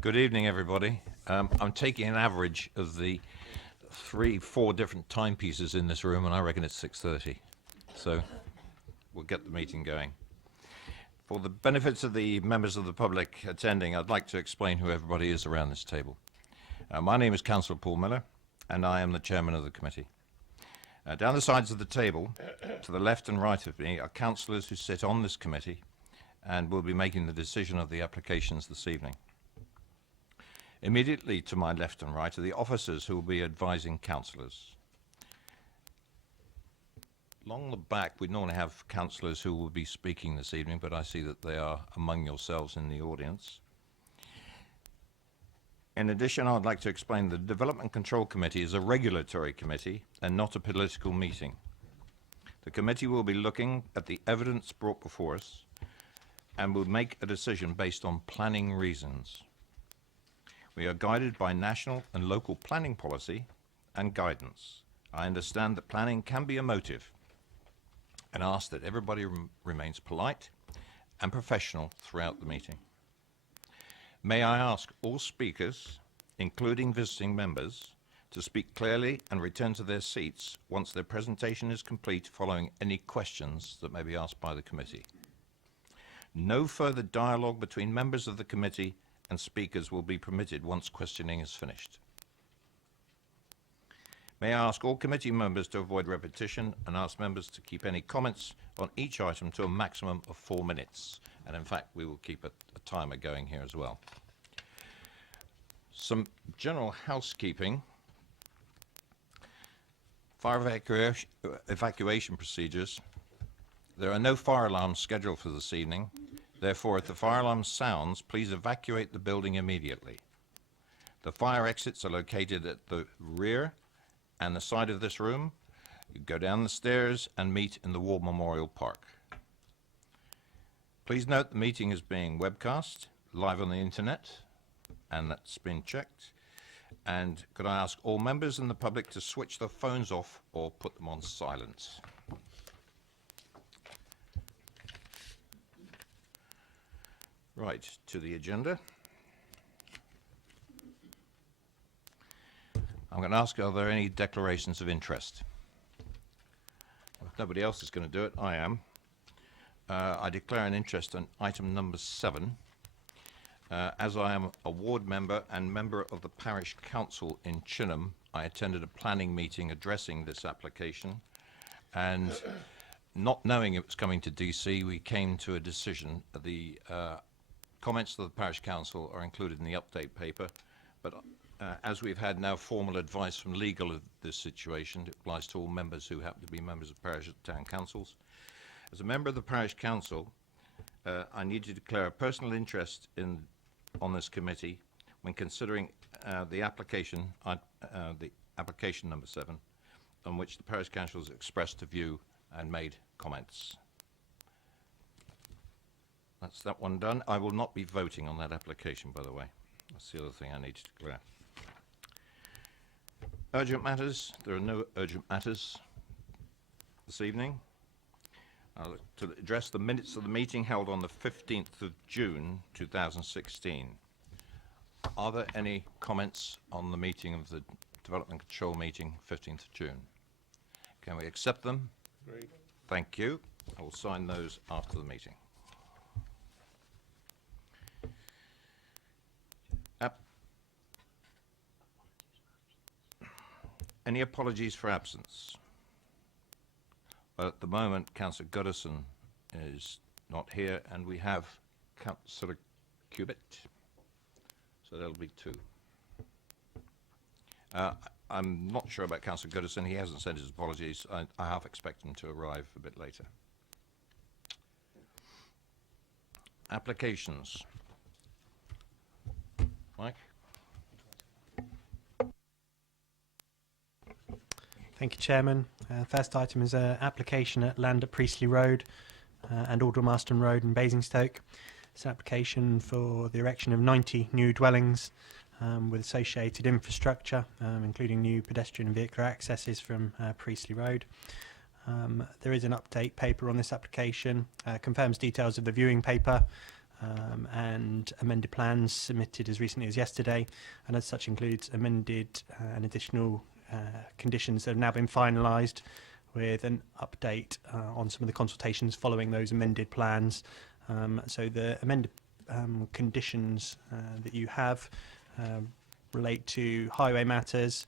Good evening, everybody. I'm taking an average of the 4 different timepieces in this room, and I reckon it's 6:30. So we'll get the meeting going. For the benefits of the members of the public attending, I'd like to explain who everybody is around this table. My name is Councillor Paul Miller, and I am the chairman of the committee. Down the sides of the table, to the left and right of me, are councillors who sit on this committee and will be making the decision of the applications this evening. Immediately to my left and right are the officers who will be advising councillors. Along the back, we normally have councillors who will be speaking this evening, but I see that they are among yourselves in the audience. In addition, I'd like to explain the Development Control Committee is a regulatory committee and not a political meeting. The committee will be looking at the evidence brought before us and will make a decision based on planning reasons. We are guided by national and local planning policy and guidance. I understand that planning can be emotive and ask that everybody remains polite and professional throughout the meeting. May I ask all speakers, including visiting members, to speak clearly and return to their seats once their presentation is complete, following any questions that may be asked by the committee. No further dialogue between members of the committee and speakers will be permitted once questioning is finished. May I ask all committee members to avoid repetition and ask members to keep any comments on each item to a maximum of 4 minutes. And in fact, we will keep a timer going here as well. Some general housekeeping. Fire evacuation procedures. There are no fire alarms scheduled for this evening. Therefore, if the fire alarm sounds, please evacuate the building immediately. The fire exits are located at the rear and the side of this room. You go down the stairs and meet in the War Memorial Park. Please note the meeting is being webcast live on the internet, and that's been checked. And could I ask all members and the public to switch their phones off or put them on silent? Right, to the agenda. I'm going to ask, are there any declarations of interest? If nobody else is going to do it, I am. I declare an interest on item number 7. As I am a ward member and member of the parish council in Chinham, I attended a planning meeting addressing this application, and not knowing it was coming to DC, we came to a decision. The comments of the parish council are included in the update paper, but as we've had now formal advice from legal of this situation, it applies to all members who happen to be members of parish town councils. As a member of the parish council, I need to declare a personal interest on this committee when considering the application number 7, on which the parish council has expressed a view and made comments. That's that one done. I will not be voting on that application, by the way. That's the other thing I need to declare. Urgent matters. There are no urgent matters this evening. To address the minutes of the meeting held on the 15th of June 2016. Are there any comments on the meeting of the Development Control meeting 15th of June? Can we accept them? Great. Thank you. I will sign those after the meeting. Any apologies for absence? Well, at the moment, Councillor Goodison is not here, and we have Councillor Cubitt, so there'll be 2. I'm not sure about Councillor Goodison. He hasn't sent his apologies. I half expect him to arrive a bit later. Applications. Mike? Thank you, Chairman. First item is an application at land at Priestley Road and Aldermaston Road in Basingstoke. It's an application for the erection of 90 new dwellings with associated infrastructure, including new pedestrian and vehicular accesses from Priestley Road. There is an update paper on this application, confirms details of the viewing paper, and amended plans submitted as recently as yesterday, and as such includes amended and additional conditions that have now been finalised, with an update on some of the consultations following those amended plans. So the amended conditions that you have relate to highway matters,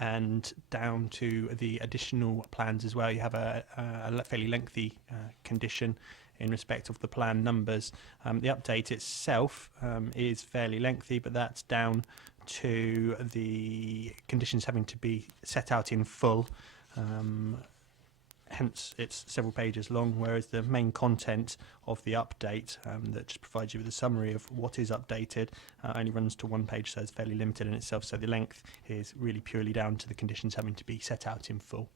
and down to the additional plans as well. You have a fairly lengthy condition in respect of the plan numbers. The update itself is fairly lengthy, but that's down to the conditions having to be set out in full. Hence it's several pages long, whereas the main content of the update that just provides you with a summary of what is updated only runs to one page, so it's fairly limited in itself. So the length is really purely down to the conditions having to be set out in full.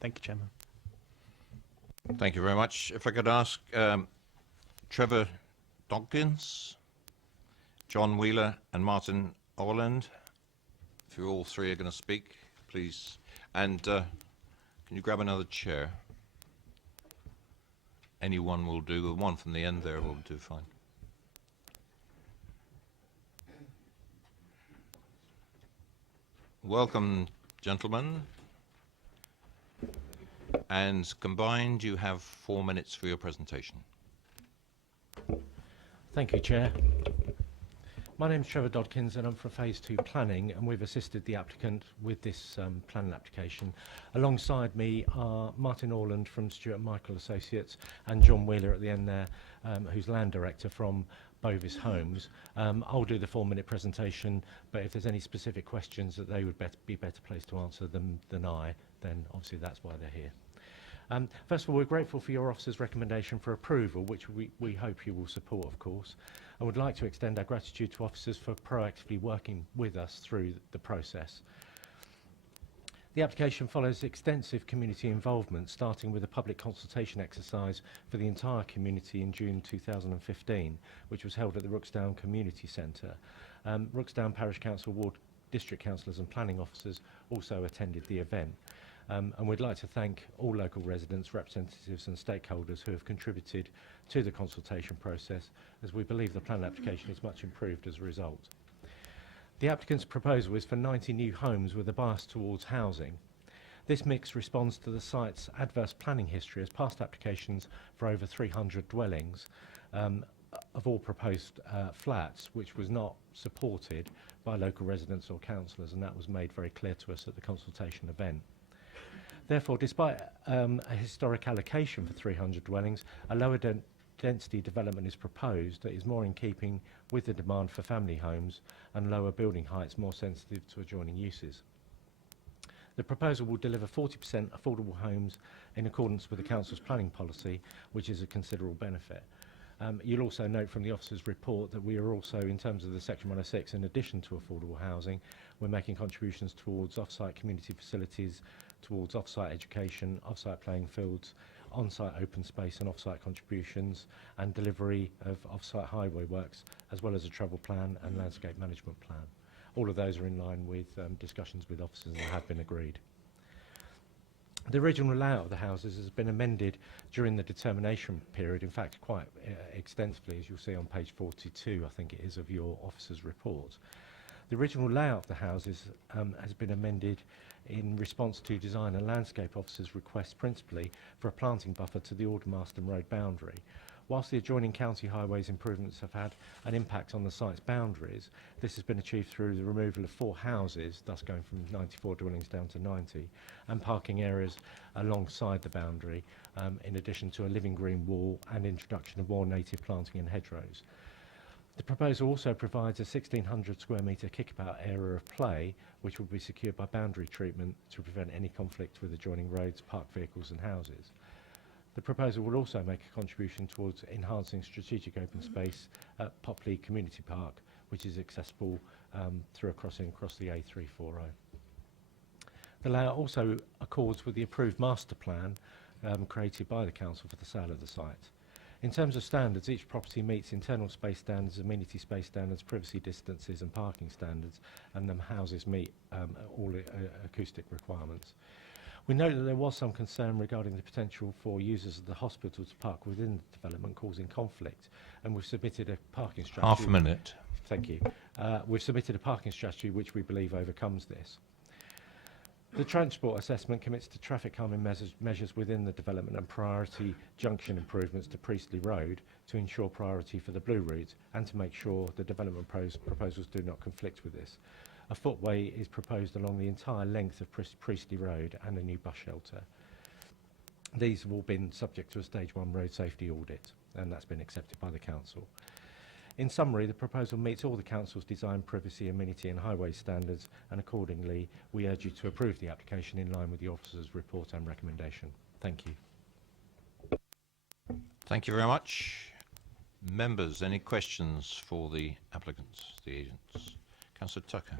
Thank you, Chairman. Thank you very much. If I could ask Trevor Dodkins, John Wheeler and Martin Orland, if you all three are going to speak, please. And can you grab another chair? Anyone will do. The one from the end there will do fine. Welcome, gentlemen. And combined, you have 4 minutes for your presentation. Thank you, Chair. My name is Trevor Dodkins and I'm from Phase 2 Planning, and we've assisted the applicant with this planning application. Alongside me are Martin Orland from Stuart Michael Associates and John Wheeler at the end there, who's Land Director from Bovis Homes. I'll do the 4-minute presentation, but if there's any specific questions that they would be better placed to answer them than I, then obviously that's why they're here. First of all, we're grateful for your officer's recommendation for approval, which we hope you will support, of course. I would like to extend our gratitude to officers for proactively working with us through the process. The application follows extensive community involvement, starting with a public consultation exercise for the entire community in June 2015, which was held at the Rooksdown Community Centre. Rooksdown Parish Council Ward District Councillors and Planning Officers also attended the event. And we'd like to thank all local residents, representatives and stakeholders who have contributed to the consultation process, as we believe the plan application is much improved as a result. The applicant's proposal is for 90 new homes with a bias towards housing. This mix responds to the site's adverse planning history, as past applications for over 300 dwellings of all proposed flats, which was not supported by local residents or councillors, and that was made very clear to us at the consultation event. Therefore, despite a historic allocation for 300 dwellings, a lower density development is proposed that is more in keeping with the demand for family homes and lower building heights more sensitive to adjoining uses. The proposal will deliver 40% affordable homes in accordance with the Council's planning policy, which is a considerable benefit. You'll also note from the officer's report that we are also, in terms of the Section 106, in addition to affordable housing, we're making contributions towards off-site community facilities, towards off-site education, off-site playing fields, on-site open space and off-site contributions, and delivery of off-site highway works, as well as a travel plan and landscape management plan. All of those are in line with discussions with officers and have been agreed. The original layout of the houses has been amended during the determination period, in fact quite extensively, as you'll see on page 42, I think it is, of your officer's report. The original layout of the houses has been amended in response to design and landscape officers' requests, principally for a planting buffer to the Aldermaston Road boundary. Whilst the adjoining county highways improvements have had an impact on the site's boundaries, this has been achieved through the removal of 4 houses, thus going from 94 dwellings down to 90, and parking areas alongside the boundary, in addition to a living green wall and introduction of more native planting and hedgerows. The proposal also provides a 1,600 square metre kickabout area of play, which will be secured by boundary treatment to prevent any conflict with adjoining roads, parked vehicles and houses. The proposal will also make a contribution towards enhancing strategic open space at Popley Community Park, which is accessible through a crossing across the A340. The layout also accords with the approved master plan created by the council for the sale of the site. In terms of standards, each property meets internal space standards, amenity space standards, privacy distances and parking standards, and the houses meet all acoustic requirements. We know that there was some concern regarding the potential for users of the hospital to park within the development, causing conflict, and we've submitted a parking strategy. Half a minute. Thank you. We've submitted a parking strategy which we believe overcomes this. The transport assessment commits to traffic calming measures within the development and priority junction improvements to Priestley Road to ensure priority for the Blue Route and to make sure the development proposals do not conflict with this. A footway is proposed along the entire length of Priestley Road and a new bus shelter. These have all been subject to a Stage 1 road safety audit, and that's been accepted by the Council. In summary, the proposal meets all the Council's design, privacy, amenity and highway standards, and accordingly we urge you to approve the application in line with the officer's report and recommendation. Thank you. Thank you very much. Members, any questions for the applicants, the agents? Councillor Tucker.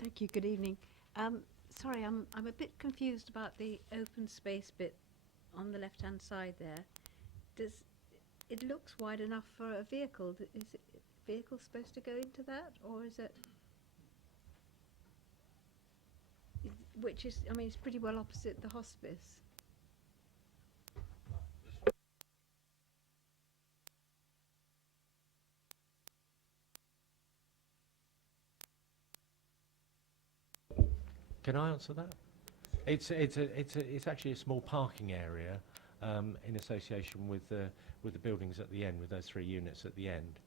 Thank you. Good evening. Sorry, I'm a bit confused about the open space bit on the left-hand side there. It looks wide enough for a vehicle. Is it vehicle supposed to go into that, or is it? Which is, I mean, it's pretty well opposite the hospice. Can I answer that? It's actually a small parking area in association with the buildings at the end, with those 3 units at the end.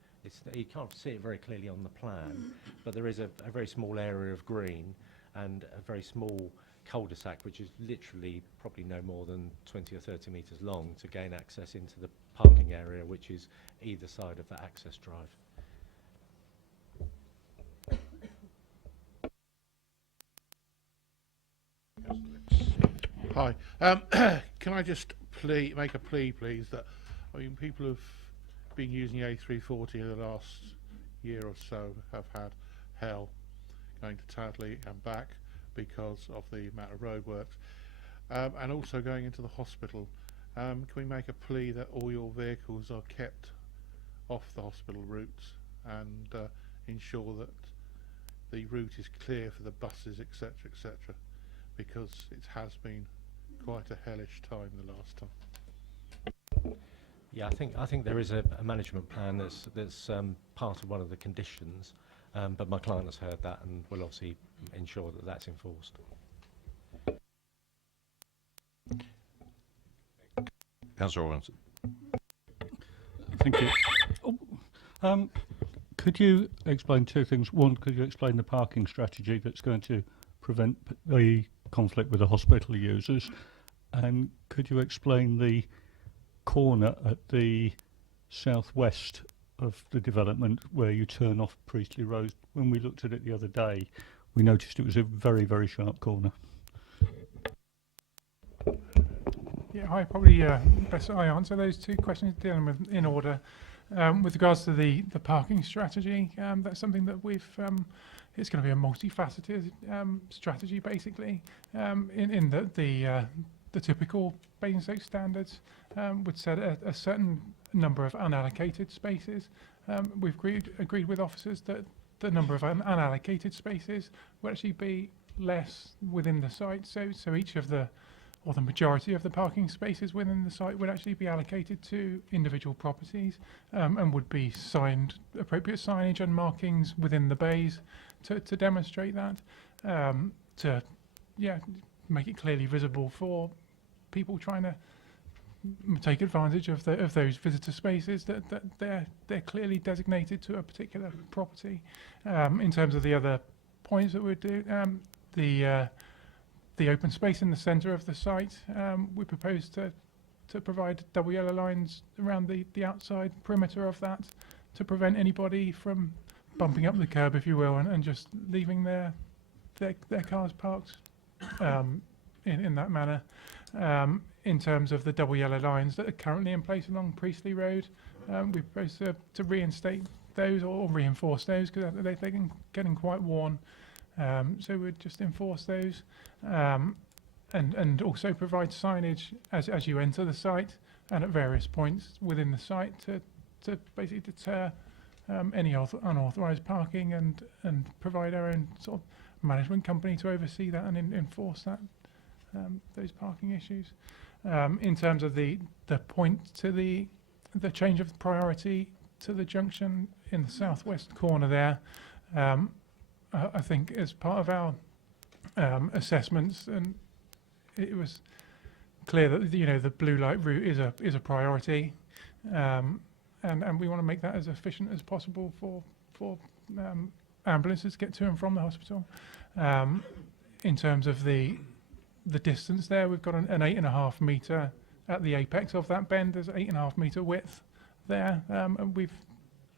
You can't see it very clearly on the plan, but there is a very small area of green and a very small cul-de-sac, which is literally probably no more than 20 or 30 metres long, to gain access into the parking area, which is either side of the access drive. Hi. Can I just make a plea, please, that people have been using A340 in the last year or so have had hell going to Tadley and back because of the amount of roadworks, and also going into the hospital. Can we make a plea that all your vehicles are kept off the hospital routes and ensure that the route is clear for the buses, etc., etc., because it has been quite a hellish time the last time. Yeah, I think there is a management plan that's part of one of the conditions, but my client has heard that and will obviously ensure that that's enforced. Councillor Robinson. Thank you. Could you explain 2 things? One, could you explain the parking strategy that's going to prevent the conflict with the hospital users? And could you explain the corner at the southwest of the development where you turn off Priestley Road? When we looked at it the other day, we noticed it was a very, very sharp corner. Yeah, hi. Probably best I answer those 2 questions, dealing with in order. With regards to the parking strategy, that's something that we've. It's going to be a multifaceted strategy, basically. In the typical Basingstoke standards would set a certain number of unallocated spaces. We've agreed with officers that the number of unallocated spaces will actually be less within the site. So each of the majority of the parking spaces within the site would actually be allocated to individual properties, and would be appropriate signage and markings within the bays to demonstrate that, to make it clearly visible for people trying to take advantage of those visitor spaces, that they're clearly designated to a particular property. In terms of the other points that we'd do, the open space in the centre of the site, we propose to provide double yellow lines around the outside perimeter of that to prevent anybody from bumping up the curb, if you will, and just leaving their cars parked in that manner. In terms of the double yellow lines that are currently in place along Priestley Road, we propose to reinstate those or reinforce those, because they're getting quite worn. So we'd just enforce those, and also provide signage as you enter the site and at various points within the site to basically deter any unauthorised parking and provide our own sort of management company to oversee that and enforce that those parking issues. In terms of the point to the change of priority to the junction in the southwest corner there, I think as part of our assessments, and it was clear that the blue light route is a priority, and we want to make that as efficient as possible for ambulances to get to and from the hospital. In terms of the distance there, we've got an 8.5 metre at the apex of that bend. There's 8.5 metre width there, and we've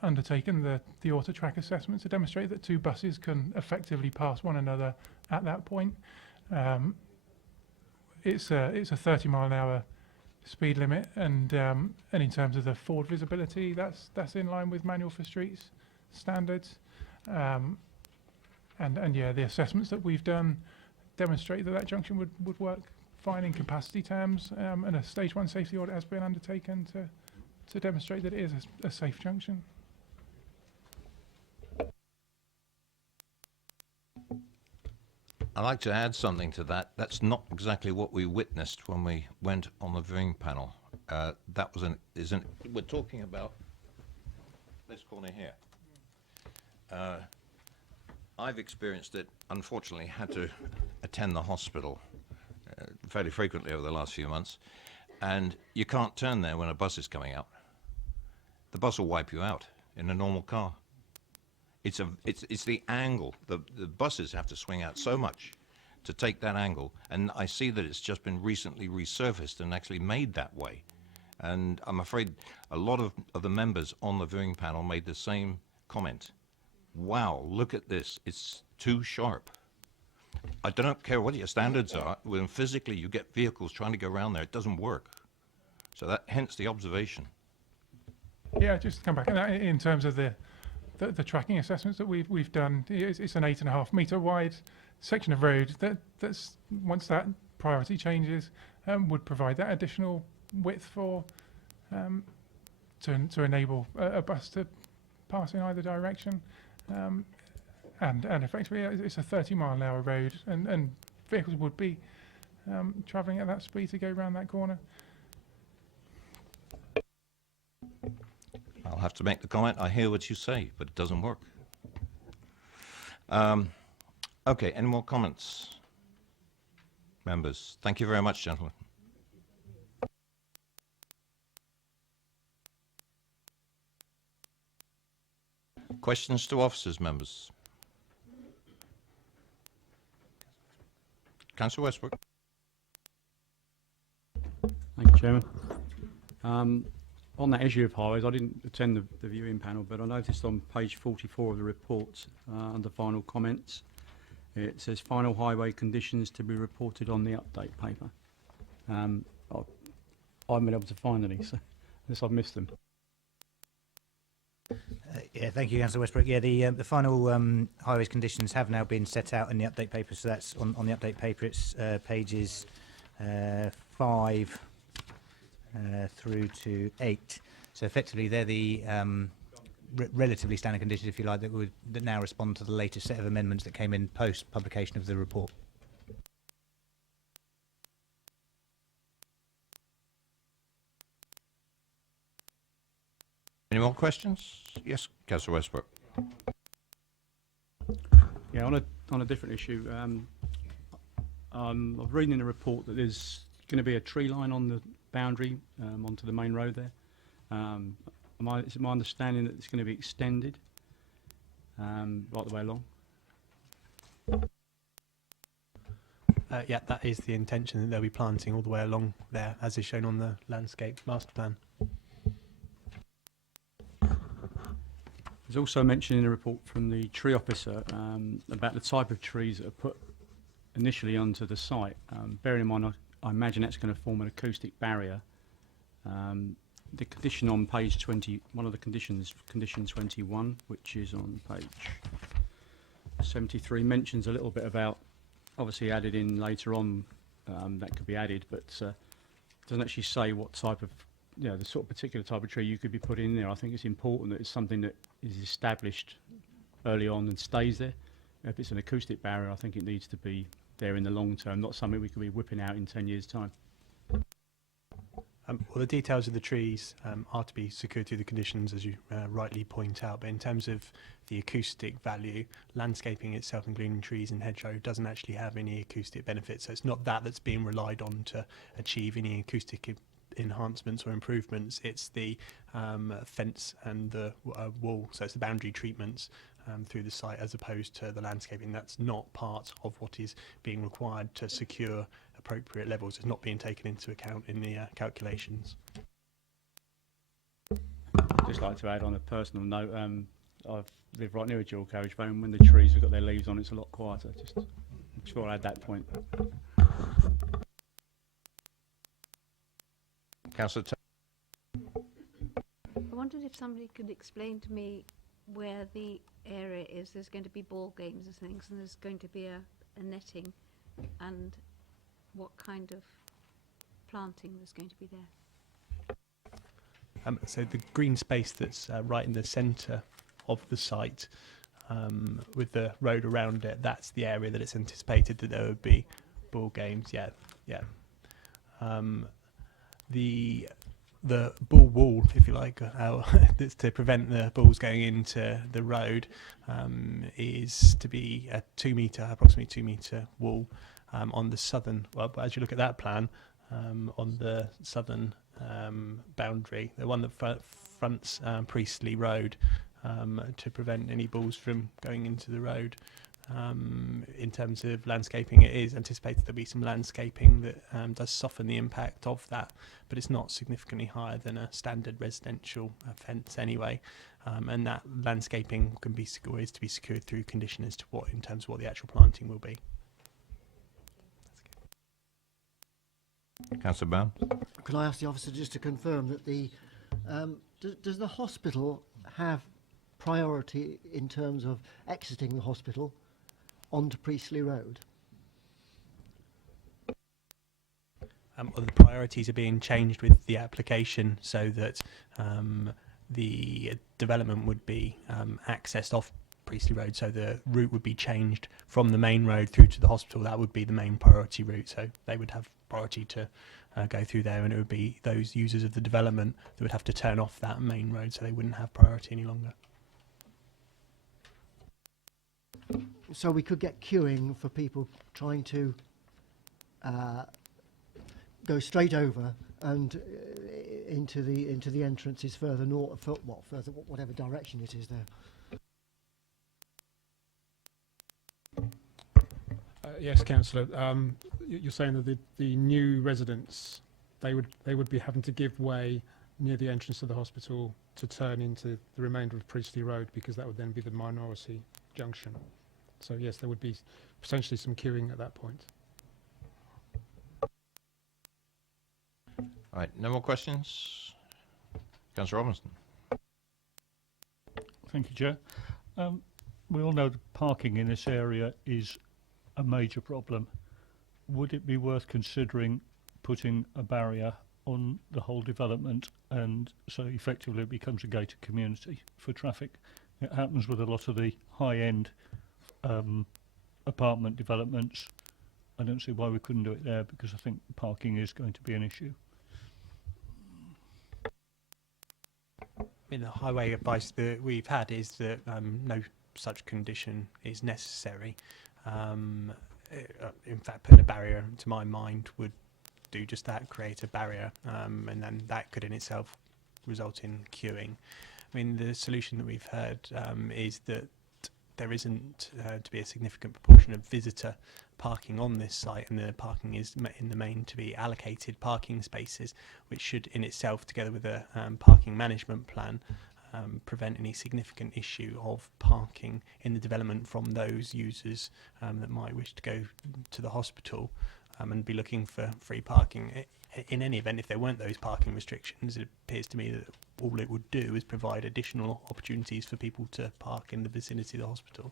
undertaken the auto track assessment to demonstrate that two buses can effectively pass one another at that point. It's a 30-mile-an-hour speed limit, and in terms of the forward visibility, that's in line with Manual for Streets standards. And yeah, the assessments that we've done demonstrate that junction would work fine in capacity terms, and a stage 1 safety audit has been undertaken to demonstrate that it is a safe junction. I'd like to add something to that. That's not exactly what we witnessed when we went on the viewing panel. That was we're talking about this corner here. I've experienced it, unfortunately, had to attend the hospital fairly frequently over the last few months, and you can't turn there when a bus is coming out. The bus will wipe you out in a normal car. It's the angle. The buses have to swing out so much to take that angle, and I see that it's just been recently resurfaced and actually made that way. And I'm afraid a lot of the members on the viewing panel made the same comment. Wow, look at this. It's too sharp. I don't care what your standards are. When physically you get vehicles trying to go around there, it doesn't work. So hence the observation. Yeah, just to come back on that, in terms of the tracking assessments that we've done, it's an 8.5 metre wide section of road that's once that priority changes, would provide that additional width for to enable a bus to pass in either direction, and effectively it's a 30-mile-an-hour road, and vehicles would be travelling at that speed to go around that corner. I'll have to make the comment, I hear what you say, but it doesn't work. Okay, any more comments? Members, thank you very much, gentlemen. Questions to officers, members? Councillor Westbrook. Thank you, Chairman. On that issue of highways, I didn't attend the viewing panel, but I noticed on page 44 of the report, under final comments, it says final highway conditions to be reported on the update paper. I haven't been able to find any, so unless I've missed them. Yeah, thank you, Councillor Westbrook. Yeah, the final highways conditions have now been set out in the update paper, so that's on the update paper. It's pages 5 through to 8. So effectively, they're the relatively standard conditions, if you like, that now respond to the latest set of amendments that came in post publication of the report. Any more questions? Yes, Councillor Westbrook. Yeah, on a different issue, I'm reading in the report that there's going to be a tree line on the boundary onto the main road there. Is it my understanding that it's going to be extended right the way along? Yeah, that is the intention, that they'll be planting all the way along there, as is shown on the landscape master plan. There's also mention in the report from the tree officer about the type of trees that are put initially onto the site. Bearing in mind, I imagine that's going to form an acoustic barrier. The condition on page 20, one of the conditions, condition 21, which is on page 73, mentions a little bit about, obviously added in later on, that could be added, but doesn't actually say what type of you know, the sort of particular type of tree you could be putting in there. I think it's important that it's something that is established early on and stays there. If it's an acoustic barrier, I think it needs to be there in the long term, not something we could be whipping out in 10 years' time. Well, the details of the trees are to be secured through the conditions, as you rightly point out. But in terms of the acoustic value, landscaping itself, including trees and hedgerow, doesn't actually have any acoustic benefits. So it's not that that's being relied on to achieve any acoustic enhancements or improvements. It's the fence and the wall, so it's the boundary treatments through the site, as opposed to the landscaping. That's not part of what is being required to secure appropriate levels. It's not being taken into account in the calculations. I'd just like to add on a personal note, I've lived right near a dual carriageway, and when the trees have got their leaves on, it's a lot quieter. Just thought I'd add that point. Councillor I wondered if somebody could explain to me where the area is. There's going to be ball games and things, and there's going to be a netting, and what kind of planting there's going to be there. So the green space that's right in the centre of the site, with the road around it, that's the area that it's anticipated that there would be ball games. Yeah. The ball wall, if you like, that's to prevent the balls going into the road, is to be a approximately 2 metre wall on the southern. Well, as you look at that plan, on the southern boundary, the one that fronts Priestley Road, to prevent any balls from going into the road. In terms of landscaping, it is anticipated there'll be some landscaping that does soften the impact of that, but it's not significantly higher than a standard residential fence anyway. And that landscaping can be is to be secured through condition as to in terms of what the actual planting will be. Councillor Brown. Could I ask the officer just to confirm that the does the hospital have priority in terms of exiting the hospital onto Priestley Road? The priorities are being changed with the application so that the development would be accessed off Priestley Road, so the route would be changed from the main road through to the hospital. That would be the main priority route, so they would have priority to go through there, and it would be those users of the development that would have to turn off that main road, so they wouldn't have priority any longer. So we could get queuing for people trying to go straight over and into the entrances further north, whatever direction it is there. Yes, councillor. You're saying that the new residents, they would be having to give way near the entrance to the hospital to turn into the remainder of Priestley Road, because that would then be the minority junction. So yes, there would be potentially some queuing at that point. All right, no more questions? Councillor Robinson. Thank you, Chair. We all know that parking in this area is a major problem. Would it be worth considering putting a barrier on the whole development, and so effectively it becomes a gated community for traffic? It happens with a lot of the high-end apartment developments. I don't see why we couldn't do it there, because I think parking is going to be an issue. In the highway advice that we've had is that no such condition is necessary. In fact, putting a barrier, to my mind, would do just that, create a barrier, and then that could in itself result in queuing. I mean, the solution that we've heard is that there isn't to be a significant proportion of visitor parking on this site, and the parking is in the main to be allocated parking spaces, which should in itself, together with a parking management plan, prevent any significant issue of parking in the development from those users that might wish to go to the hospital and be looking for free parking. In any event, if there weren't those parking restrictions, it appears to me that all it would do is provide additional opportunities for people to park in the vicinity of the hospital.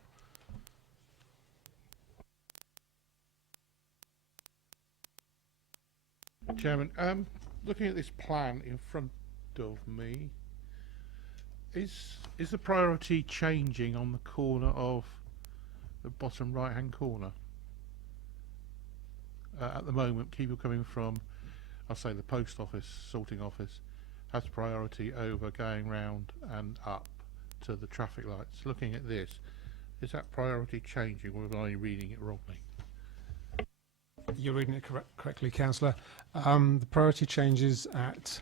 Chairman, looking at this plan in front of me, is the priority changing on the corner of the bottom right hand corner? At the moment, people coming from, I'll say, the post office, sorting office, has priority over going round and up to the traffic lights. Looking at this, is that priority changing, or am I reading it wrongly? You're reading it correctly, Councillor. The priority changes at,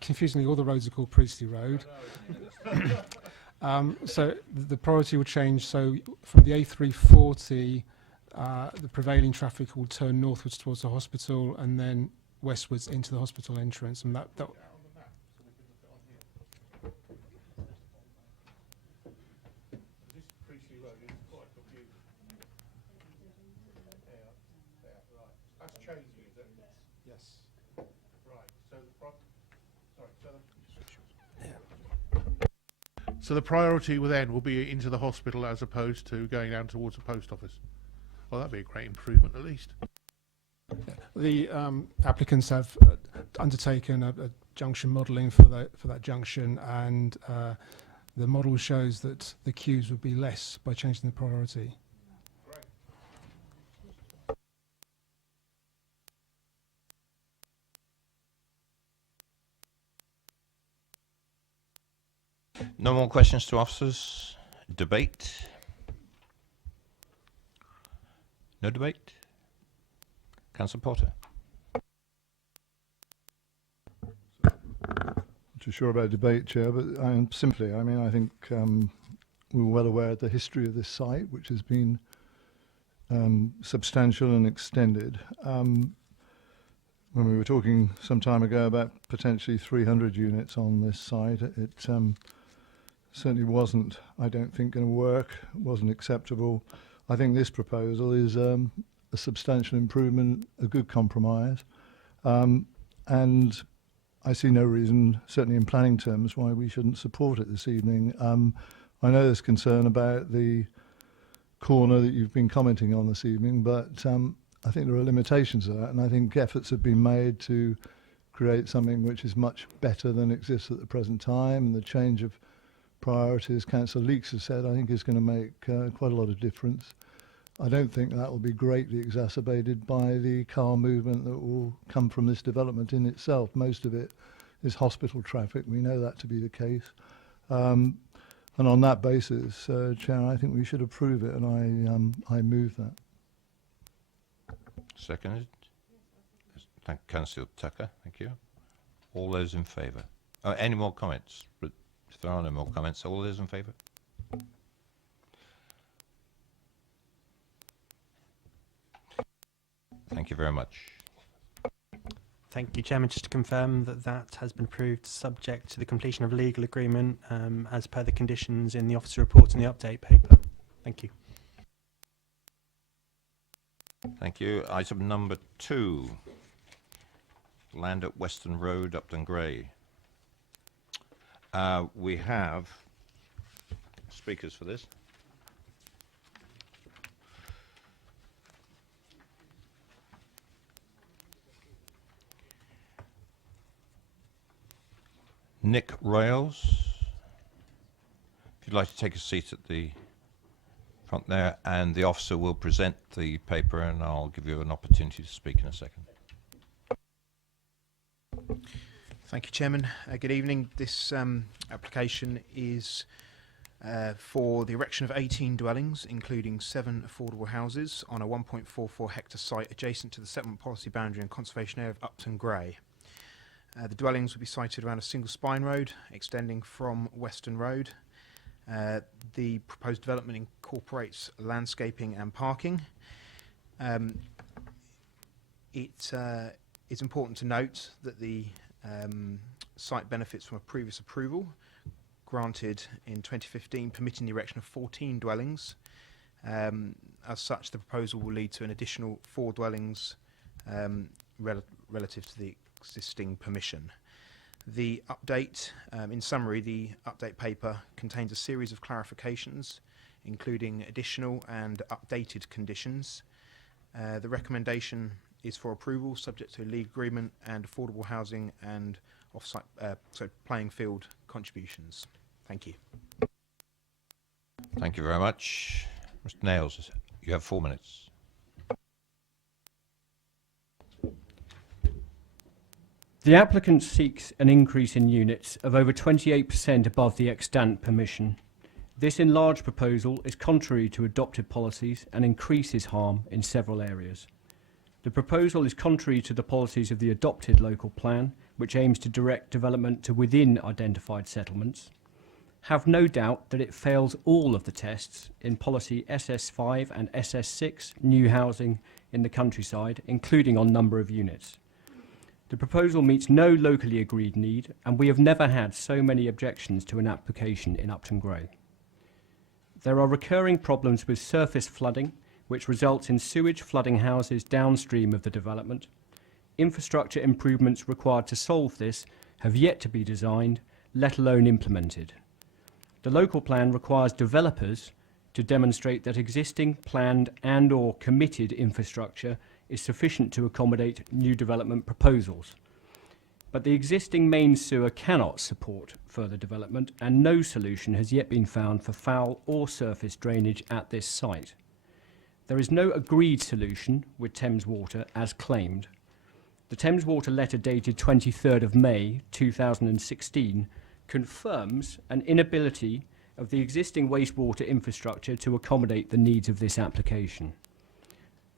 confusingly, all the roads are called Priestley Road. So the priority will change. So from the A340, the prevailing traffic will turn northwards towards the hospital and then westwards into the hospital entrance. And that That's changing, is it? yes. Right. So the priority will be into the hospital as opposed to going down towards the post office. Well, that'd be a great improvement, at least. The applicants have undertaken a junction modelling for that junction, and the model shows that the queues would be less by changing the priority. No more questions to officers? Debate? No debate? Councillor Porter. Not too sure about debate, Chair, but I mean, I think we're well aware of the history of this site, which has been substantial and extended. When we were talking some time ago about potentially 300 units on this site, it certainly wasn't, I don't think, going to work, wasn't acceptable. I think this proposal is a substantial improvement, a good compromise, and I see no reason, certainly in planning terms, why we shouldn't support it this evening. I know there's concern about the corner that you've been commenting on this evening, but I think there are limitations to that, and I think efforts have been made to create something which is much better than exists at the present time, and the change of priorities, Councillor Leeks has said, I think is going to make quite a lot of difference. I don't think that will be greatly exacerbated by the car movement that will come from this development in itself. Most of it is hospital traffic. We know that to be the case. And on that basis, Chair, I think we should approve it, and I move that. Seconded. Thank Councillor Tucker. Thank you. All those in favour? Any more comments? But if there are no more comments, all those in favour? Thank you very much. Thank you, Chairman. Just to confirm that that has been approved subject to the completion of legal agreement as per the conditions in the officer report and the update paper. Thank you. Thank you. Item number 2. Land at Western Road, Upton Gray. We have speakers for this. Nick Rails, if you'd like to take a seat at the front there, and the officer will present the paper, and I'll give you an opportunity to speak in a second. Thank you, Chairman. Good evening. This application is for the erection of 18 dwellings, including 7 affordable houses, on a 1.44 hectare site adjacent to the settlement policy boundary and conservation area of Upton Gray. The dwellings will be sited around a single spine road extending from Western Road. The proposed development incorporates landscaping and parking. It's important to note that the site benefits from a previous approval granted in 2015 permitting the erection of 14 dwellings. As such, the proposal will lead to an additional 4 dwellings relative to the existing permission. The update, in summary, the update paper contains a series of clarifications, including additional and updated conditions. The recommendation is for approval, subject to legal agreement and affordable housing and off-site, playing field contributions. Thank you. Thank you very much. Mr. Nails, you have 4 minutes. The applicant seeks an increase in units of over 28% above the extant permission. This enlarged proposal is contrary to adopted policies and increases harm in several areas. The proposal is contrary to the policies of the adopted local plan, which aims to direct development to within identified settlements. Have no doubt that it fails all of the tests in policy SS5 and SS6, new housing in the countryside, including on number of units. The proposal meets no locally agreed need, and we have never had so many objections to an application in Upton Gray. There are recurring problems with surface flooding, which results in sewage flooding houses downstream of the development. Infrastructure improvements required to solve this have yet to be designed, let alone implemented. The local plan requires developers to demonstrate that existing planned and/or committed infrastructure is sufficient to accommodate new development proposals. But the existing main sewer cannot support further development, and no solution has yet been found for foul or surface drainage at this site. There is no agreed solution with Thames Water as claimed. The Thames Water letter dated 23rd of May 2016 confirms an inability of the existing wastewater infrastructure to accommodate the needs of this application.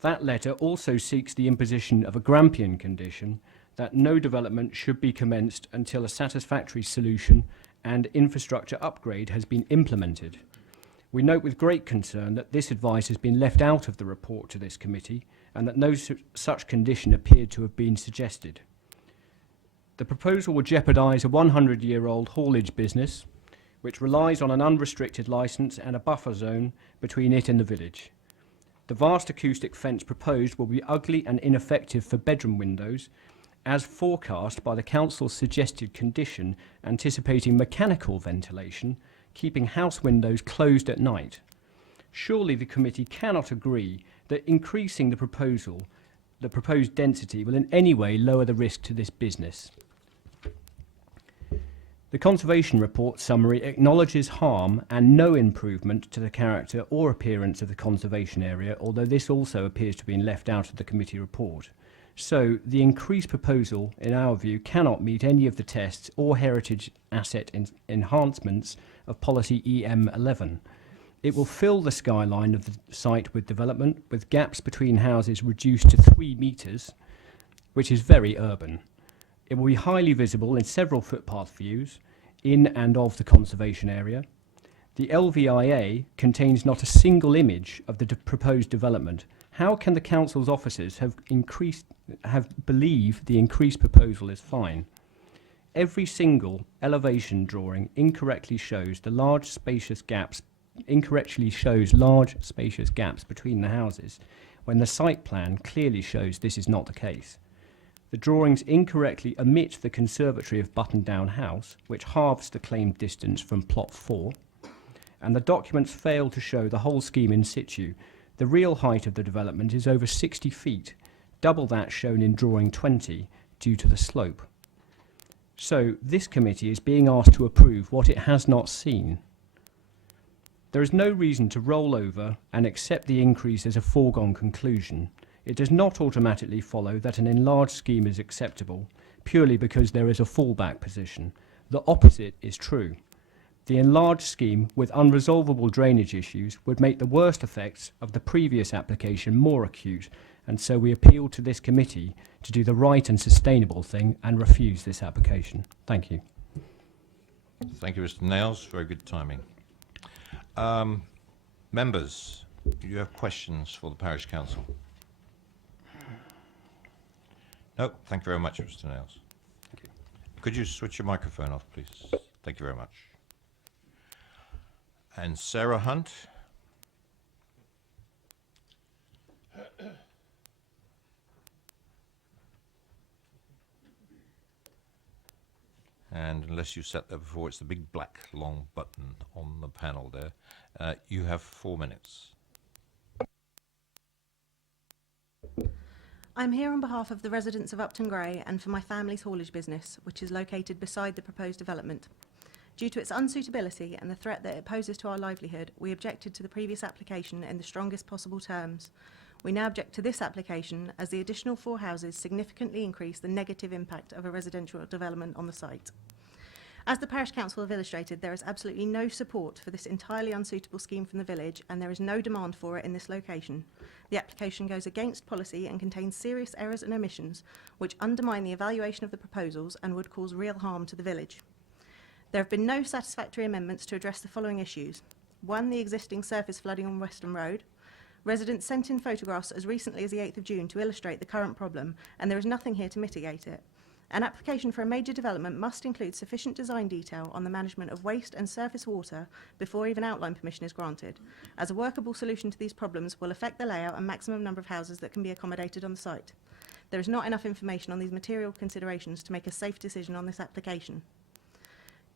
That letter also seeks the imposition of a Grampian condition that no development should be commenced until a satisfactory solution and infrastructure upgrade has been implemented. We note with great concern that this advice has been left out of the report to this committee and that no such condition appeared to have been suggested. The proposal would jeopardise a 100-year-old haulage business which relies on an unrestricted licence and a buffer zone between it and the village. The vast acoustic fence proposed will be ugly and ineffective for bedroom windows, as forecast by the council's suggested condition anticipating mechanical ventilation, keeping house windows closed at night. Surely the committee cannot agree that increasing the proposed density will in any way lower the risk to this business. The Conservation Report summary acknowledges harm and no improvement to the character or appearance of the conservation area, although this also appears to have been left out of the committee report. So, the increased proposal, in our view, cannot meet any of the tests or heritage asset enhancements of policy EM11. It will fill the skyline of the site with development, with gaps between houses reduced to 3 metres, which is very urban. It will be highly visible in several footpath views in and of the conservation area. The LVIA contains not a single image of the proposed development. How can the council's officers have believed the increased proposal is fine? Every single elevation drawing incorrectly shows large spacious gaps between the houses, when the site plan clearly shows this is not the case. The drawings incorrectly omit the conservatory of Button Down House, which halves the claimed distance from plot 4, and the documents fail to show the whole scheme in situ. The real height of the development is over 60 feet, double that shown in drawing 20, due to the slope. So this committee is being asked to approve what it has not seen. There is no reason to roll over and accept the increase as a foregone conclusion. It does not automatically follow that an enlarged scheme is acceptable purely because there is a fallback position. The opposite is true. The enlarged scheme with unresolvable drainage issues would make the worst effects of the previous application more acute, and so we appeal to this committee to do the right and sustainable thing and refuse this application. Thank you. Thank you, Mr. Nails. Very good timing. Members, do you have questions for the Parish Council? No, thank you very much, Mr. Nails. Thank you. Could you switch your microphone off, please? Thank you very much. And Sarah Hunt? And unless you set that before, it's the big black long button on the panel there. You have 4 minutes. I'm here on behalf of the residents of Upton Gray and for my family's haulage business, which is located beside the proposed development. Due to its unsuitability and the threat that it poses to our livelihood, we objected to the previous application in the strongest possible terms. We now object to this application as the additional 4 houses significantly increase the negative impact of a residential development on the site. As the Parish Council have illustrated, there is absolutely no support for this entirely unsuitable scheme from the village, and there is no demand for it in this location. The application goes against policy and contains serious errors and omissions which undermine the evaluation of the proposals and would cause real harm to the village. There have been no satisfactory amendments to address the following issues. 1, the existing surface flooding on Western Road. Residents sent in photographs as recently as the 8th of June to illustrate the current problem, and there is nothing here to mitigate it. An application for a major development must include sufficient design detail on the management of waste and surface water before even outline permission is granted, as a workable solution to these problems will affect the layout and maximum number of houses that can be accommodated on the site. There is not enough information on these material considerations to make a safe decision on this application.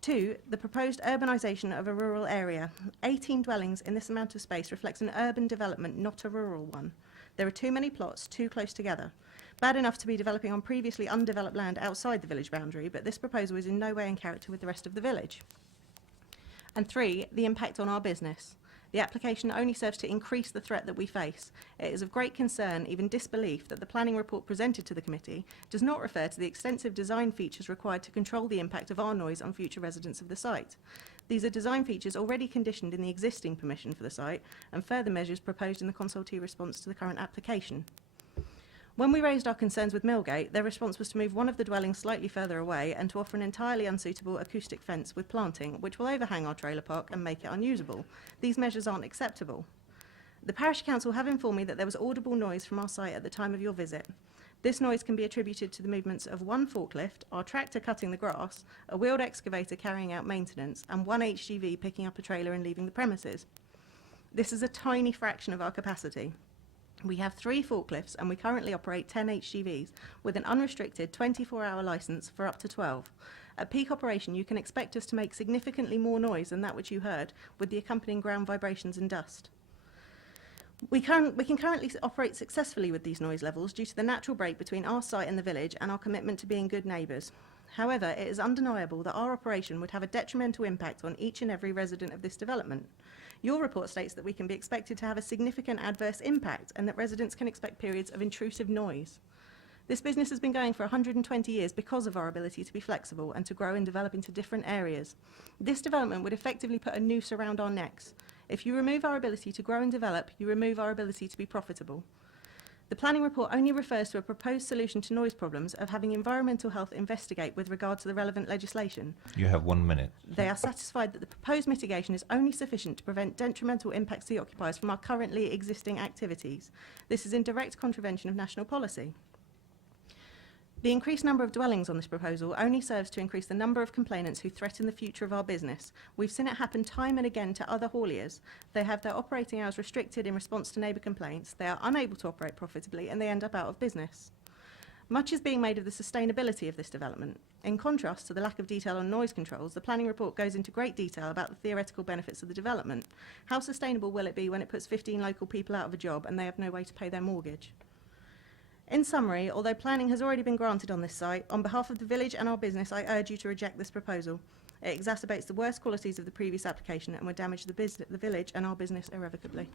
2, the proposed urbanisation of a rural area. 18 dwellings in this amount of space reflects an urban development, not a rural one. There are too many plots too close together. Bad enough to be developing on previously undeveloped land outside the village boundary, but this proposal is in no way in character with the rest of the village. And 3, the impact on our business. The application only serves to increase the threat that we face. It is of great concern, even disbelief, that the planning report presented to the committee does not refer to the extensive design features required to control the impact of our noise on future residents of the site. These are design features already conditioned in the existing permission for the site, and further measures proposed in the consultee response to the current application. When we raised our concerns with Millgate, their response was to move one of the dwellings slightly further away and to offer an entirely unsuitable acoustic fence with planting, which will overhang our trailer park and make it unusable. These measures aren't acceptable. The Parish Council have informed me that there was audible noise from our site at the time of your visit. This noise can be attributed to the movements of 1 forklift, our tractor cutting the grass, a wheeled excavator carrying out maintenance, and 1 HGV picking up a trailer and leaving the premises. This is a tiny fraction of our capacity. We have 3 forklifts and we currently operate 10 HGVs with an unrestricted 24-hour licence for up to 12. At peak operation, you can expect us to make significantly more noise than that which you heard, with the accompanying ground vibrations and dust. We can currently operate successfully with these noise levels due to the natural break between our site and the village and our commitment to being good neighbours. However, it is undeniable that our operation would have a detrimental impact on each and every resident of this development. Your report states that we can be expected to have a significant adverse impact and that residents can expect periods of intrusive noise. This business has been going for 120 years because of our ability to be flexible and to grow and develop into different areas. This development would effectively put a noose around our necks. If you remove our ability to grow and develop, you remove our ability to be profitable. The planning report only refers to a proposed solution to noise problems of having environmental health investigate with regard to the relevant legislation. You have 1 minute. They are satisfied that the proposed mitigation is only sufficient to prevent detrimental impacts to the occupiers from our currently existing activities. This is in direct contravention of national policy. The increased number of dwellings on this proposal only serves to increase the number of complainants who threaten the future of our business. We've seen it happen time and again to other hauliers. They have their operating hours restricted in response to neighbour complaints, they are unable to operate profitably, and they end up out of business. Much is being made of the sustainability of this development. In contrast to the lack of detail on noise controls, the planning report goes into great detail about the theoretical benefits of the development. How sustainable will it be when it puts 15 local people out of a job and they have no way to pay their mortgage? In summary, although planning has already been granted on this site, on behalf of the village and our business, I urge you to reject this proposal. It exacerbates the worst qualities of the previous application and would damage the village and our business irrevocably.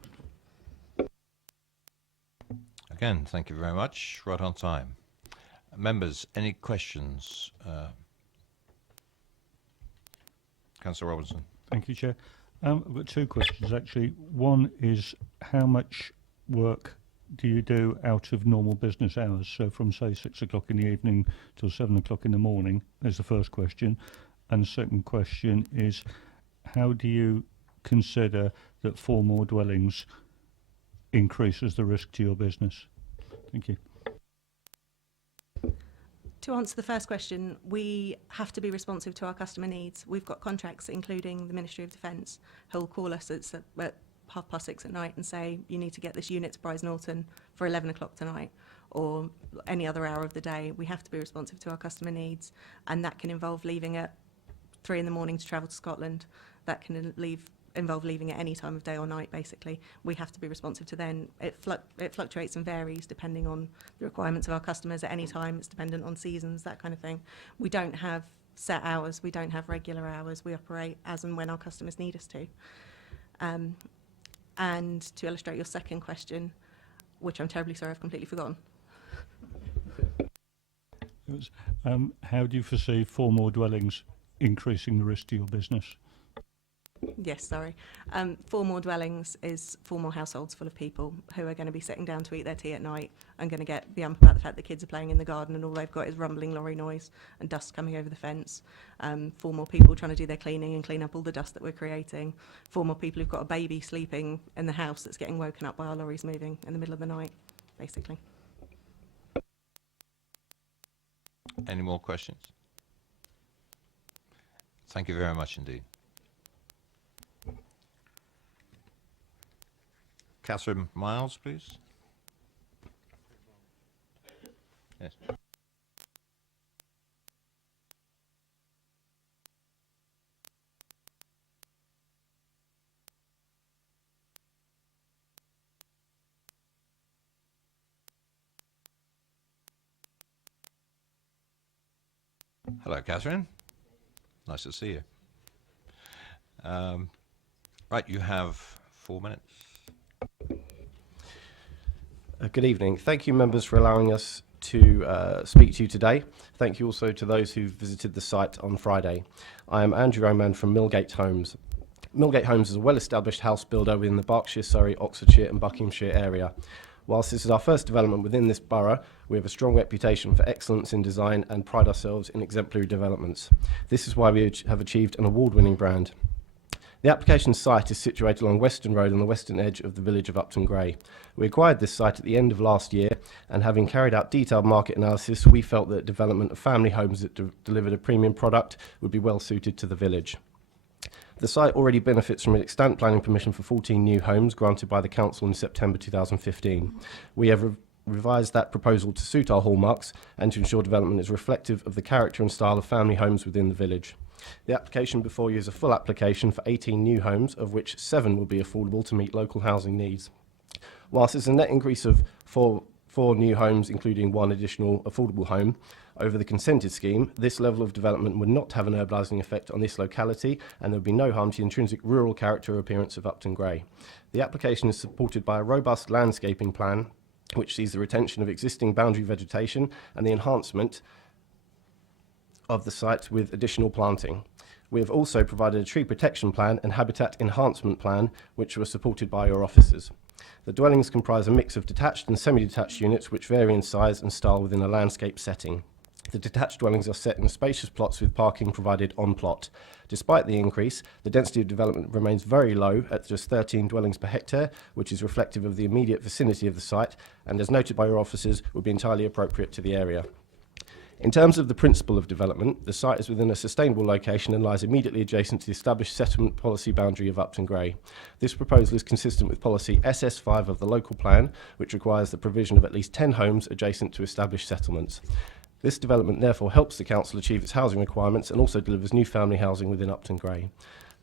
Again, thank you very much. Right on time. Members, any questions? Councillor Robinson. Thank you, Chair. I've got 2 questions, actually. One is, how much work do you do out of normal business hours? So from, say, 6 o'clock in the evening till 7 o'clock in the morning, is the first question. And the second question is, how do you consider that 4 more dwellings increases the risk to your business? Thank you. To answer the first question, we have to be responsive to our customer needs. We've got contracts, including the Ministry of Defence, who will call us at 6:30 at night and say, you need to get this unit to Bryce Norton for 11 o'clock tonight, or any other hour of the day. We have to be responsive to our customer needs, and that can involve leaving at 3 in the morning to travel to Scotland. That can involve leaving at any time of day or night, basically. We have to be responsive to then. It fluctuates and varies depending on the requirements of our customers at any time. It's dependent on seasons, that kind of thing. We don't have set hours. We don't have regular hours. We operate as and when our customers need us to. And to illustrate your second question, which I'm terribly sorry I've completely forgotten. How do you foresee 4 more dwellings increasing the risk to your business? Yes, sorry. 4 more dwellings is 4 more households full of people who are going to be sitting down to eat their tea at night and going to get the ump about the fact that kids are playing in the garden and all they've got is rumbling lorry noise and dust coming over the fence. 4 more people trying to do their cleaning and clean up all the dust that we're creating. 4 more people who've got a baby sleeping in the house that's getting woken up by our lorries moving in the middle of the night, basically. Any more questions? Thank you very much indeed. Catherine Miles, please. Yes. Hello, Catherine. Nice to see you. Right, you have 4 minutes. Good evening. Thank you, members, for allowing us to speak to you today. Thank you also to those who visited the site on Friday. I am Andrew Oman from Millgate Homes. Millgate Homes is a well-established house builder within the Berkshire, Surrey, Oxfordshire and Buckinghamshire area. Whilst this is our first development within this borough, we have a strong reputation for excellence in design and pride ourselves in exemplary developments. This is why we have achieved an award-winning brand. The application site is situated along Western Road on the western edge of the village of Upton Gray. We acquired this site at the end of last year, and having carried out detailed market analysis, we felt that development of family homes that delivered a premium product would be well suited to the village. The site already benefits from an extant planning permission for 14 new homes granted by the council in September 2015. We have revised that proposal to suit our hallmarks and to ensure development is reflective of the character and style of family homes within the village. The application before you is a full application for 18 new homes, of which 7 will be affordable to meet local housing needs. Whilst it's a net increase of four new homes, including 1 additional affordable home, over the consented scheme, this level of development would not have an urbanising effect on this locality, and there would be no harm to the intrinsic rural character or appearance of Upton Gray. The application is supported by a robust landscaping plan, which sees the retention of existing boundary vegetation and the enhancement of the site with additional planting. We have also provided a tree protection plan and habitat enhancement plan, which were supported by your officers. The dwellings comprise a mix of detached and semi-detached units which vary in size and style within a landscape setting. The detached dwellings are set in spacious plots with parking provided on plot. Despite the increase, the density of development remains very low at just 13 dwellings per hectare, which is reflective of the immediate vicinity of the site, and as noted by your officers, would be entirely appropriate to the area. In terms of the principle of development, the site is within a sustainable location and lies immediately adjacent to the established settlement policy boundary of Upton Gray. This proposal is consistent with policy SS5 of the local plan, which requires the provision of at least 10 homes adjacent to established settlements. This development therefore helps the council achieve its housing requirements and also delivers new family housing within Upton Gray.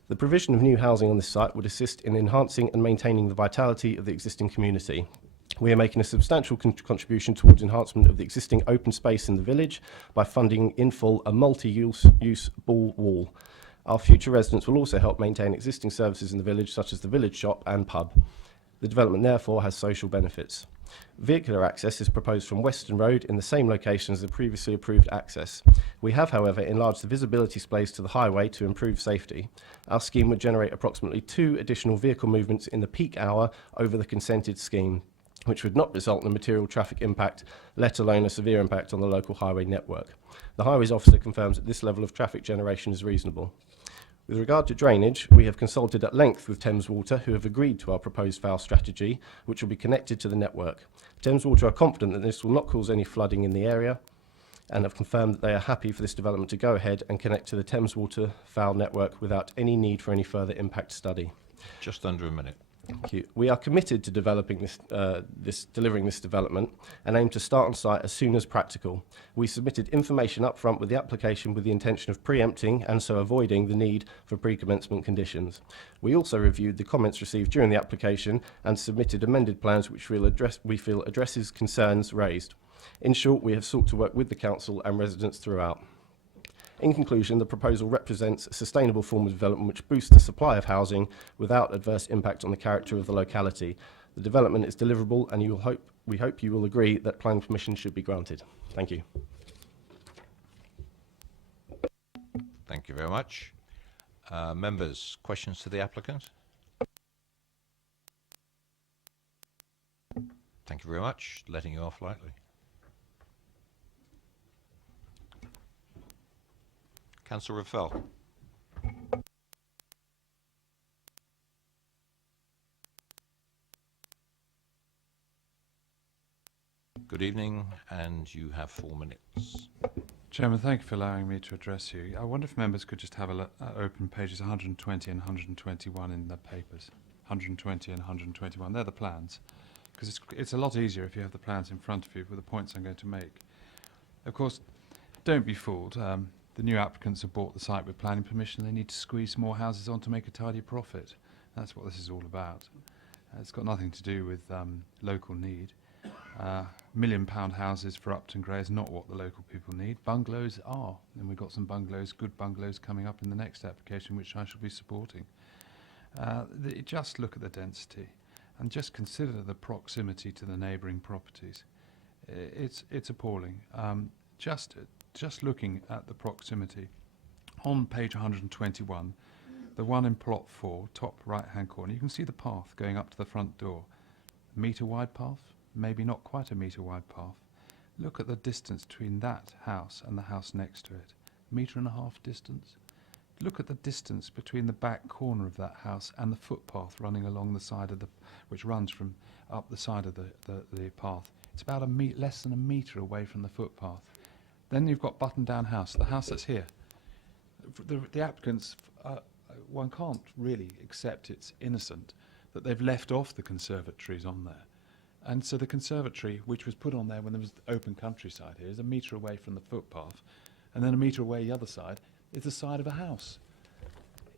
The provision of new housing on this site would assist in enhancing and maintaining the vitality of the existing community. We are making a substantial contribution towards enhancement of the existing open space in the village by funding in full a multi-use ball wall. Our future residents will also help maintain existing services in the village, such as the village shop and pub. The development therefore has social benefits. Vehicular access is proposed from Western Road in the same location as the previously approved access. We have, however, enlarged the visibility space to the highway to improve safety. Our scheme would generate approximately 2 additional vehicle movements in the peak hour over the consented scheme, which would not result in a material traffic impact, let alone a severe impact on the local highway network. The Highways Officer confirms that this level of traffic generation is reasonable. With regard to drainage, we have consulted at length with Thames Water, who have agreed to our proposed valve strategy, which will be connected to the network. Thames Water are confident that this will not cause any flooding in the area, and have confirmed that they are happy for this development to go ahead and connect to the Thames Water valve network without any need for any further impact study. Just under a minute. Thank you. We are committed to developing delivering this development and aim to start on site as soon as practical. We submitted information up front with the application with the intention of preempting and so avoiding the need for pre-commencement conditions. We also reviewed the comments received during the application and submitted amended plans which we feel addresses concerns raised. In short, we have sought to work with the council and residents throughout. In conclusion, the proposal represents a sustainable form of development which boosts the supply of housing without adverse impact on the character of the locality. The development is deliverable, and we hope you will agree that planning permission should be granted. Thank you. Thank you very much. Members, questions to the applicant? Thank you very much. Letting you off lightly. Councillor Raffel. Good evening, and you have 4 minutes. Chairman, thank you for allowing me to address you. I wonder if members could just have a look, open pages 120 and 121 in the papers. 120 and 121, they're the plans. Because it's a lot easier if you have the plans in front of you with the points I'm going to make. Of course, don't be fooled. The new applicants have bought the site with planning permission. They need to squeeze more houses on to make a tidy profit. That's what this is all about. It's got nothing to do with local need. £1 million houses for Upton Gray is not what the local people need. Bungalows are, and we've got some bungalows, good bungalows coming up in the next application, which I shall be supporting. Just look at the density and just consider the proximity to the neighbouring properties. It's appalling. Just looking at the proximity, on page 121, the one in plot 4, top right-hand corner, you can see the path going up to the front door. Metre-wide path, maybe not quite a metre-wide path. Look at the distance between that house and the house next to it. 1.5 metre distance. Look at the distance between the back corner of that house and the footpath running along the side of which runs from up the side of the path. It's about less than 1 metre away from the footpath. Then you've got Button-Down House, the house that's here. The applicants, one can't really accept it's innocent that they've left off the conservatories on there. And so the conservatory, which was put on there when there was open countryside here, is 1 metre away from the footpath. And then 1 metre away the other side is the side of a house.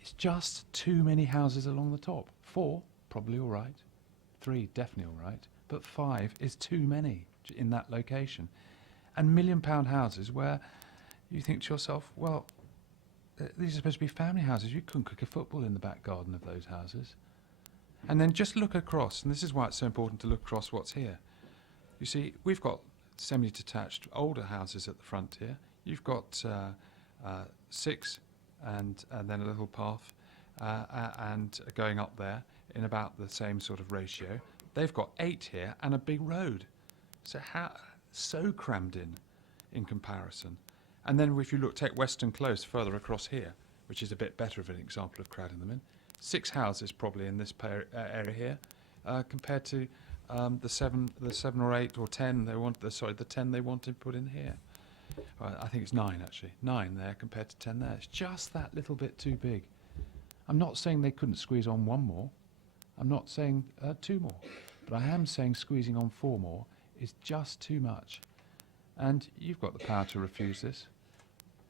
It's just too many houses along the top. 4, probably all right. 3, definitely all right. But 5 is too many in that location. And £1 million houses where you think to yourself, well, these are supposed to be family houses. You couldn't cook a football in the back garden of those houses. And then just look across, and this is why it's so important to look across what's here. You see, we've got semi-detached older houses at the front here. You've got 6 and then a little path and going up there in about the same sort of ratio. They've got 8 here and a big road. So crammed in comparison. And then if you take Western Close further across here, which is a bit better of an example of crowding them in, 6 houses probably in this area here, compared to the 7 or 8 or 10 the 10 they want to put in here. I think it's 9 actually. 9 there compared to 10 there. It's just that little bit too big. I'm not saying they couldn't squeeze on 1 more. I'm not saying 2 more. But I am saying squeezing on 4 more is just too much. And you've got the power to refuse this.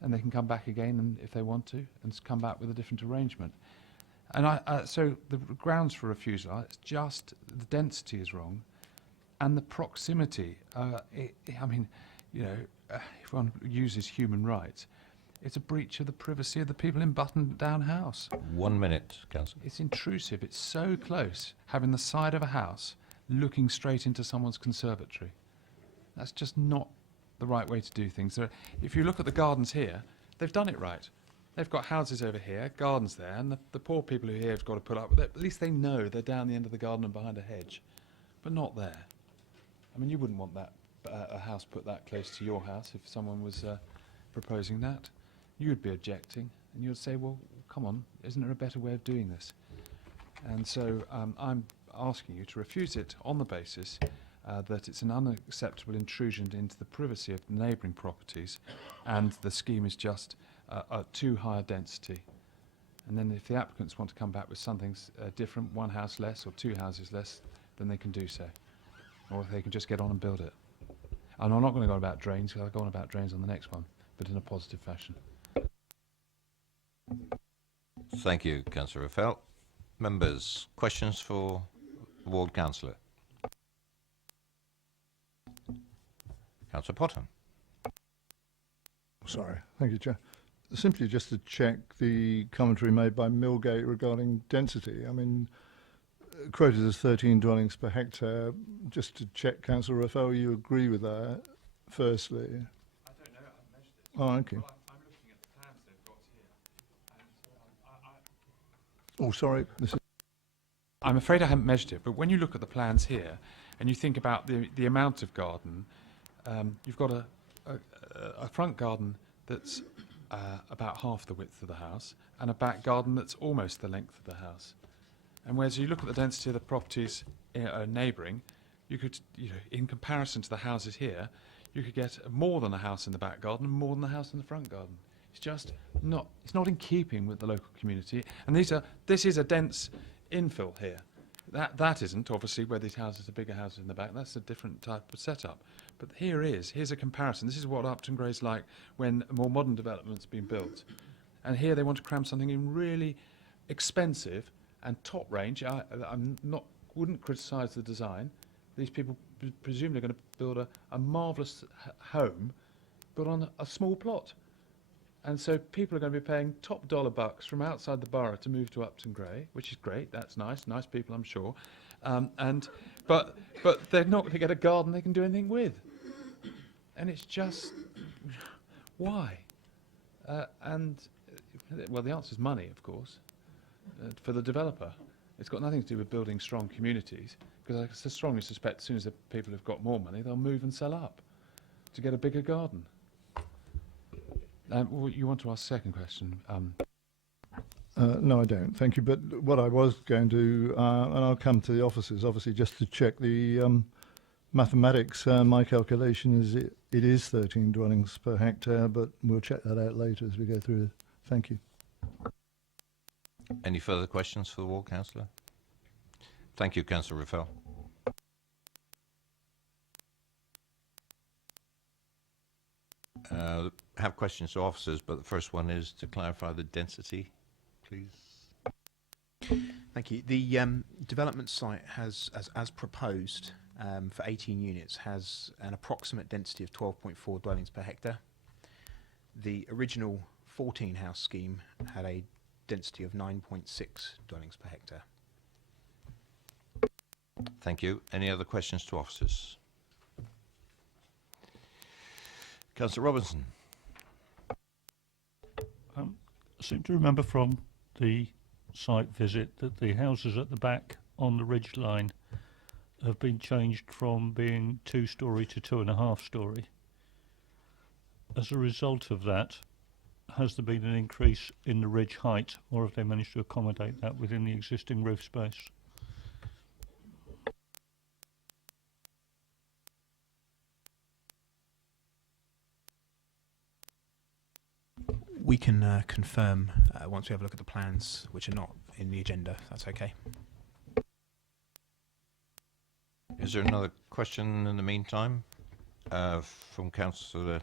And they can come back again if they want to and come back with a different arrangement. And so the grounds for refusal are, it's just the density is wrong and the proximity. I mean, you know, if one uses human rights, it's a breach of the privacy of the people in Button-Down House. 1 minute, Councillor. It's intrusive. It's so close, having the side of a house looking straight into someone's conservatory. That's just not the right way to do things. If you look at the gardens here, they've done it right. They've got houses over here, gardens there, and the poor people who are here have got to put up with it. At least they know they're down the end of the garden and behind a hedge, but not there. I mean, you wouldn't want that a house put that close to your house if someone was proposing that. You would be objecting, and you would say, well, come on, isn't there a better way of doing this? And so I'm asking you to refuse it on the basis that it's an unacceptable intrusion into the privacy of the neighbouring properties, and the scheme is just too high a density. And then if the applicants want to come back with something different, one house less or two houses less, then they can do so. Or they can just get on and build it. And I'm not going to go on about drains, because I'll go on about drains on the next one, but in a positive fashion. Thank you, Councillor Raffel. Members, questions for the Ward Councillor? Councillor Potter. Sorry. Thank you, Chair. Simply just to check the commentary made by Millgate regarding density. I mean, quoted as 13 dwellings per hectare. Just to check, Councillor Raffel, you agree with that, firstly? I don't know, I've measured it. Oh, okay. Well, I'm looking at the plans they've got here. Oh, sorry. I'm afraid I haven't measured it, but when you look at the plans here and you think about the amount of garden, you've got a front garden that's about half the width of the house and a back garden that's almost the length of the house. And whereas you look at the density of the properties neighbouring, you could, in comparison to the houses here, you could get more than a house in the back garden and more than a house in the front garden. It's just not, it's not in keeping with the local community. And this is a dense infill here. That isn't, obviously, where these houses are bigger houses in the back. That's a different type of setup. But here's a comparison. This is what Upton Gray's like when a more modern development's been built. And here they want to cram something in really expensive and top range. Wouldn't criticise the design. These people presumably are going to build a marvellous home, but on a small plot. And so people are going to be paying top dollar bucks from outside the borough to move to Upton Gray, which is great. That's nice people, I'm sure. But they're not going to get a garden they can do anything with. And it's just, why? Well, the answer is money, of course, for the developer. It's got nothing to do with building strong communities, because I strongly suspect as soon as the people have got more money, they'll move and sell up to get a bigger garden. You want to ask a second question? No, I don't. Thank you. But what I was going to, and I'll come to the officers, obviously, just to check the mathematics. My calculation is it is 13 dwellings per hectare, but we'll check that out later as we go through it. Thank you. Any further questions for the Ward Councillor? Thank you, Councillor Raffel. Have questions to officers, but the first one is to clarify the density, please. Thank you. The development site has, as proposed, for 18 units, has an approximate density of 12.4 dwellings per hectare. The original 14-house scheme had a density of 9.6 dwellings per hectare. Thank you. Any other questions to officers? Councillor Robinson. I seem to remember from the site visit that the houses at the back on the ridge line have been changed from being 2-storey to 2.5-storey. As a result of that, has there been an increase in the ridge height, or have they managed to accommodate that within the existing roof space? We can confirm once we have a look at the plans, which are not in the agenda. That's okay. Is there another question in the meantime from Councillor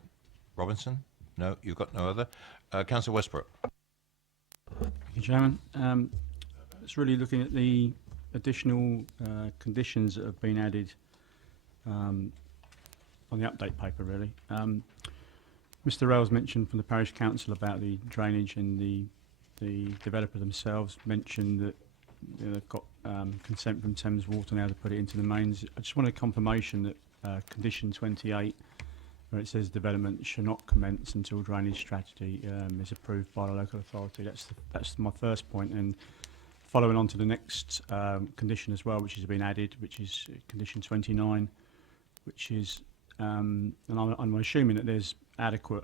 Robinson? No, you've got no other. Councillor Westbrook. Thank you, Chairman. It's really looking at the additional conditions that have been added on the update paper, really. Mr. Rails mentioned from the Parish Council about the drainage, and the developer themselves mentioned that they've got consent from Thames Water now to put it into the mains. I just wanted confirmation that condition 28, where it says development shall not commence until drainage strategy is approved by the local authority. That's my first point. And following on to the next condition as well, which has been added, which is condition 29, which is, and I'm assuming that there's adequate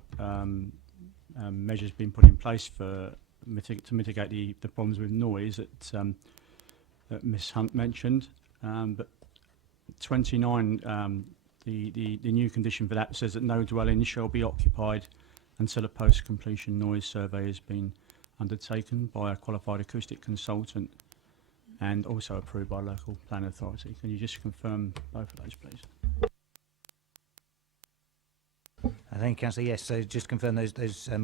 measures being put in place to mitigate the problems with noise that Ms Hunt mentioned. But 29, the new condition for that says that no dwelling shall be occupied until a post-completion noise survey has been undertaken by a qualified acoustic consultant and also approved by local planning authority. Can you just confirm both of those, please? Thank you, Councillor. Yes, so just confirm those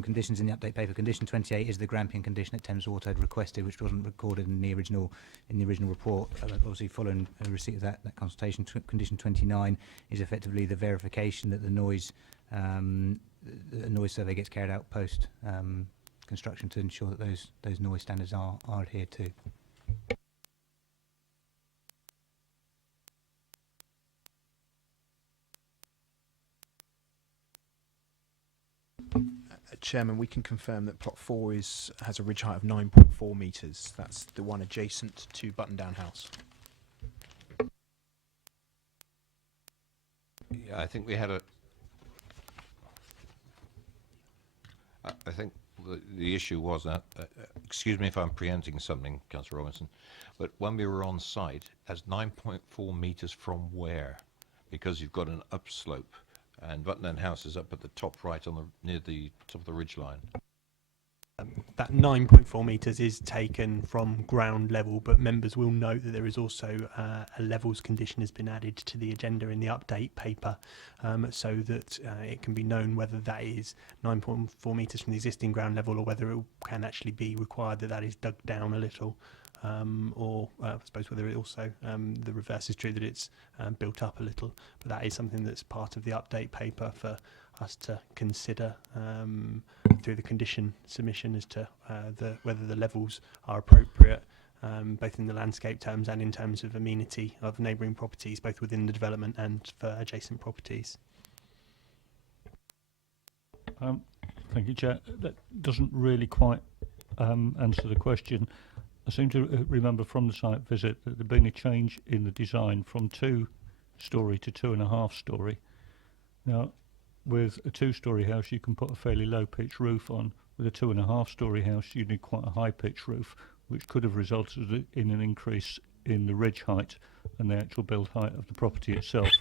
conditions in the update paper. Condition 28 is the Grampian condition that Thames Water had requested, which wasn't recorded in the original report. Obviously, following receipt of that consultation, condition 29 is effectively the verification that the noise survey gets carried out post construction to ensure that those noise standards are adhered to. Chairman, we can confirm that plot 4 has a ridge height of 9.4 metres. That's the one adjacent to Button Down House. Yeah, I think we had I think the issue was that, excuse me if I'm preempting something, Councillor Robinson, but when we were on site, that's 9.4 metres from where? Because you've got an upslope, and Button House is up at the top right near the top of the ridge line. That 9.4 metres is taken from ground level, but members will note that there is also a levels condition has been added to the agenda in the update paper, so that it can be known whether that is 9.4 metres from the existing ground level or whether it can actually be required that is dug down a little, or I suppose whether it also the reverse is true, that it's built up a little. But that is something that's part of the update paper for us to consider through the condition submission as to whether the levels are appropriate, both in the landscape terms and in terms of amenity of neighbouring properties, both within the development and for adjacent properties. Thank you, Chair. That doesn't really quite answer the question. I seem to remember from the site visit that there'd been a change in the design from 2-storey to 2.5-storey. Now, with a 2-storey house, you can put a fairly low-pitch roof on. With a 2.5-storey house, you need quite a high-pitch roof, which could have resulted in an increase in the ridge height and the actual build height of the property itself.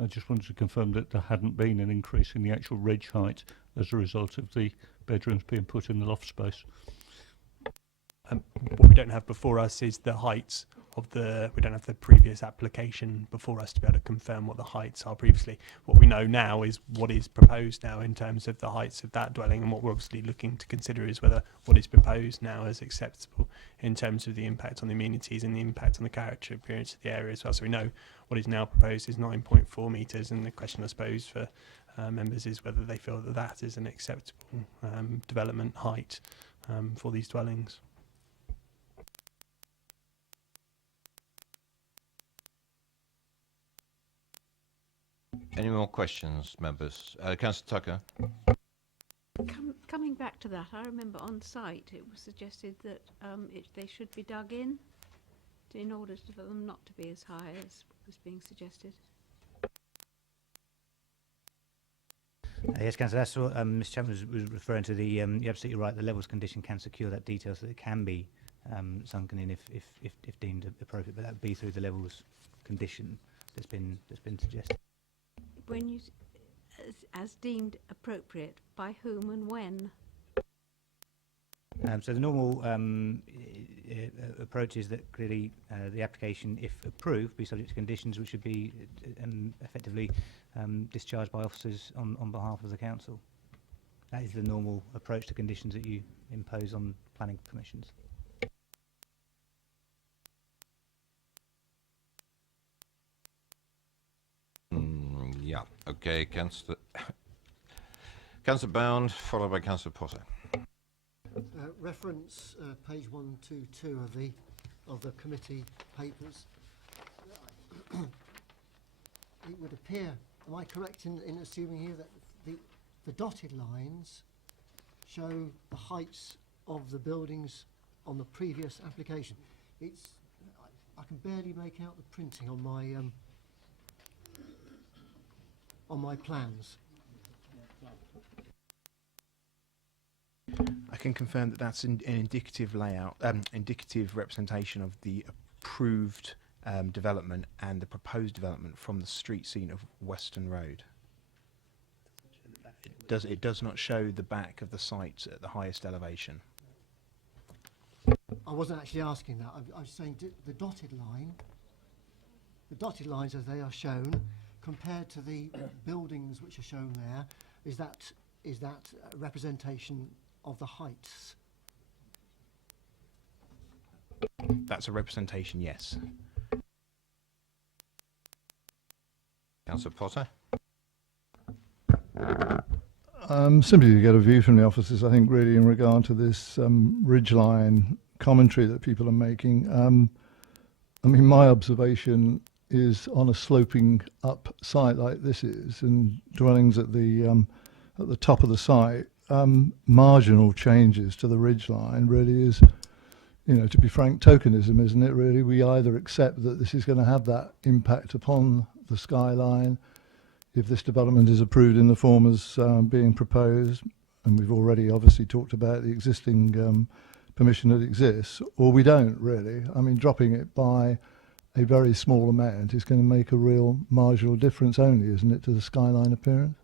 I just wanted to confirm that there hadn't been an increase in the actual ridge height as a result of the bedrooms being put in the loft space. What we don't have before us is the heights of we don't have the previous application before us to be able to confirm what the heights are previously. What we know now is what is proposed now in terms of the heights of that dwelling, and what we're obviously looking to consider is whether what is proposed now is acceptable in terms of the impact on the amenities and the impact on the character appearance of the area as well. So we know what is now proposed is 9.4 metres, and the question I suppose for members is whether they feel that that is an acceptable development height for these dwellings. Any more questions, members? Councillor Tucker. Coming back to that, I remember on site it was suggested that they should be dug in order for them not to be as high as was being suggested. Yes, Councillor, that's what Mr. Chapman was referring to. You're absolutely right. The levels condition can secure that detail so that it can be sunken in if deemed appropriate, but that would be through the levels condition that's been suggested. When you, as deemed appropriate, by whom and when? So the normal approach is that clearly the application, if approved, be subject to conditions which should be effectively discharged by officers on behalf of the council. That is the normal approach to conditions that you impose on planning permissions. Yeah, okay, Councillor Bound, followed by Councillor Potter. Reference page 122 of the committee papers. It would appear, am I correct in assuming here that the dotted lines show the heights of the buildings on the previous application? I can barely make out the printing on my plans. I can confirm that that's an indicative layout, indicative representation of the approved development and the proposed development from the street scene of Western Road. It does not show the back of the site at the highest elevation. I wasn't actually asking that. I was saying the dotted lines as they are shown, compared to the buildings which are shown there, is that a representation of the heights? That's a representation, yes. Councillor Potter? Simply to get a view from the officers, I think really in regard to this ridgeline commentary that people are making. I mean, my observation is on a sloping up site like this is, and dwellings at the top of the site, marginal changes to the ridgeline really is, you know, to be frank, tokenism, isn't it? Really, we either accept that this is going to have that impact upon the skyline if this development is approved in the form as being proposed, and we've already obviously talked about the existing permission that exists, or we don't really. I mean, dropping it by a very small amount is going to make a real marginal difference only, isn't it, to the skyline appearance?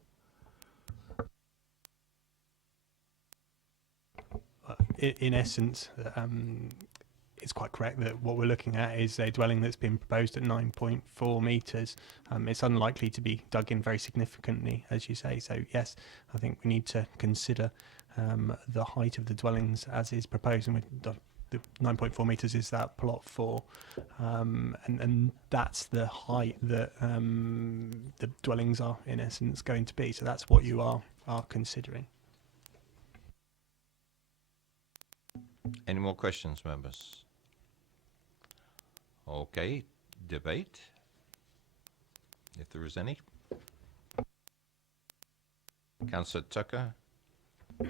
In essence, it's quite correct that what we're looking at is a dwelling that's been proposed at 9.4 metres. It's unlikely to be dug in very significantly, as you say. So yes, I think we need to consider the height of the dwellings as is proposed, and the 9.4 metres is that plot 4, and that's the height that the dwellings are in essence going to be. So that's what you are considering. Any more questions, members? Okay, debate, if there is any. Councillor Tucker, All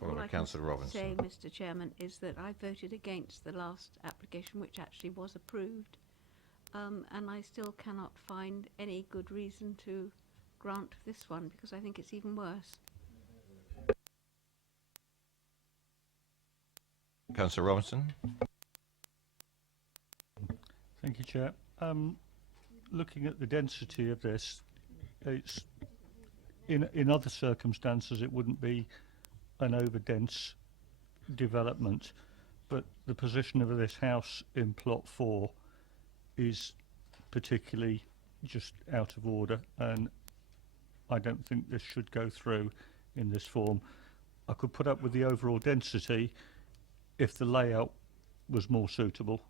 or I Councillor can Robinson. say, Mr. Chairman, is that I voted against the last application, which actually was approved, and I still cannot find any good reason to grant this one, because I think it's even worse. Councillor Robinson. Thank you, Chair. Looking at the density of this, it's in other circumstances it wouldn't be an over-dense development, but the position of this house in plot 4 is particularly just out of order, and I don't think this should go through in this form. I could put up with the overall density if the layout was more suitable,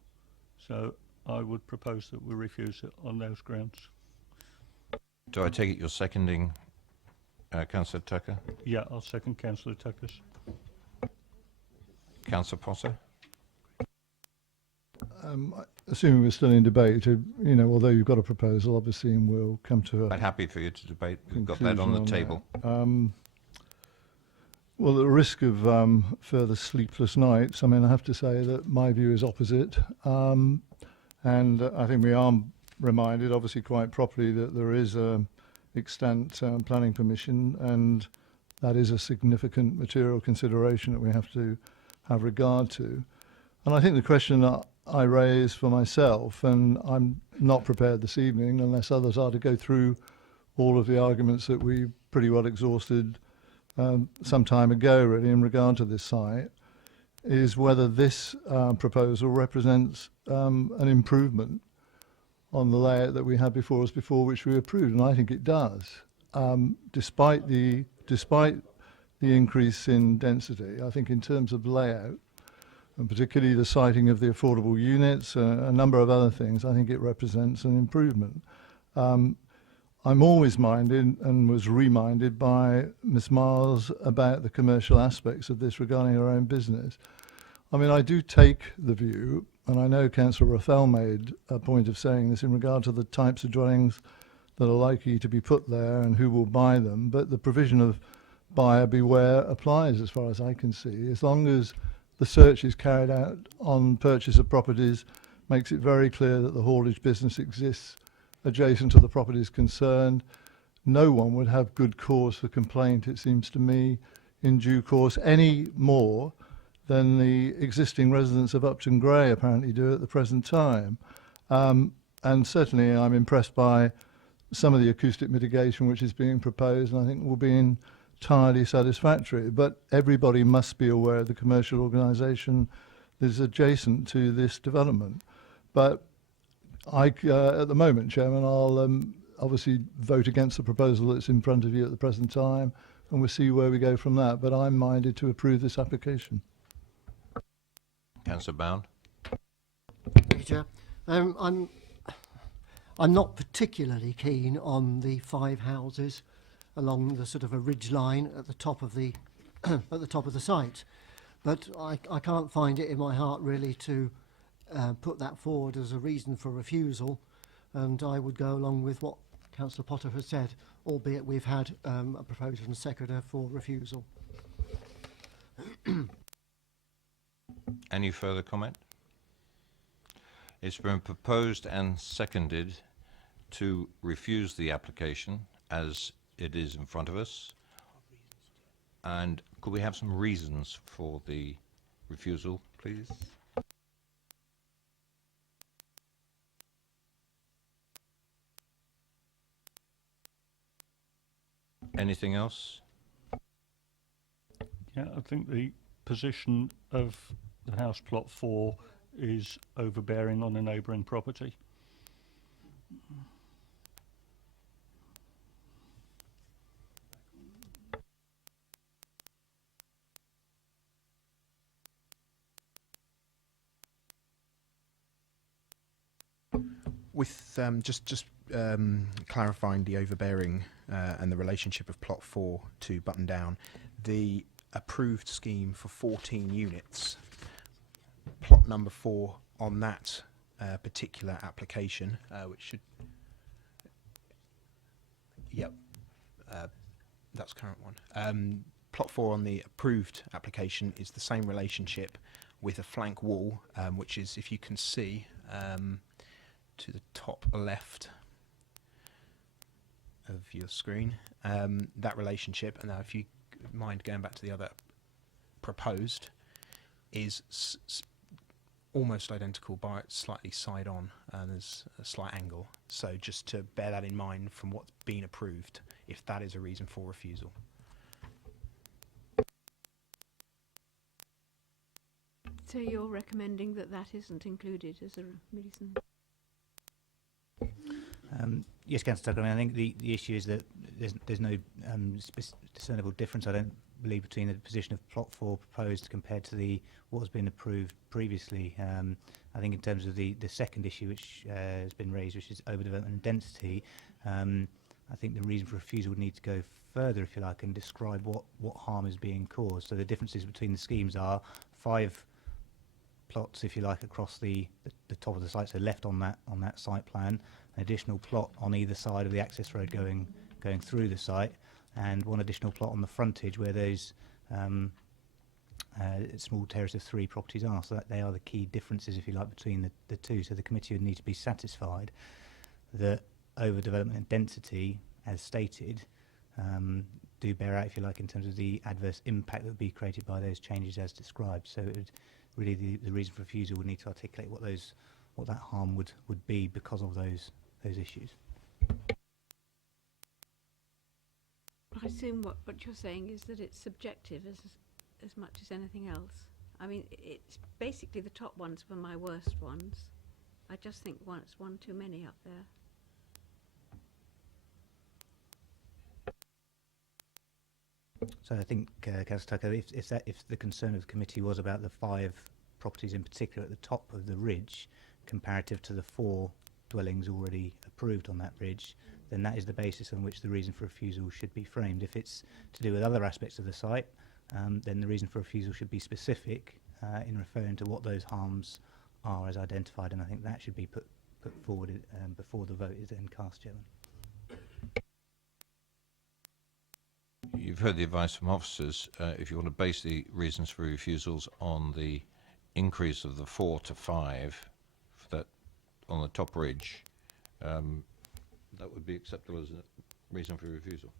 so I would propose that we refuse it on those grounds. Do I take it you're seconding Councillor Tucker? Yeah, I'll second Councillor Tucker's. Councillor Potter? Assuming we're still in debate, you know, although you've got a proposal, obviously, and we'll come to a... I'm happy for you to debate. We've got that on the table. Well, at the risk of further sleepless nights, I mean, I have to say that my view is opposite. And I think we are reminded, obviously quite properly, that there is a extant planning permission, and that is a significant material consideration that we have to have regard to. And I think the question that I raise for myself, and I'm not prepared this evening, unless others are to go through all of the arguments that we pretty well exhausted some time ago, really, in regard to this site, is whether this proposal represents an improvement on the layout that we had before us before, which we approved, and I think it does. Despite the increase in density, I think in terms of layout, and particularly the siting of the affordable units, a number of other things, I think it represents an improvement. I'm always minded, and was reminded by Ms Miles, about the commercial aspects of this regarding her own business. I mean, I do take the view, and I know Councillor Rathel made a point of saying this in regard to the types of dwellings that are likely to be put there and who will buy them, but the provision of buyer beware applies as far as I can see. As long as the search is carried out on purchase of properties, makes it very clear that the haulage business exists adjacent to the properties concerned, no one would have good cause for complaint, it seems to me, in due course, any more than the existing residents of Upton Gray apparently do at the present time. And certainly I'm impressed by some of the acoustic mitigation which is being proposed, and I think will be entirely satisfactory. But everybody must be aware of the commercial organisation that is adjacent to this development. But at the moment, Chairman, I'll obviously vote against the proposal that's in front of you at the present time, and we'll see where we go from that. But I'm minded to approve this application. Councillor Bound. Thank you, Chair. I'm not particularly keen on the 5 houses along the sort of a ridge line at the top of the at the top of the site, but I can't find it in my heart really to put that forward as a reason for refusal, and I would go along with what Councillor Potter has said, albeit we've had a proposal from the Secretary for refusal. Any further comment? It's been proposed and seconded to refuse the application as it is in front of us. And could we have some reasons for the refusal, please? Anything else? Yeah, I think the position of the house plot 4 is overbearing on a neighbouring property. With just clarifying the overbearing and the relationship of plot 4 to Button Down, the approved scheme for 14 units, plot number 4 on that particular application, which should, yep, that's current one. Plot 4 on the approved application is the same relationship with a flank wall, which is, if you can see, to the top left of your screen, that relationship, and now if you mind going back to the other proposed, is almost identical but slightly side on, and there's a slight angle. So just to bear that in mind from what's been approved, if that is a reason for refusal. So you're recommending that that isn't included as a reason? Yes, Councillor Tucker. I mean, I think the issue is that there's no discernible difference, I don't believe, between the position of plot 4 proposed compared to what has been approved previously. I think in terms of the second issue which has been raised, which is overdevelopment and density, I think the reason for refusal would need to go further, if you like, and describe what harm is being caused. So the differences between the schemes are 5 plots, if you like, across the top of the site, so left on that site plan, an additional plot on either side of the access road going through the site, and one additional plot on the frontage where those small terrace of 3 properties are. So that they are the key differences, if you like, between the two. So the committee would need to be satisfied that overdevelopment and density, as stated, do bear out, if you like, in terms of the adverse impact that would be created by those changes as described. So it would really, the reason for refusal would need to articulate what that harm would be because of those issues. I assume what you're saying is that it's subjective as much as anything else. I mean, it's basically the top ones were my worst ones. I just think it's one too many up there. So I think, Councillor Tucker, if the concern of the committee was about the 5 properties in particular at the top of the ridge, comparative to the 4 dwellings already approved on that ridge, then that is the basis on which the reason for refusal should be framed. If it's to do with other aspects of the site, then the reason for refusal should be specific in referring to what those harms are as identified, and I think that should be put forward before the vote is then cast, Chairman. You've heard the advice from officers. If you want to base the reasons for refusals on the increase of the 4 to 5 for that on the top ridge, that would be acceptable as a reason for refusal.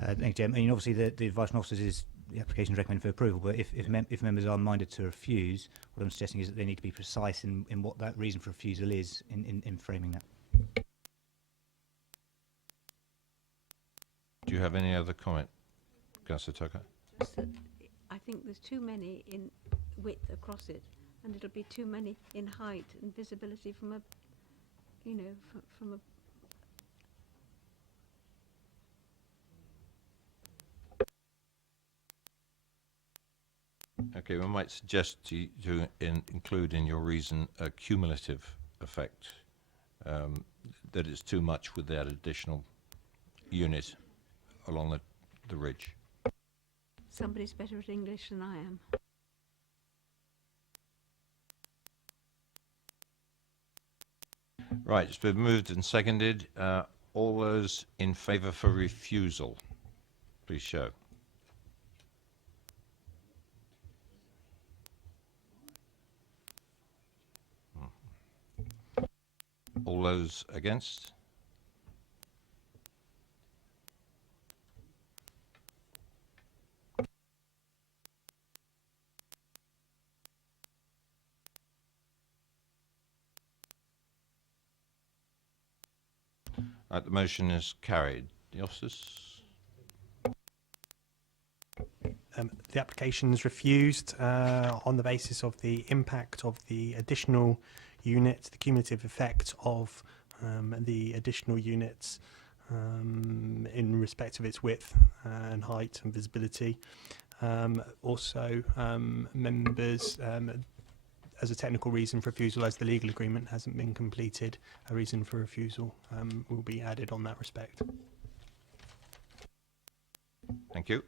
Thank you, Chairman. I mean, obviously the advice from officers is the application is recommended for approval, but if members are minded to refuse, what I'm suggesting is that they need to be precise in what that reason for refusal is in framing that. Do you have any other comment, Councillor Tucker? I think there's too many in width across it, and it'll be too many in height and visibility from a, you know, from a. Okay, we might suggest to include in your reason a cumulative effect, that it's too much with that additional unit along the ridge. Somebody's better at English than I am. Right, it's been moved and seconded. All those in favour for refusal, please show. All those against? The motion is carried. The officers? The application is refused on the basis of the impact of the additional units, the cumulative effect of the additional units in respect of its width and height and visibility. Also, members, as a technical reason for refusal, as the legal agreement hasn't been completed, a reason for refusal will be added on that respect. Thank you.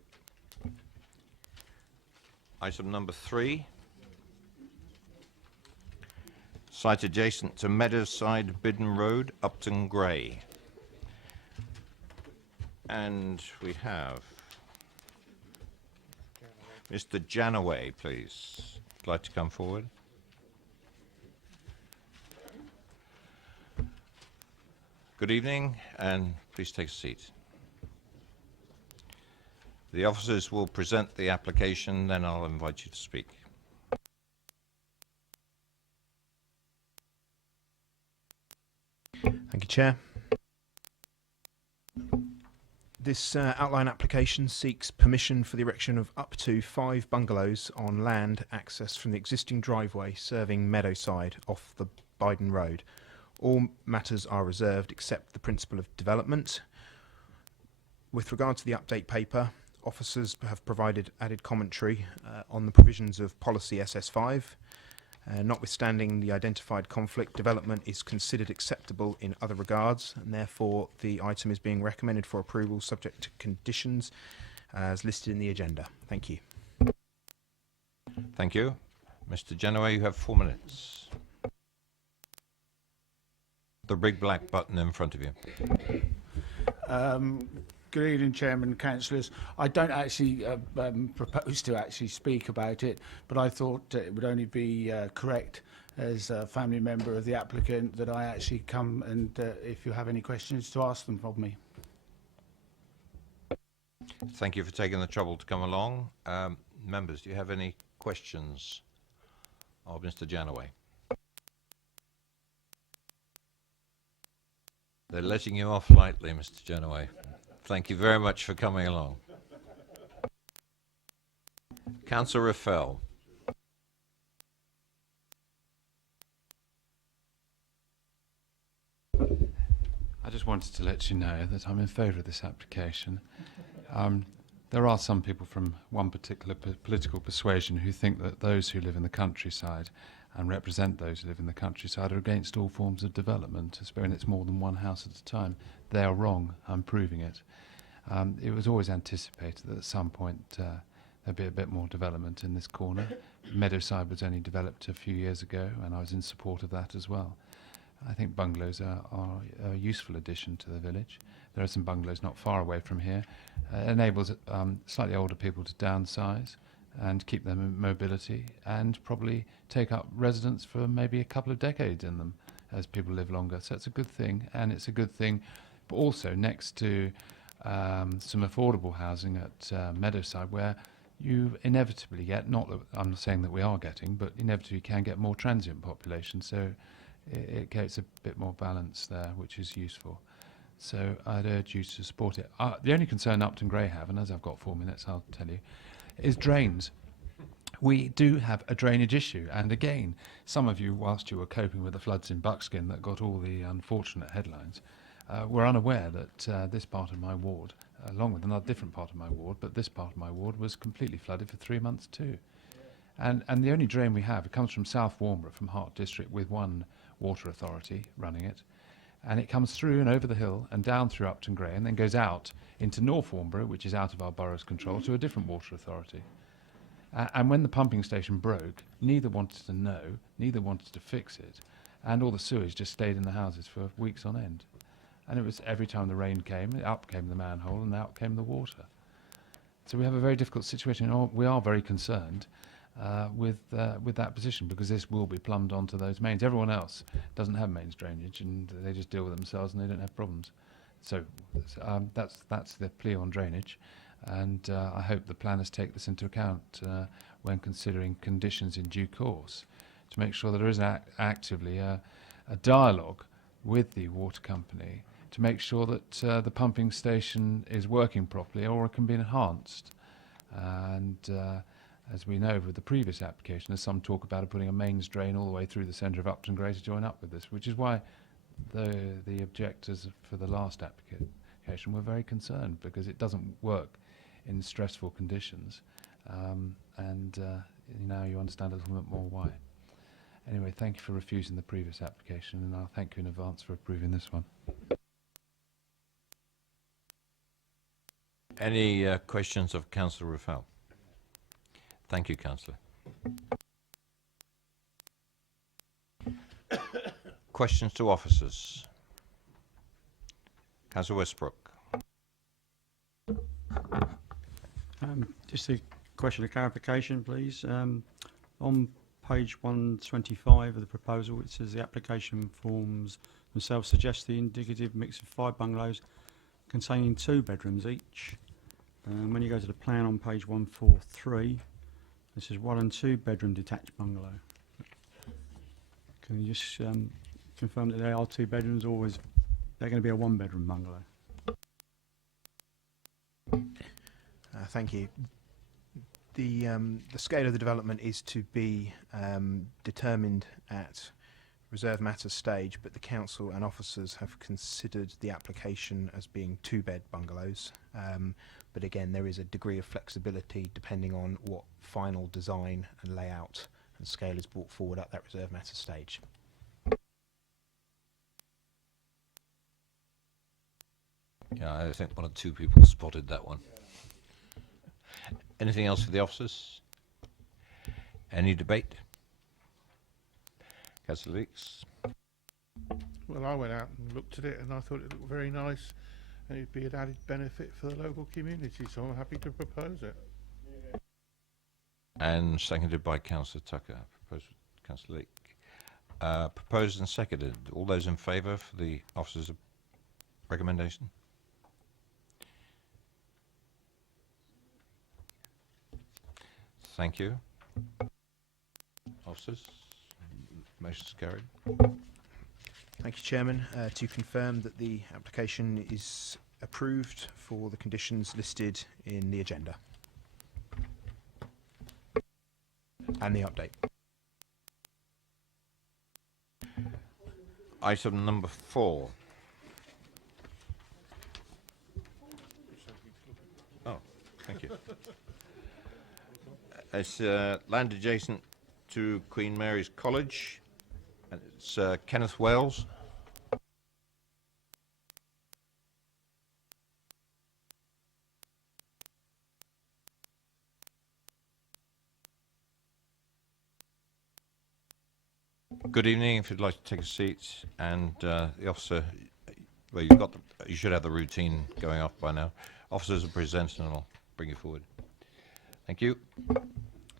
Item number 3. Site adjacent to Meadowside Bidden Road, Upton Gray. And we have Mr. Janaway, please. Would like to come forward? Good evening, and please take a seat. The officers will present the application, then I'll invite you to speak. Thank you, Chair. This outline application seeks permission for the erection of up to 5 bungalows on land accessed from the existing driveway serving Meadowside off the Biden Road. All matters are reserved except the principle of development. With regard to the update paper, officers have provided added commentary on the provisions of Policy SS5. Notwithstanding the identified conflict, development is considered acceptable in other regards, and therefore the item is being recommended for approval subject to conditions as listed in the agenda. Thank you. Thank you. Mr. Janaway, you have 4 minutes. The big black button in front of you. Good evening, Chairman and Councillors. I don't actually propose to actually speak about it, but I thought it would only be correct as a family member of the applicant that I actually come and, if you have any questions, to ask them of me. Thank you for taking the trouble to come along. Members, do you have any questions of Mr. Janaway? They're letting you off lightly, Mr. Janaway. Thank you very much for coming along. Councillor Raffel. I just wanted to let you know that I'm in favour of this application. There are some people from one particular political persuasion who think that those who live in the countryside and represent those who live in the countryside are against all forms of development, when it's more than one house at a time. They are wrong. I'm proving it. It was always anticipated that at some point there'd be a bit more development in this corner. Meadowside was only developed a few years ago, and I was in support of that as well. I think bungalows are a useful addition to the village. There are some bungalows not far away from here. It enables slightly older people to downsize and keep them in mobility, and probably take up residence for maybe a couple of decades in them as people live longer. So it's a good thing, and it's a good thing but also next to some affordable housing at Meadowside, where you inevitably get, not that I'm saying that we are getting, but inevitably can get more transient population, so it creates a bit more balance there, which is useful. So I'd urge you to support it. The only concern Upton Gray have, and as I've got 4 minutes, I'll tell you, is drains. We do have a drainage issue, and again, some of you, whilst you were coping with the floods in Buckskin that got all the unfortunate headlines, were unaware that this part of my ward, along with another different part of my ward, but this part of my ward was completely flooded for 3 months too. And the only drain we have, it comes from South Warnborough, from Hart District, with one water authority running it, and it comes through and over the hill and down through Upton Gray and then goes out into North Warnborough, which is out of our borough's control, to a different water authority. And when the pumping station broke, neither wanted to know, neither wanted to fix it, and all the sewage just stayed in the houses for weeks on end. And it was every time the rain came, up came the manhole and out came the water. So we have a very difficult situation, and we are very concerned with that position, because this will be plumbed onto those mains. Everyone else doesn't have mains drainage, and they just deal with themselves and they don't have problems. So that's the plea on drainage. And I hope the planners take this into account when considering conditions in due course, to make sure that there is actively a dialogue with the water company to make sure that the pumping station is working properly or it can be enhanced. And as we know with the previous application, there's some talk about putting a mains drain all the way through the centre of Upton Gray to join up with this, which is why the objectors for the last application were very concerned, because it doesn't work in stressful conditions, and now you understand a little bit more why. Anyway, thank you for refusing the previous application, and I'll thank you in advance for approving this one. Any questions of Councillor Rafal? Thank you, Councillor. Questions to officers? Councillor Westbrook. Just a question of clarification, please. On page 125 of the proposal, it says the application forms themselves suggest the indicative mix of 5 bungalows containing 2 bedrooms each. When you go to the plan on page 143, it says 1 and 2 bedroom detached bungalow. Can you just confirm that they are 2 bedrooms, or is they're going to be a 1 bedroom bungalow? Thank you. The scale of the development is to be determined at reserve matters stage, but the council and officers have considered the application as being 2-bed bungalows. But again, there is a degree of flexibility depending on what final design and layout and scale is brought forward at that reserve matters stage. Yeah, I think 1 or 2 people spotted that one. Anything else for the officers? Any debate? Councillor Leeks. Well, I went out and looked at it and I thought it looked very nice and it'd be an added benefit for the local community, so I'm happy to propose it. And seconded by Councillor Tucker. Proposed by Councillor Leek. Proposed and seconded. All those in favour for the officers' recommendation? Thank you. Officers, motion is carried. Thank you, Chairman. To confirm that the application is approved for the conditions listed in the agenda and the update. Item number 4. Oh, thank you. It's land adjacent to Queen Mary's College, and it's Kenneth Wales. Good evening. If you'd like to take a seat, and the officer, well, you should have the routine going off by now. Officers will present, and I'll bring you forward. Thank you.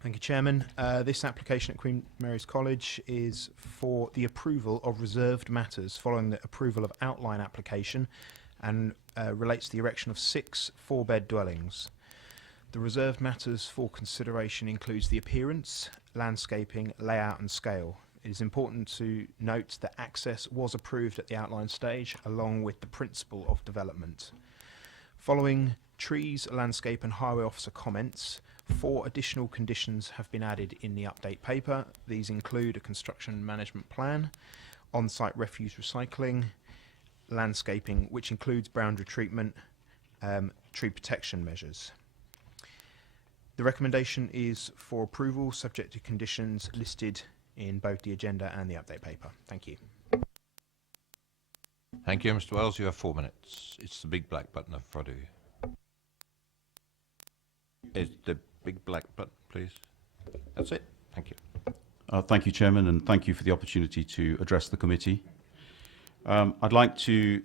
Thank you, Chairman. This application at Queen Mary's College is for the approval of reserved matters following the approval of outline application, and relates to the erection of 6 4-bed dwellings. The reserved matters for consideration includes the appearance, landscaping, layout and scale. It is important to note that access was approved at the outline stage along with the principle of development. Following trees, landscape and highway officer comments, 4 additional conditions have been added in the update paper. These include a construction management plan, on-site refuse recycling, landscaping, which includes boundary treatment, tree protection measures. The recommendation is for approval subject to conditions listed in both the agenda and the update paper. Thank you. Thank you, Mr. Wells. You have 4 minutes. It's the big black button in front of you. Is the big black button, please? That's it. Thank you. Thank you, Chairman, and thank you for the opportunity to address the committee. I'd like to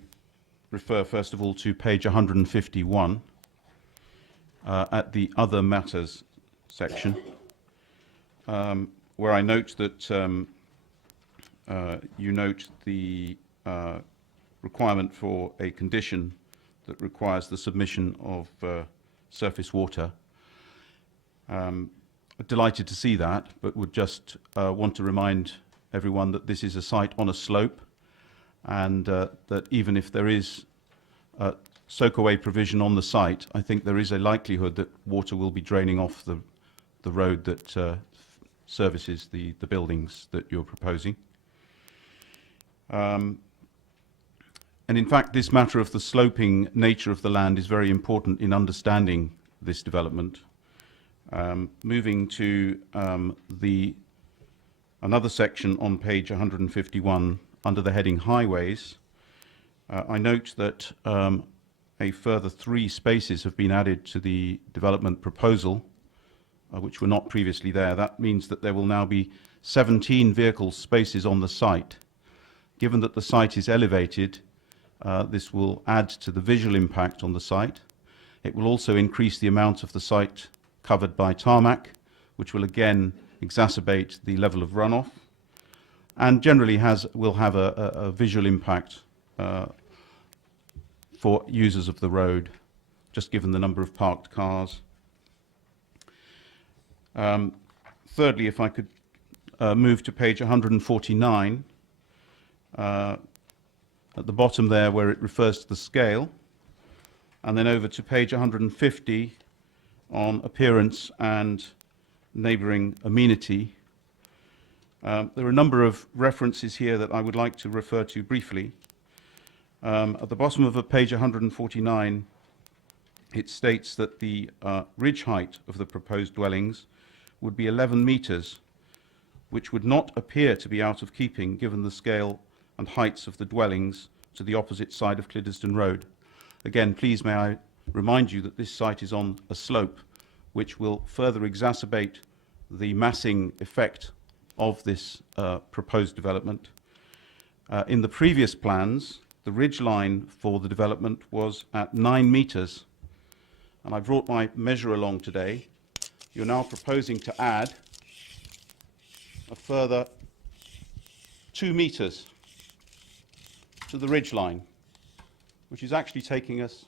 refer, first of all, to page 151 at the Other Matters section, where I note that you note the requirement for a condition that requires the submission of surface water. Delighted to see that, but would just want to remind everyone that this is a site on a slope, and that even if there is soak-away provision on the site, I think there is a likelihood that water will be draining off the road that services the buildings that you're proposing. And in fact, this matter of the sloping nature of the land is very important in understanding this development. Moving to another section on page 151 under the heading Highways, I note that a further 3 spaces have been added to the development proposal, which were not previously there. That means that there will now be 17 vehicle spaces on the site. Given that the site is elevated, this will add to the visual impact on the site. It will also increase the amount of the site covered by tarmac, which will again exacerbate the level of runoff, and generally will have a visual impact for users of the road, just given the number of parked cars. Thirdly, if I could move to page 149, at the bottom there where it refers to the scale, and then over to page 150 on appearance and neighbouring amenity. There are a number of references here that I would like to refer to briefly. At the bottom of page 149, it states that the ridge height of the proposed dwellings would be 11 metres, which would not appear to be out of keeping given the scale and heights of the dwellings to the opposite side of Cliddesden Road. Again, please may I remind you that this site is on a slope, which will further exacerbate the massing effect of this proposed development. In the previous plans, the ridge line for the development was at 9 metres, and I brought my measure along today. You're now proposing to add a further 2 metres to the ridge line, which is actually taking us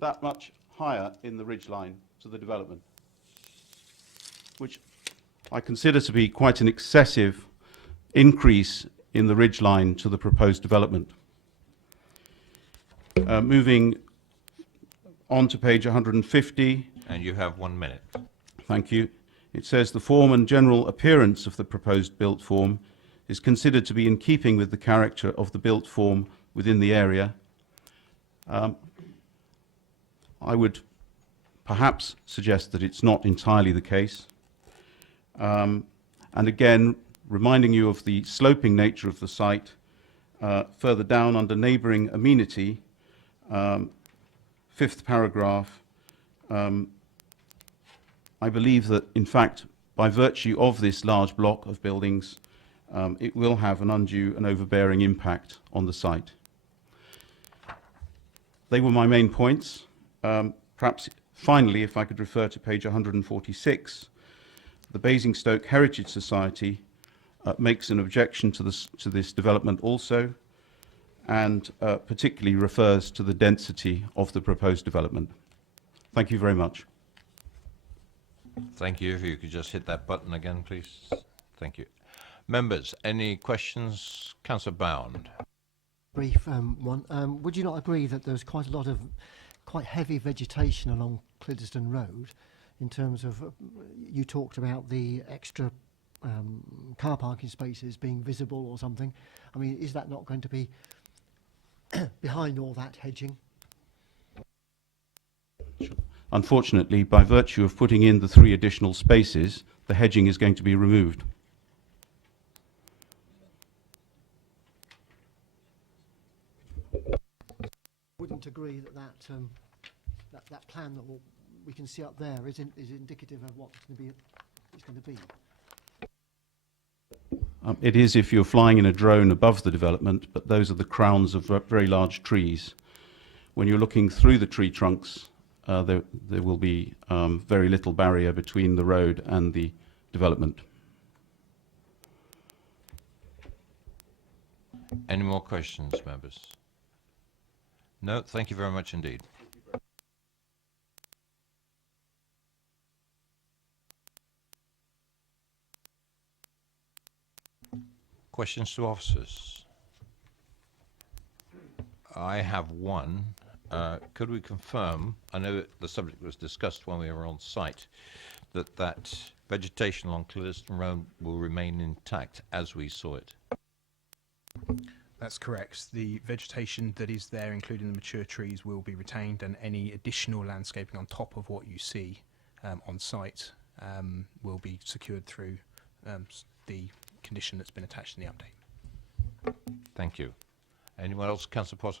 that much higher in the ridge line to the development, which I consider to be quite an excessive increase in the ridge line to the proposed development. Moving on to page 150. And you have 1 minute. Thank you. It says the form and general appearance of the proposed built form is considered to be in keeping with the character of the built form within the area. I would perhaps suggest that it's not entirely the case. And again, reminding you of the sloping nature of the site, further down under neighbouring amenity, 5th paragraph, I believe that, in fact, by virtue of this large block of buildings, it will have an undue and overbearing impact on the site. They were my main points. Perhaps finally, if I could refer to page 146, the Basingstoke Heritage Society makes an objection to this development also, and particularly refers to the density of the proposed development. Thank you very much. Thank you. If you could just hit that button again, please. Thank you. Members, any questions? Councillor Bound. Brief one. Would you not agree that there's quite quite heavy vegetation along Cliddesden Road in terms of, you talked about the extra car parking spaces being visible or something. I mean, is that not going to be behind all that hedging? Unfortunately, by virtue of putting in the 3 additional spaces, the hedging is going to be removed. Wouldn't agree that that plan that we can see up there is indicative of what it's going to be. It is if you're flying in a drone above the development, but those are the crowns of very large trees. When you're looking through the tree trunks, there will be very little barrier between the road and the development. Any more questions, members? No, thank you very much indeed. Questions to officers? I have one. Could we confirm, I know that the subject was discussed when we were on site, that vegetation along Cliddesden Road will remain intact as we saw it? That's correct. The vegetation that is there, including the mature trees, will be retained, and any additional landscaping on top of what you see on site will be secured through the condition that's been attached in the update. Thank you. Anyone else? Councillor Potter?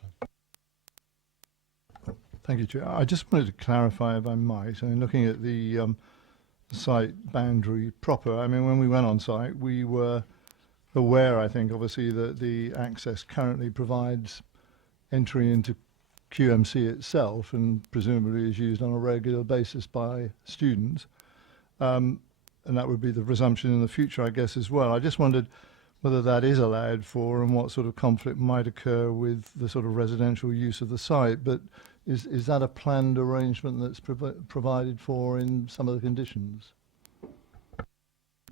Thank you, Chair. I just wanted to clarify, if I might, I mean, looking at the site boundary proper, I mean, when we went on site, we were aware, I think, obviously, that the access currently provides entry into QMC itself and presumably is used on a regular basis by students. And that would be the presumption in the future, I guess, as well. I just wondered whether that is allowed for and what sort of conflict might occur with the sort of residential use of the site. But is that a planned arrangement that's provided for in some of the conditions?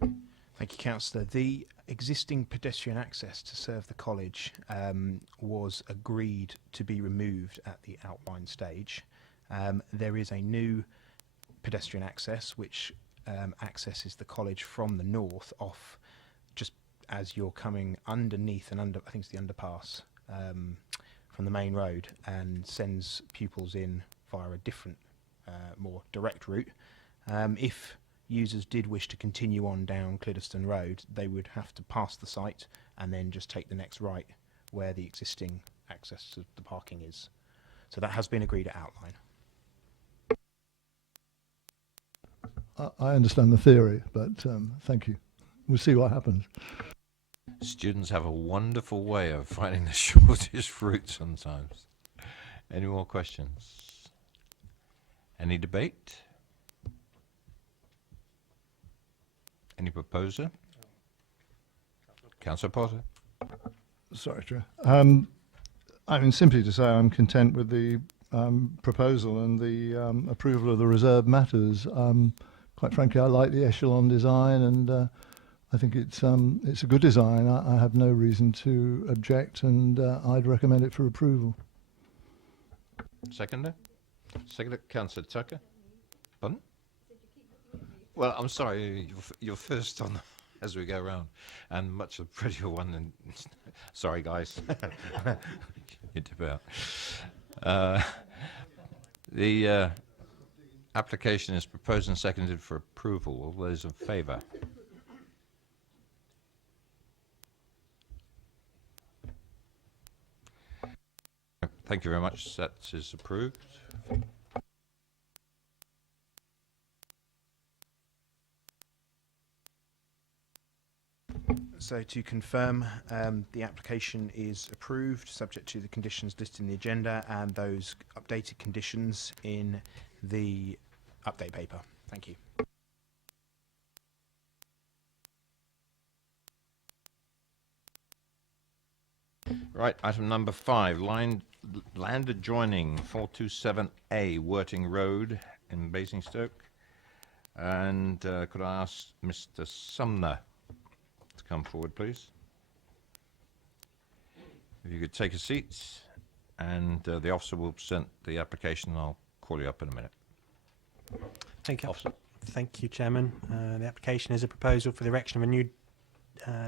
Thank you, Councillor. The existing pedestrian access to serve the college was agreed to be removed at the outline stage. There is a new pedestrian access which accesses the college from the north off just as you're coming underneath and I think it's the underpass from the main road, and sends pupils in via a different more direct route. If users did wish to continue on down Cliddesden Road, they would have to pass the site and then just take the next right where the existing access to the parking is. So that has been agreed at outline. I understand the theory, but thank you. We'll see what happens. Students have a wonderful way of finding the shortest route sometimes. Any more questions? Any debate? Any proposer? Councillor Potter? Sorry, Chair. I mean, simply to say I'm content with the proposal and the approval of the reserved matters. Quite frankly, I like the echelon design, and I think it's a good design. I have no reason to object, and I'd recommend it for approval. Seconder? Seconder, Councillor Tucker? Pardon? Well, I'm sorry, you're first on as we go around, and much a prettier one than. Sorry, guys. You dip out. The application is proposed and seconded for approval. All those in favour? Thank you very much. That is approved. So to confirm, the application is approved, subject to the conditions listed in the agenda and those updated conditions in the update paper. Thank you. Right, item number 5, land adjoining 427A Worting Road in Basingstoke. And could I ask Mr. Sumner to come forward, please? If you could take a seat. and the officer will present the application. I'll call you up in a minute. Thank you. Officer. Thank you, Chairman. The application is a proposal for the erection of a new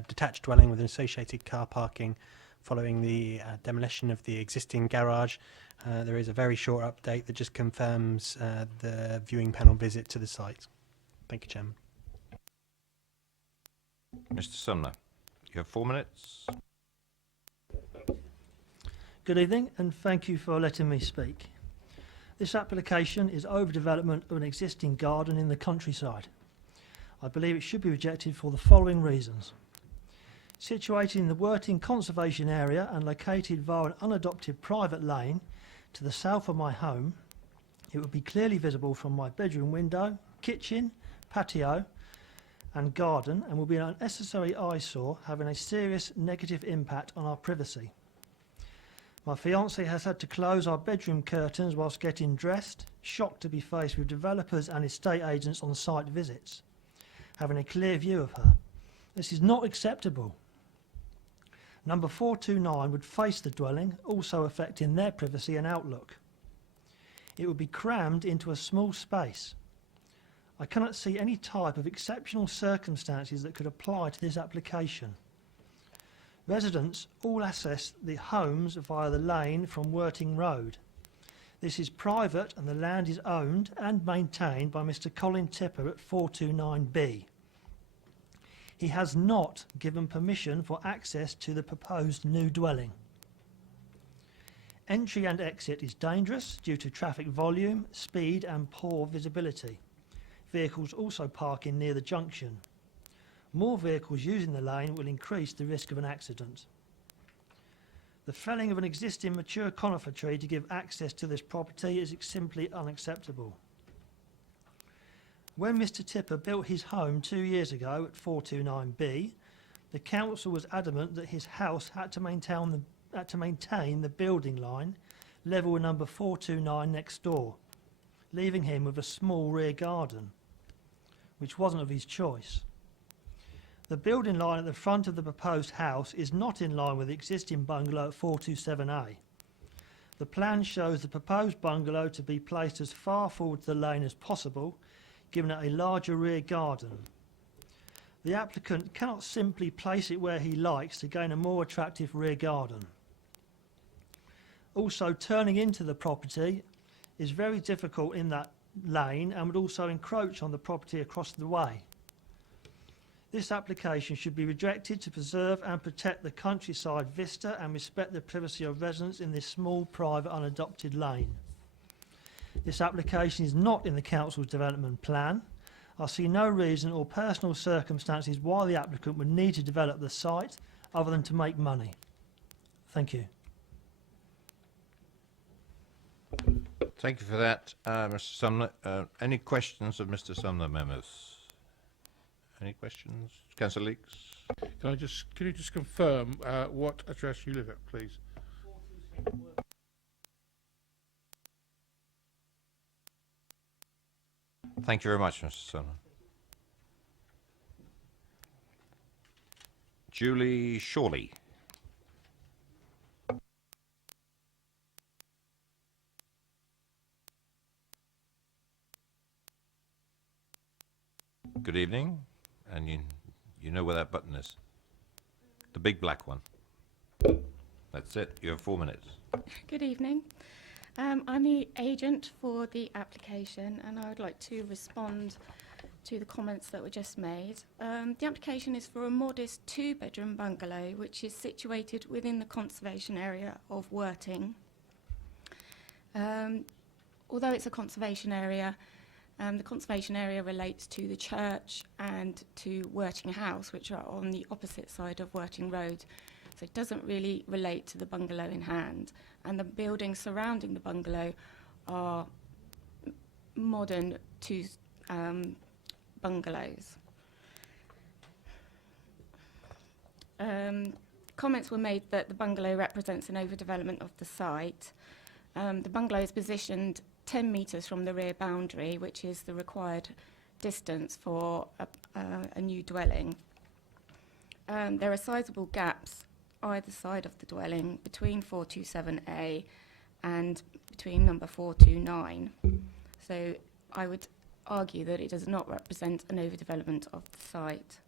detached dwelling with an associated car parking following the demolition of the existing garage. There is a very short update that just confirms the viewing panel visit to the site. Thank you, Chairman. Mr. Sumner, you have 4 minutes. Good evening, and thank you for letting me speak. This application is overdevelopment of an existing garden in the countryside. I believe it should be rejected for the following reasons. Situated in the Worting Conservation Area and located via an unadopted private lane to the south of my home, it would be clearly visible from my bedroom window, kitchen, patio and garden, and will be an unnecessary eyesore, having a serious negative impact on our privacy. My fiancée has had to close our bedroom curtains whilst getting dressed, shocked to be faced with developers and estate agents on site visits, having a clear view of her. This is not acceptable. Number 429 would face the dwelling, also affecting their privacy and outlook. It would be crammed into a small space. I cannot see any type of exceptional circumstances that could apply to this application. Residents all access the homes via the lane from Worting Road. This is private and the land is owned and maintained by Mr. Colin Tipper at 429B. He has not given permission for access to the proposed new dwelling. Entry and exit is dangerous due to traffic volume, speed and poor visibility. Vehicles also parking near the junction. More vehicles using the lane will increase the risk of an accident. The felling of an existing mature conifer tree to give access to this property is simply unacceptable. When Mr. Tipper built his home 2 years ago at 429B, the council was adamant that his house had to maintain the building line level with number 429 next door, leaving him with a small rear garden, which wasn't of his choice. The building line at the front of the proposed house is not in line with the existing bungalow at 427A. The plan shows the proposed bungalow to be placed as far forward to the lane as possible, giving it a larger rear garden. The applicant cannot simply place it where he likes to gain a more attractive rear garden. Also, turning into the property is very difficult in that lane and would also encroach on the property across the way. This application should be rejected to preserve and protect the countryside vista and respect the privacy of residents in this small, private, unadopted lane. This application is not in the council's development plan. I see no reason or personal circumstances why the applicant would need to develop the site other than to make money. Thank you. Thank you for that, Mr. Sumner. Any questions of Mr. Sumner, members? Any questions? Councillor Leeks? Can you just confirm what address you live at, please? Thank you very much, Mr. Sumner. Julie Shawley. Good evening, and you know where that button is. The big black one. That's it. You have 4 minutes. Good evening. I'm the agent for the application, and I would like to respond to the comments that were just made. The application is for a modest 2-bedroom bungalow, which is situated within the conservation area of Worting. Although it's a conservation area, the conservation area relates to the church and to Worting House, which are on the opposite side of Worting Road. So it doesn't really relate to the bungalow in hand. And the buildings surrounding the bungalow are modern bungalows. Comments were made that the bungalow represents an overdevelopment of the site. The bungalow is positioned 10 metres from the rear boundary, which is the required distance for a new dwelling. There are sizable gaps either side of the dwelling between 427A and between number 429. So I would argue that it does not represent an overdevelopment of the site.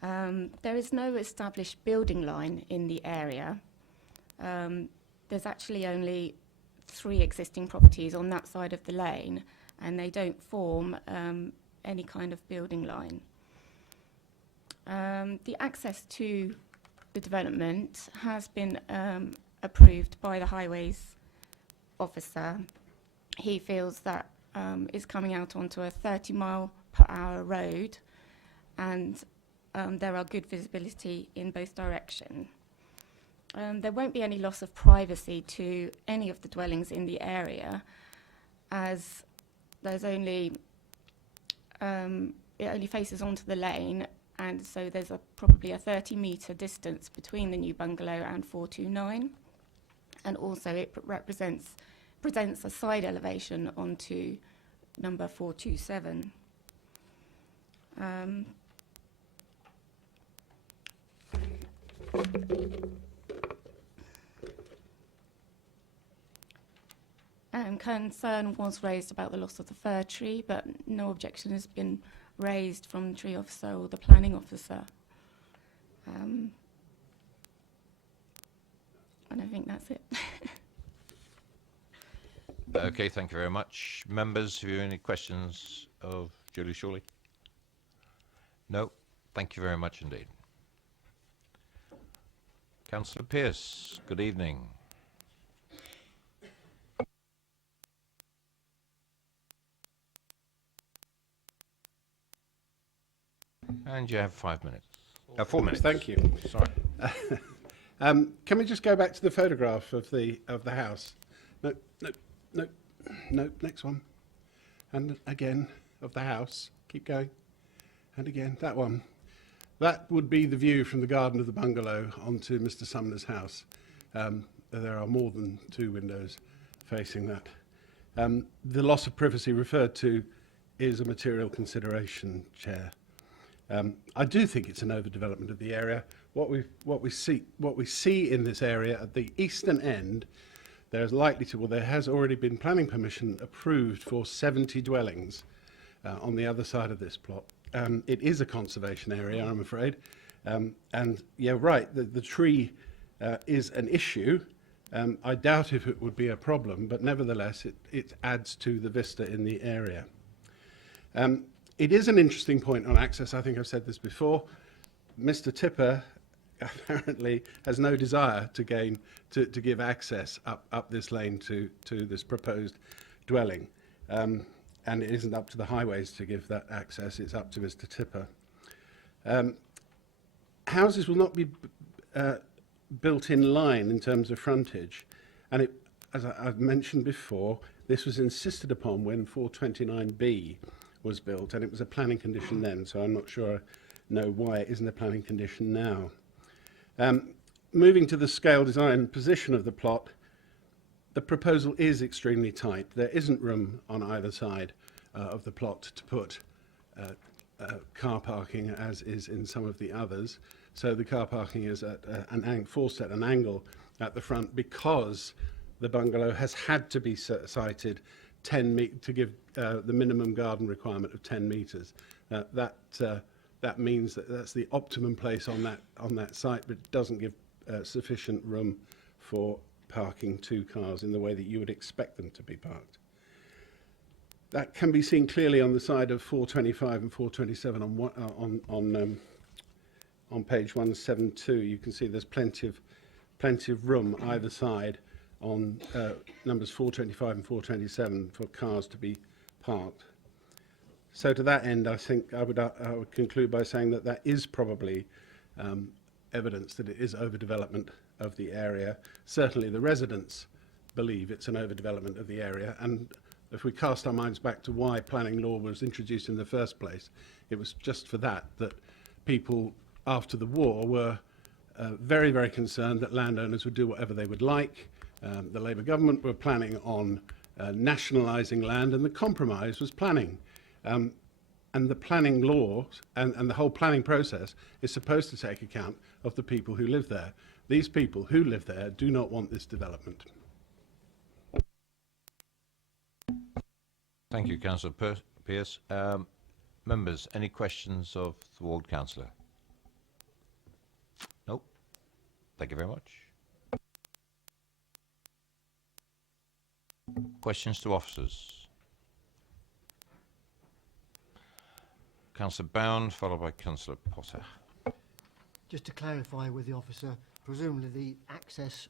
There is no established building line in the area. There's actually only 3 existing properties on that side of the lane, and they don't form any kind of building line. The access to the development has been approved by the highways officer. He feels that it's coming out onto a 30-mile-per-hour road, and there are good visibility in both directions. There won't be any loss of privacy to any of the dwellings in the area, as there's only it only faces onto the lane, and so there's probably a 30-metre distance between the new bungalow and 429, and also it presents a side elevation onto number 427. Concern was raised about the loss of the fir tree, but no objection has been raised from the tree officer or the planning officer. And I think that's it. Okay, thank you very much. Members, have you any questions of Julie Shawley? No? Thank you very much indeed. Councillor Pearce, good evening. And you have 5 minutes. 4 minutes. Thank you. Sorry. Can we just go back to the photograph of the house? No, next one. And again, of the house. Keep going. And again, that one. That would be the view from the garden of the bungalow onto Mr. Sumner's house. There are more than 2 windows facing that. The loss of privacy referred to is a material consideration, Chair. I do think it's an overdevelopment of the area. What we see in this area at the eastern end, there has already been planning permission approved for 70 dwellings on the other side of this plot. It is a conservation area, I'm afraid. And yeah, right, the tree is an issue. I doubt if it would be a problem, but nevertheless, it adds to the vista in the area. It is an interesting point on access. I think I've said this before. Mr. Tipper apparently has no desire to give access up this lane to this proposed dwelling. And it isn't up to the highways to give that access, it's up to Mr. Tipper. Houses will not be built in line in terms of frontage, and as I've mentioned before, this was insisted upon when 429B was built, and it was a planning condition then, so I'm not sure I know why it isn't a planning condition now. Moving to the scale, design and position of the plot, the proposal is extremely tight. There isn't room on either side of the plot to put car parking, as is in some of the others. So the car parking is at forced at an angle at the front because the bungalow has had to be sited 10 to give the minimum garden requirement of 10 metres. That means that that's the optimum place on that site, but it doesn't give sufficient room for parking 2 cars in the way that you would expect them to be parked. That can be seen clearly on the side of 425 and 427 on page 172. You can see there's plenty of room either side on numbers 425 and 427 for cars to be parked. So to that end, I think I would conclude by saying that is probably evidence that it is overdevelopment of the area. Certainly the residents believe it's an overdevelopment of the area, and if we cast our minds back to why planning law was introduced in the first place, it was just for that people after the war were very, very concerned that landowners would do whatever they would like. The Labour government were planning on nationalising land, and the compromise was planning. And the planning law and the whole planning process is supposed to take account of the people who live there. These people who live there do not want this development. Thank you, Councillor Pearce. Members, any questions of the ward councillor? Nope. Thank you very much. Questions to officers? Councillor Bound, followed by Councillor Potter. Just to clarify with the officer, presumably the access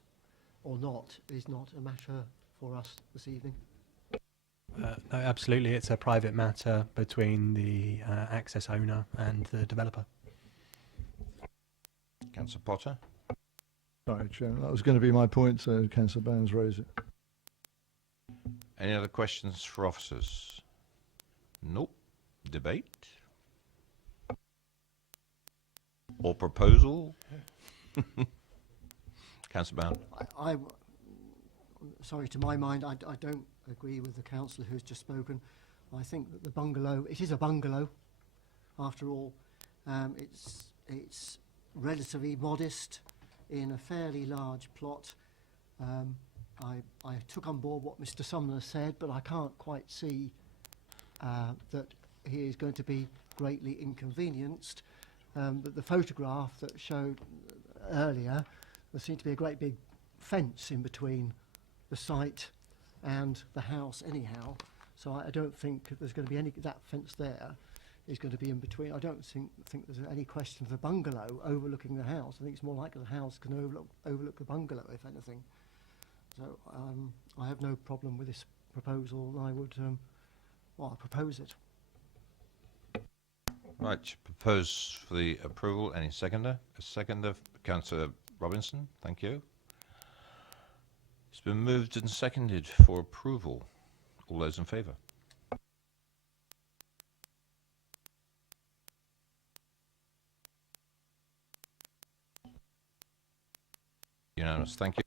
or not is not a matter for us this evening. No, absolutely, it's a private matter between the access owner and the developer. Councillor Potter. Sorry, Chairman, that was going to be my point, so Councillor Bounds raised it. Any other questions for officers? Nope. Debate? Or proposal? Councillor Bound. Sorry, to my mind, I don't agree with the councillor who's just spoken. I think that the bungalow, it is a bungalow, after all. It's relatively modest in a fairly large plot. I took on board what Mr. Sumner said, but I can't quite see that he is going to be greatly inconvenienced. But the photograph that showed earlier, there seemed to be a great big fence in between the site and the house anyhow. So I don't think there's going to be any, that fence there is going to be in between. I don't think there's any question of the bungalow overlooking the house. I think it's more likely the house can overlook the bungalow, if anything. So I have no problem with this proposal. I would, well, I propose it. Right, propose for the approval. Any seconder? A seconder, Councillor Robinson. Thank you. It's been moved and seconded for approval. All those in favour? Unanimous. Thank you.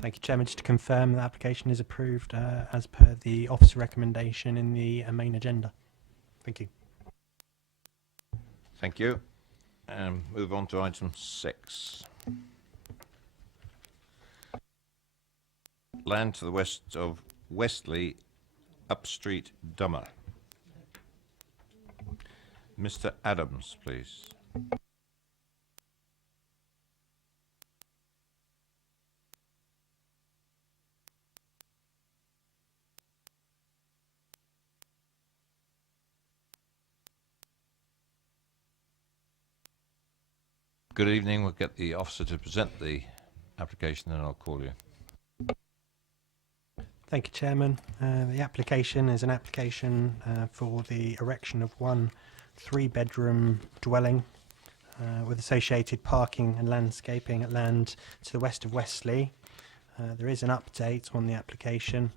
Thank you, Chairman. Just to confirm, the application is approved as per the officer recommendation in the main agenda. Thank you. Thank you. And move on to item 6. Land to the west of Westley, Up Street, Dummer. Mr. Adams, please. Good evening. We'll get the officer to present the application, and I'll call you. Thank you, Chairman. The application is an application for the erection of one 3-bedroom dwelling with associated parking and landscaping at land to the west of Westley. There is an update on the application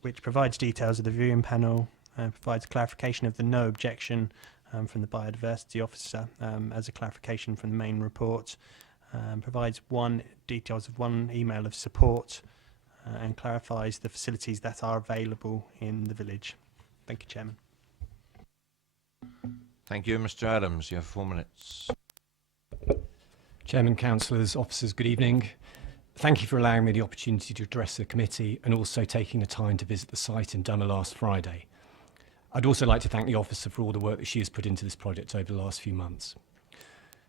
which provides details of the viewing panel, provides clarification of the no objection from the biodiversity officer as a clarification from the main report, provides details of one email of support and clarifies the facilities that are available in the village. Thank you, Chairman. Thank you, Mr. Adams. You have 4 minutes. Chairman, councillors, officers, good evening. Thank you for allowing me the opportunity to address the committee and also taking the time to visit the site in Dummer last Friday. I'd also like to thank the officer for all the work that she has put into this project over the last few months.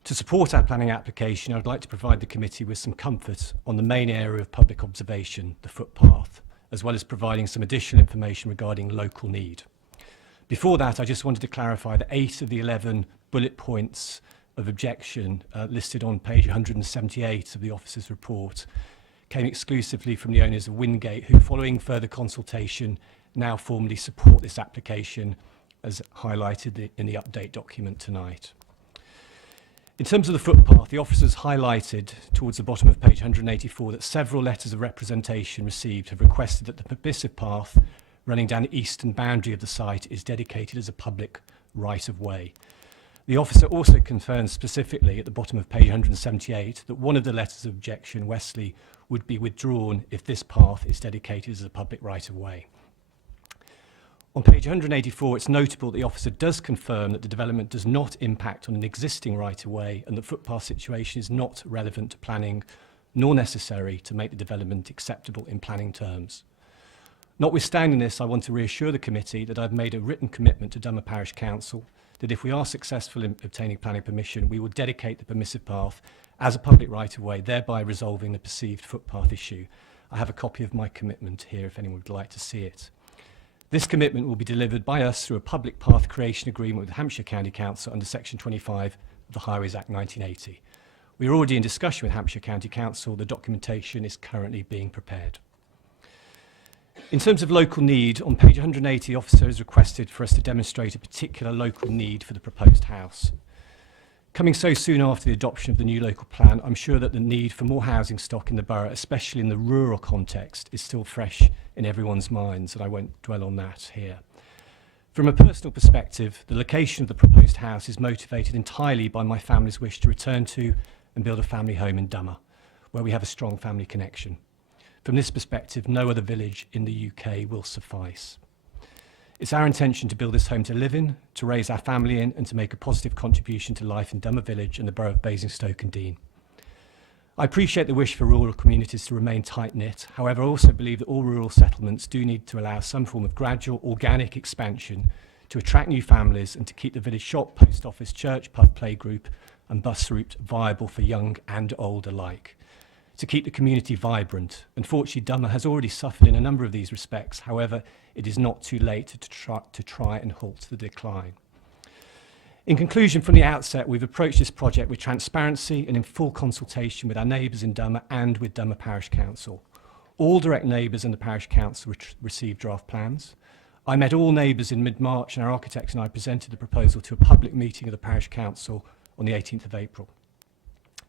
To support our planning application, I'd like to provide the committee with some comfort on the main area of public observation, the footpath, as well as providing some additional information regarding local need. Before that, I just wanted to clarify that 8 of the 11 bullet points of objection listed on page 178 of the officer's report came exclusively from the owners of Wingate, who, following further consultation, now formally support this application as highlighted in the update document tonight. In terms of the footpath, the officers highlighted towards the bottom of page 184 that several letters of representation received have requested that the permissive path running down the eastern boundary of the site is dedicated as a public right-of-way. The officer also confirmed specifically at the bottom of page 178 that one of the letters of objection, Westley, would be withdrawn if this path is dedicated as a public right-of-way. On page 184, it's notable that the officer does confirm that the development does not impact on an existing right-of-way and the footpath situation is not relevant to planning nor necessary to make the development acceptable in planning terms. Notwithstanding this, I want to reassure the committee that I've made a written commitment to Dummer Parish Council that if we are successful in obtaining planning permission, we will dedicate the permissive path as a public right-of-way, thereby resolving the perceived footpath issue. I have a copy of my commitment here if anyone would like to see it. This commitment will be delivered by us through a public path creation agreement with Hampshire County Council under Section 25 of the Highways Act 1980. We are already in discussion with Hampshire County Council. The documentation is currently being prepared. In terms of local need, on page 180, the officer has requested for us to demonstrate a particular local need for the proposed house. Coming so soon after the adoption of the new local plan, I'm sure that the need for more housing stock in the borough, especially in the rural context, is still fresh in everyone's minds, and I won't dwell on that here. From a personal perspective, the location of the proposed house is motivated entirely by my family's wish to return to and build a family home in Dummer, where we have a strong family connection. From this perspective, no other village in the UK will suffice. It's our intention to build this home to live in, to raise our family in, and to make a positive contribution to life in Dummer Village and the borough of Basingstoke and Deane. I appreciate the wish for rural communities to remain tight-knit. However, I also believe that all rural settlements do need to allow some form of gradual, organic expansion to attract new families and to keep the village shop, post office, church, pub, playgroup and bus route viable for young and old alike. To keep the community vibrant. Unfortunately, Dummer has already suffered in a number of these respects. However, it is not too late to try and halt the decline. In conclusion, from the outset, we've approached this project with transparency and in full consultation with our neighbours in Dummer and with Dummer Parish Council. All direct neighbours and the Parish Council received draft plans. I met all neighbours in mid-March and our architects and I presented the proposal to a public meeting of the Parish Council on the 18th of April.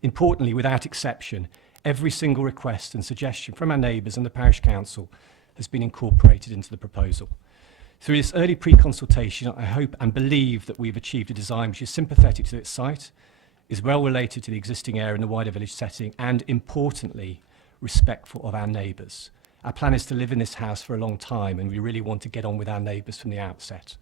Importantly, without exception, every single request and suggestion from our neighbours and the Parish Council has been incorporated into the proposal. Through this early pre-consultation, I hope and believe that we've achieved a design which is sympathetic to its site, is well related to the existing area in the wider village setting, and importantly, respectful of our neighbours. Our plan is to live in this house for a long time, and we really want to get on with our neighbours from the outset.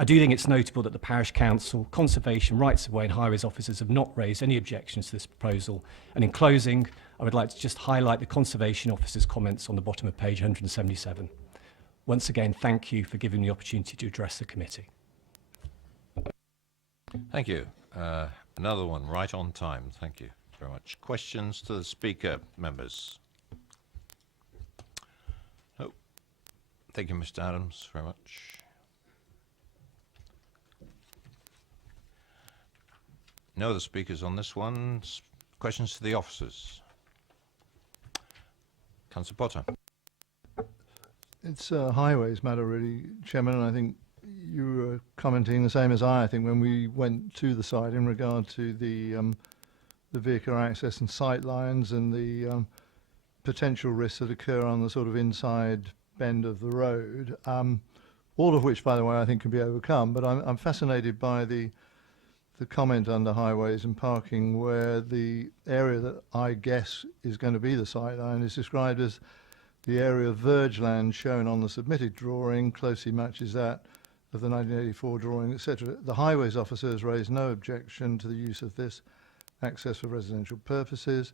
I do think it's notable that the Parish Council, Conservation, Rights of Way and Highways officers have not raised any objections to this proposal. And in closing, I would like to just highlight the Conservation officers' comments on the bottom of page 177. Once again, thank you for giving me the opportunity to address the committee. Thank you. Another one right on time. Thank you very much. Questions to the Speaker, members? Oh, thank you, Mr. Adams, very much. No other speakers on this one. Questions to the officers? Councillor Potter. It's a highways matter, really, Chairman, and I think you were commenting the same as I think, when we went to the site in regard to the vehicular access and sight lines and the potential risks that occur on the sort of inside bend of the road, all of which, by the way, I think can be overcome. But I'm fascinated by the comment under highways and parking, where the area that I guess is going to be the sight line is described as the area of verge land shown on the submitted drawing closely matches that of the 1984 drawing, etc. The highways officer has raised no objection to the use of this access for residential purposes.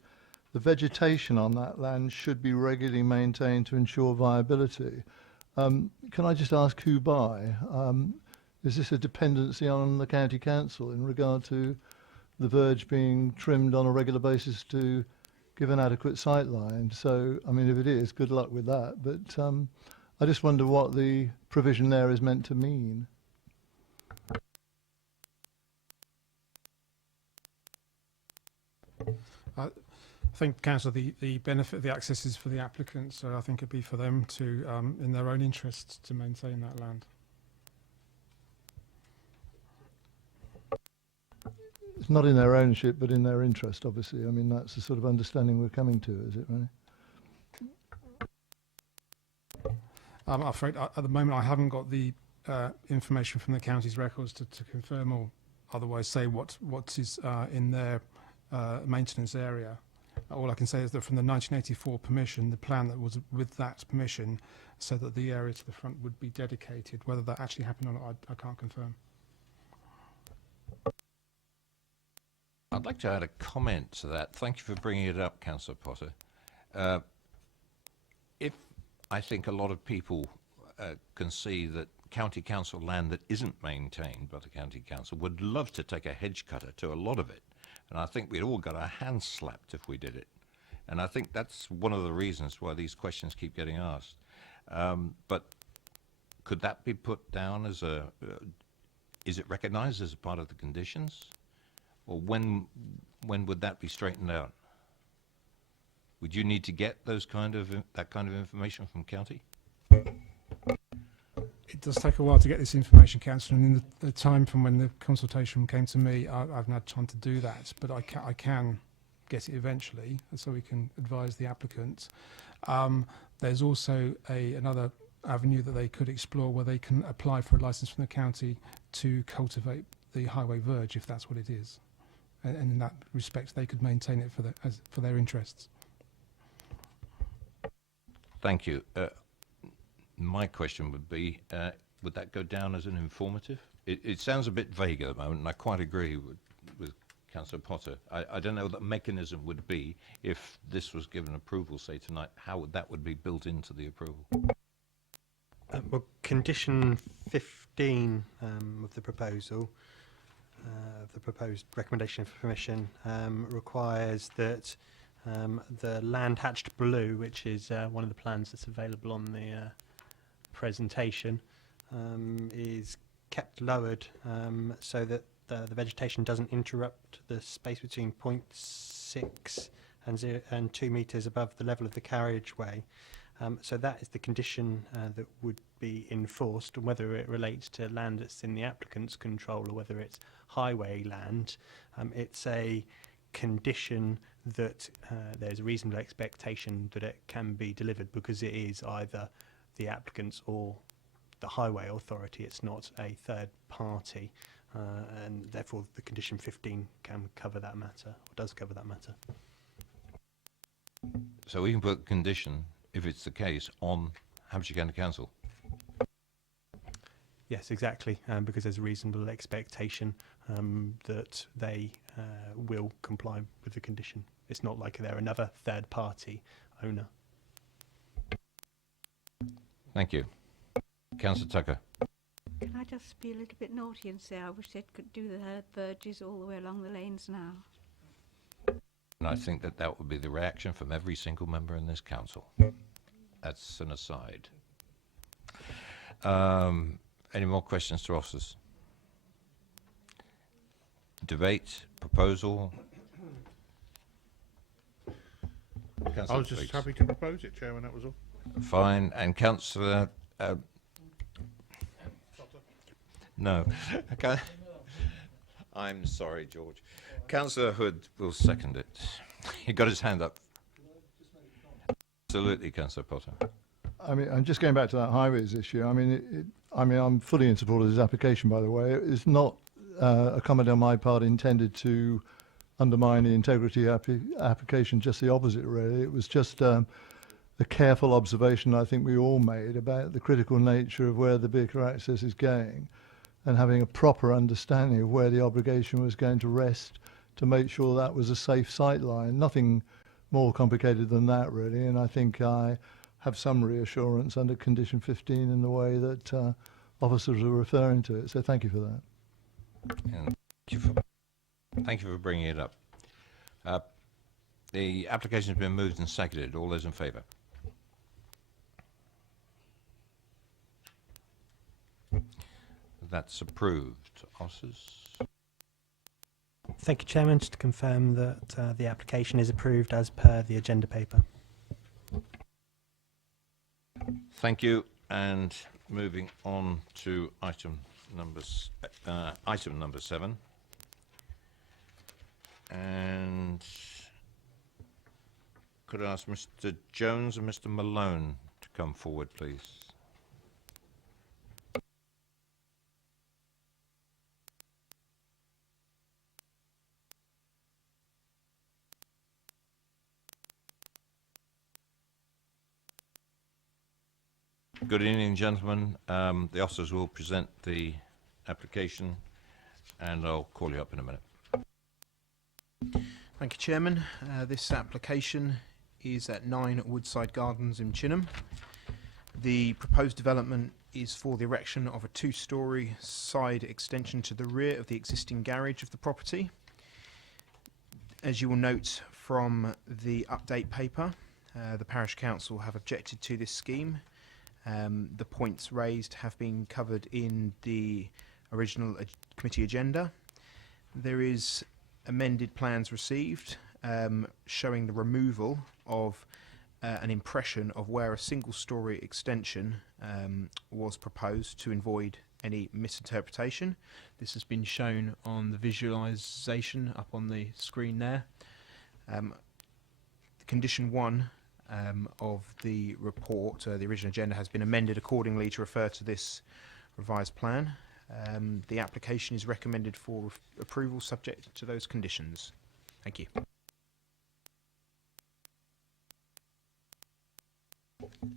The vegetation on that land should be regularly maintained to ensure viability. Can I just ask who by? Is this a dependency on the county council in regard to the verge being trimmed on a regular basis to give an adequate sight line? So, I mean, if it is, good luck with that. But I just wonder what the provision there is meant to mean. I think, Councillor, the benefit of the access is for the applicants, so I think it'd be for them to, in their own interests, to maintain that land. It's not in their ownership, but in their interest, obviously. I mean, that's the sort of understanding we're coming to, is it, really? I'm afraid at the moment I haven't got the information from the county's records to confirm or otherwise say what is in their maintenance area. All I can say is that from the 1984 permission, the plan that was with that permission said that the area to the front would be dedicated. Whether that actually happened or not, I can't confirm. I'd like to add a comment to that. Thank you for bringing it up, Councillor Potter. If I think a lot of people can see that county council land that isn't maintained by the county council would love to take a hedge cutter to a lot of it. And I think we'd all got our hands slapped if we did it. And I think that's one of the reasons why these questions keep getting asked. But could that be put down as a, is it recognized as a part of the conditions? Or when would that be straightened out? Would you need to get that kind of information from county? It does take a while to get this information, Councillor, and in the time from when the consultation came to me, I haven't had time to do that, but I can get it eventually, so we can advise the applicant. There's also another avenue that they could explore where they can apply for a licence from the county to cultivate the highway verge, if that's what it is. And in that respect, they could maintain it for their interests. Thank you. My question would be, would that go down as an informative? It sounds a bit vague at the moment, and I quite agree with Councillor Potter. I don't know what the mechanism would be if this was given approval, say tonight, how that would be built into the approval. Well, condition 15 of the proposal, of the proposed recommendation for permission, requires that the land hatched blue, which is one of the plans that's available on the presentation, is kept lowered so that the vegetation doesn't interrupt the space between 0.6 and 2 metres above the level of the carriageway. So that is the condition that would be enforced, and whether it relates to land that's in the applicant's control or whether it's highway land, it's a condition that there's a reasonable expectation that it can be delivered, because it is either the applicants or the highway authority. It's not a third party, and therefore the condition 15 can cover that matter, or does cover that matter. So we can put condition, if it's the case, on Hampshire County Council? Yes, exactly, because there's a reasonable expectation that they will comply with the condition. It's not like they're another third party owner. Thank you. Councillor Tucker. Can I just be a little bit naughty and say I wish they could do the verges all the way along the lanes now? And I think that would be the reaction from every single member in this council. That's an aside. Any more questions to officers? Debate, proposal? I was just happy to propose it, Chairman, that was all. Fine. And Councillor... no. Okay. I'm sorry, George. Councillor Hood will second it. He got his hand up. Absolutely, Councillor Potter. I mean, I'm just going back to that highways issue. I mean, I'm fully in support of this application, by the way. It's not a comment on my part intended to undermine the integrity of the application, just the opposite, really. It was just a careful observation I think we all made about the critical nature of where the vehicle access is going, and having a proper understanding of where the obligation was going to rest to make sure that was a safe sight line. Nothing more complicated than that, really, and I think I have some reassurance under condition 15 in the way that officers are referring to it. So thank you for that. And thank you for bringing it up. The application has been moved and seconded. All those in favour? That's approved. Officers? Thank you, Chairman. Just to confirm that the application is approved as per the agenda paper. Thank you. And moving on to item number 7. And could I ask Mr. Jones and Mr. Malone to come forward, please? Good evening, gentlemen. The officers will present the application, and I'll call you up in a minute. Thank you, Chairman. This application is at 9 Woodside Gardens in Chinham. The proposed development is for the erection of a two-storey side extension to the rear of the existing garage of the property. As you will note from the update paper, the Parish Council have objected to this scheme. The points raised have been covered in the original committee agenda. There is amended plans received showing the removal of an impression of where a single-storey extension was proposed to avoid any misinterpretation. This has been shown on the visualisation up on the screen there. Condition 1 of the report, the original agenda, has been amended accordingly to refer to this revised plan. The application is recommended for approval subject to those conditions. Thank you.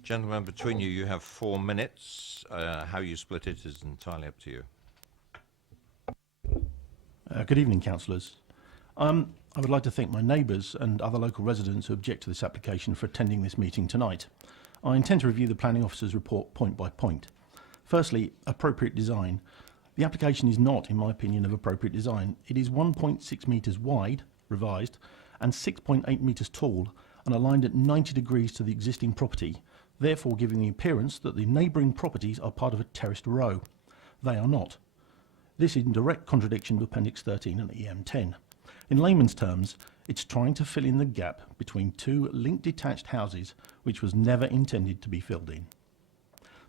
Gentlemen, between you, you have 4 minutes. How you split it is entirely up to you. Good evening, councillors. I would like to thank my neighbours and other local residents who object to this application for attending this meeting tonight. I intend to review the planning officer's report point by point. Firstly, appropriate design. The application is not, in my opinion, of appropriate design. It is 1.6 metres wide, revised, and 6.8 metres tall, and aligned at 90 degrees to the existing property, therefore giving the appearance that the neighbouring properties are part of a terraced row. They are not. This is in direct contradiction to Appendix 13 and EM10. In layman's terms, it's trying to fill in the gap between two linked detached houses which was never intended to be filled in.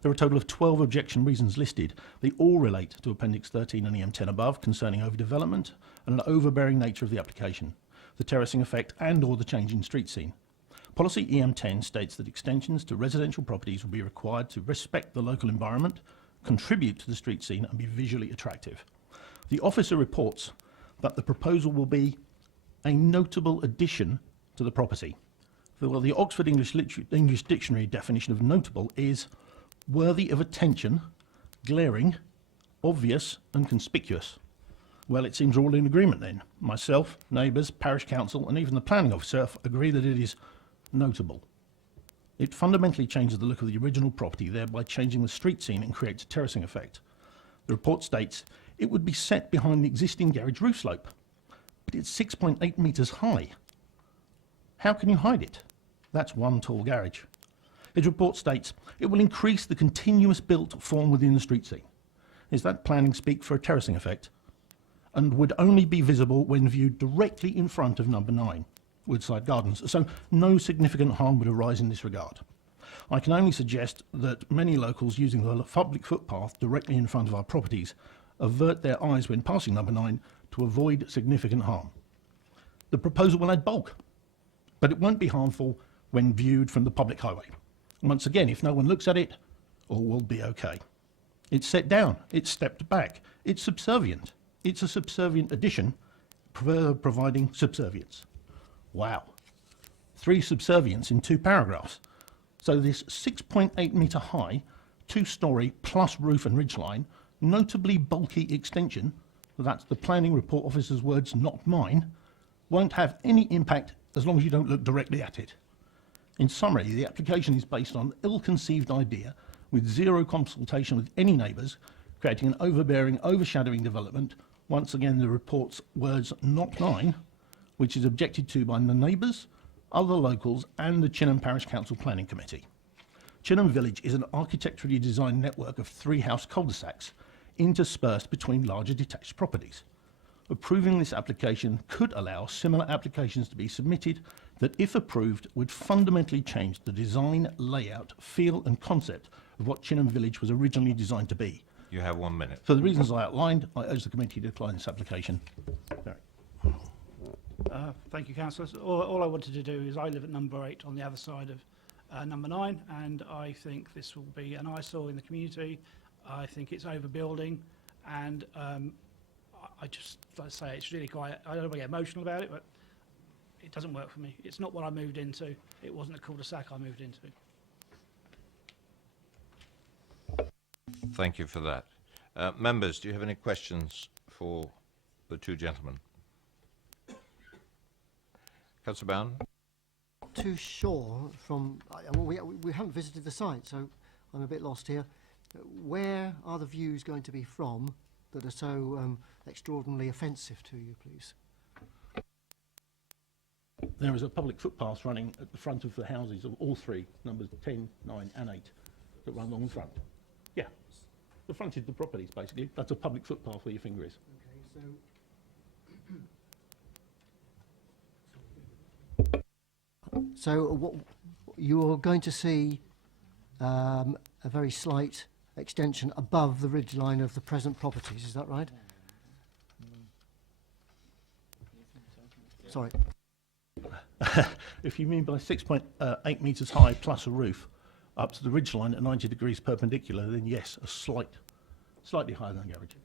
There are a total of 12 objection reasons listed. They all relate to Appendix 13 and EM10 above concerning overdevelopment and an overbearing nature of the application, the terracing effect and or the change in street scene. Policy EM10 states that extensions to residential properties will be required to respect the local environment, contribute to the street scene and be visually attractive. The officer reports that the proposal will be a notable addition to the property. Well, the Oxford English Dictionary definition of notable is worthy of attention, glaring, obvious and conspicuous. Well, it seems we're all in agreement then. Myself, neighbours, parish council and even the planning officer agree that it is notable. It fundamentally changes the look of the original property, thereby changing the street scene and creates a terracing effect. The report states it would be set behind the existing garage roof slope, but it's 6.8 metres high. How can you hide it? That's one tall garage. Its report states it will increase the continuous built form within the street scene. Is that planning speak for a terracing effect? And would only be visible when viewed directly in front of number 9, Woodside Gardens, so no significant harm would arise in this regard. I can only suggest that many locals using the public footpath directly in front of our properties avert their eyes when passing number 9 to avoid significant harm. The proposal will add bulk, but it won't be harmful when viewed from the public highway. Once again, if no one looks at it, all will be okay. It's set down, it's stepped back, it's subservient. It's a subservient addition, providing subservience. Wow. 3 subservience in 2 paragraphs. So this 6.8 metre high, 2-storey plus roof and ridgeline, notably bulky extension, that's the planning report officer's words, not mine, won't have any impact as long as you don't look directly at it. In summary, the application is based on an ill-conceived idea with zero consultation with any neighbours, creating an overbearing, overshadowing development. Once again, the report's words, not mine, which is objected to by the neighbours, other locals and the Chinham Parish Council Planning Committee. Chinham Village is an architecturally designed network of 3 house cul-de-sacs interspersed between larger detached properties. Approving this application could allow similar applications to be submitted that, if approved, would fundamentally change the design, layout, feel and concept of what Chinham Village was originally designed to be. You have 1 minute. For the reasons I outlined, I urge the committee to decline this application. Thank you, councillors. All I wanted to do is I live at number 8 on the other side of number 9, and I think this will be an eyesore in the community. I think it's overbuilding, and I just, like I say, it's really quite, I don't want to get emotional about it, but it doesn't work for me. It's not what I moved into. It wasn't a cul-de-sac I moved into. Thank you for that. Members, do you have any questions for the two gentlemen? Councillor Bowen? Not too sure from, we haven't visited the site, so I'm a bit lost here. Where are the views going to be from that are so extraordinarily offensive to you, please? There is a public footpath running at the front of the houses of all three, numbers 10, 9 and 8, that run along the front. Yeah, the front is the properties, basically. That's a public footpath where your finger is. Okay, so what you're going to see a very slight extension above the ridgeline of the present properties, is that right? Sorry. If you mean by 6.8 metres high plus a roof up to the ridgeline at 90 degrees perpendicular, then yes, slightly higher than the garage.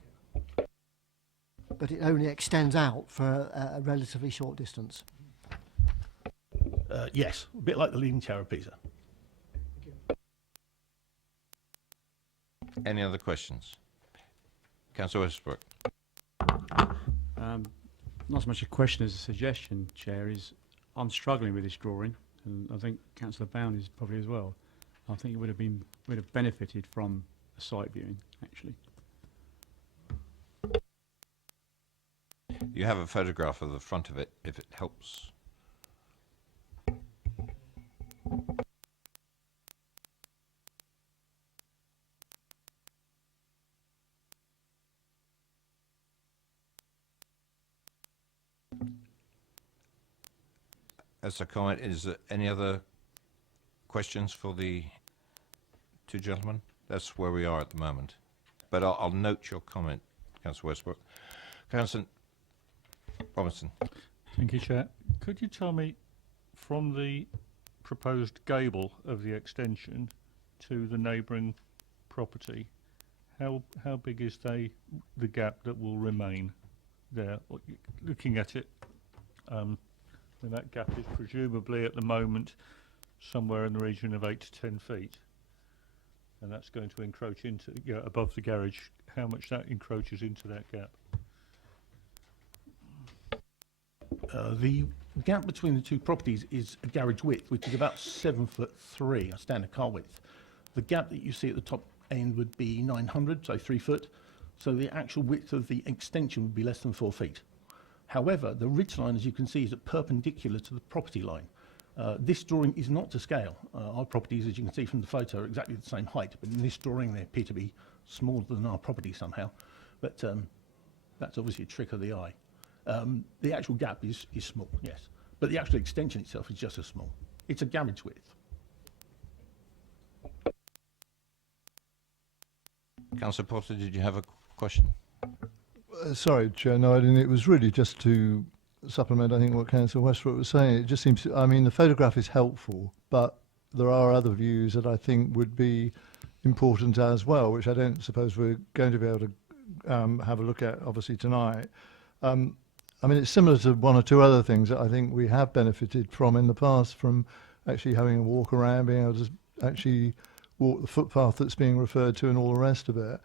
But it only extends out for a relatively short distance. Yes, a bit like the Leaning Tower of Pisa. Any other questions? Councillor Westbrook. Not so much a question as a suggestion, Chair, is I'm struggling with this drawing, and I think Councillor Bowen is probably as well. I think it would have benefited from a site viewing, actually. You have a photograph of the front of it, if it helps. As a comment, is there any other questions for the two gentlemen? That's where we are at the moment. But I'll note your comment, Councillor Westbrook. Councillor Robinson. Thank you, Chair. Could you tell me, from the proposed gable of the extension to the neighbouring property, how big is the gap that will remain there? Looking at it, that gap is presumably at the moment somewhere in the region of 8 to 10 feet, and that's going to encroach into above the garage. How much that encroaches into that gap? The gap between the two properties is a garage width, which is about 7'3", a standard car width. The gap that you see at the top end would be 900, so 3 foot. So the actual width of the extension would be less than 4 feet. However, the ridge line, as you can see, is perpendicular to the property line. This drawing is not to scale. Our properties, as you can see from the photo, are exactly the same height, but in this drawing they appear to be smaller than our property somehow. But that's obviously a trick of the eye. The actual gap is small, yes, but the actual extension itself is just as small. It's a garage width. Councillor Potter, did you have a question? Sorry, Chair, no, I didn't. It was really just to supplement, I think, what Councillor Westbrook was saying. It just seems to, I mean, the photograph is helpful, but there are other views that I think would be important as well, which I don't suppose we're going to be able to have a look at, obviously, tonight. I mean, it's similar to one or two other things that I think we have benefited from in the past, from actually having a walk around, being able to actually walk the footpath that's being referred to and all the rest of it.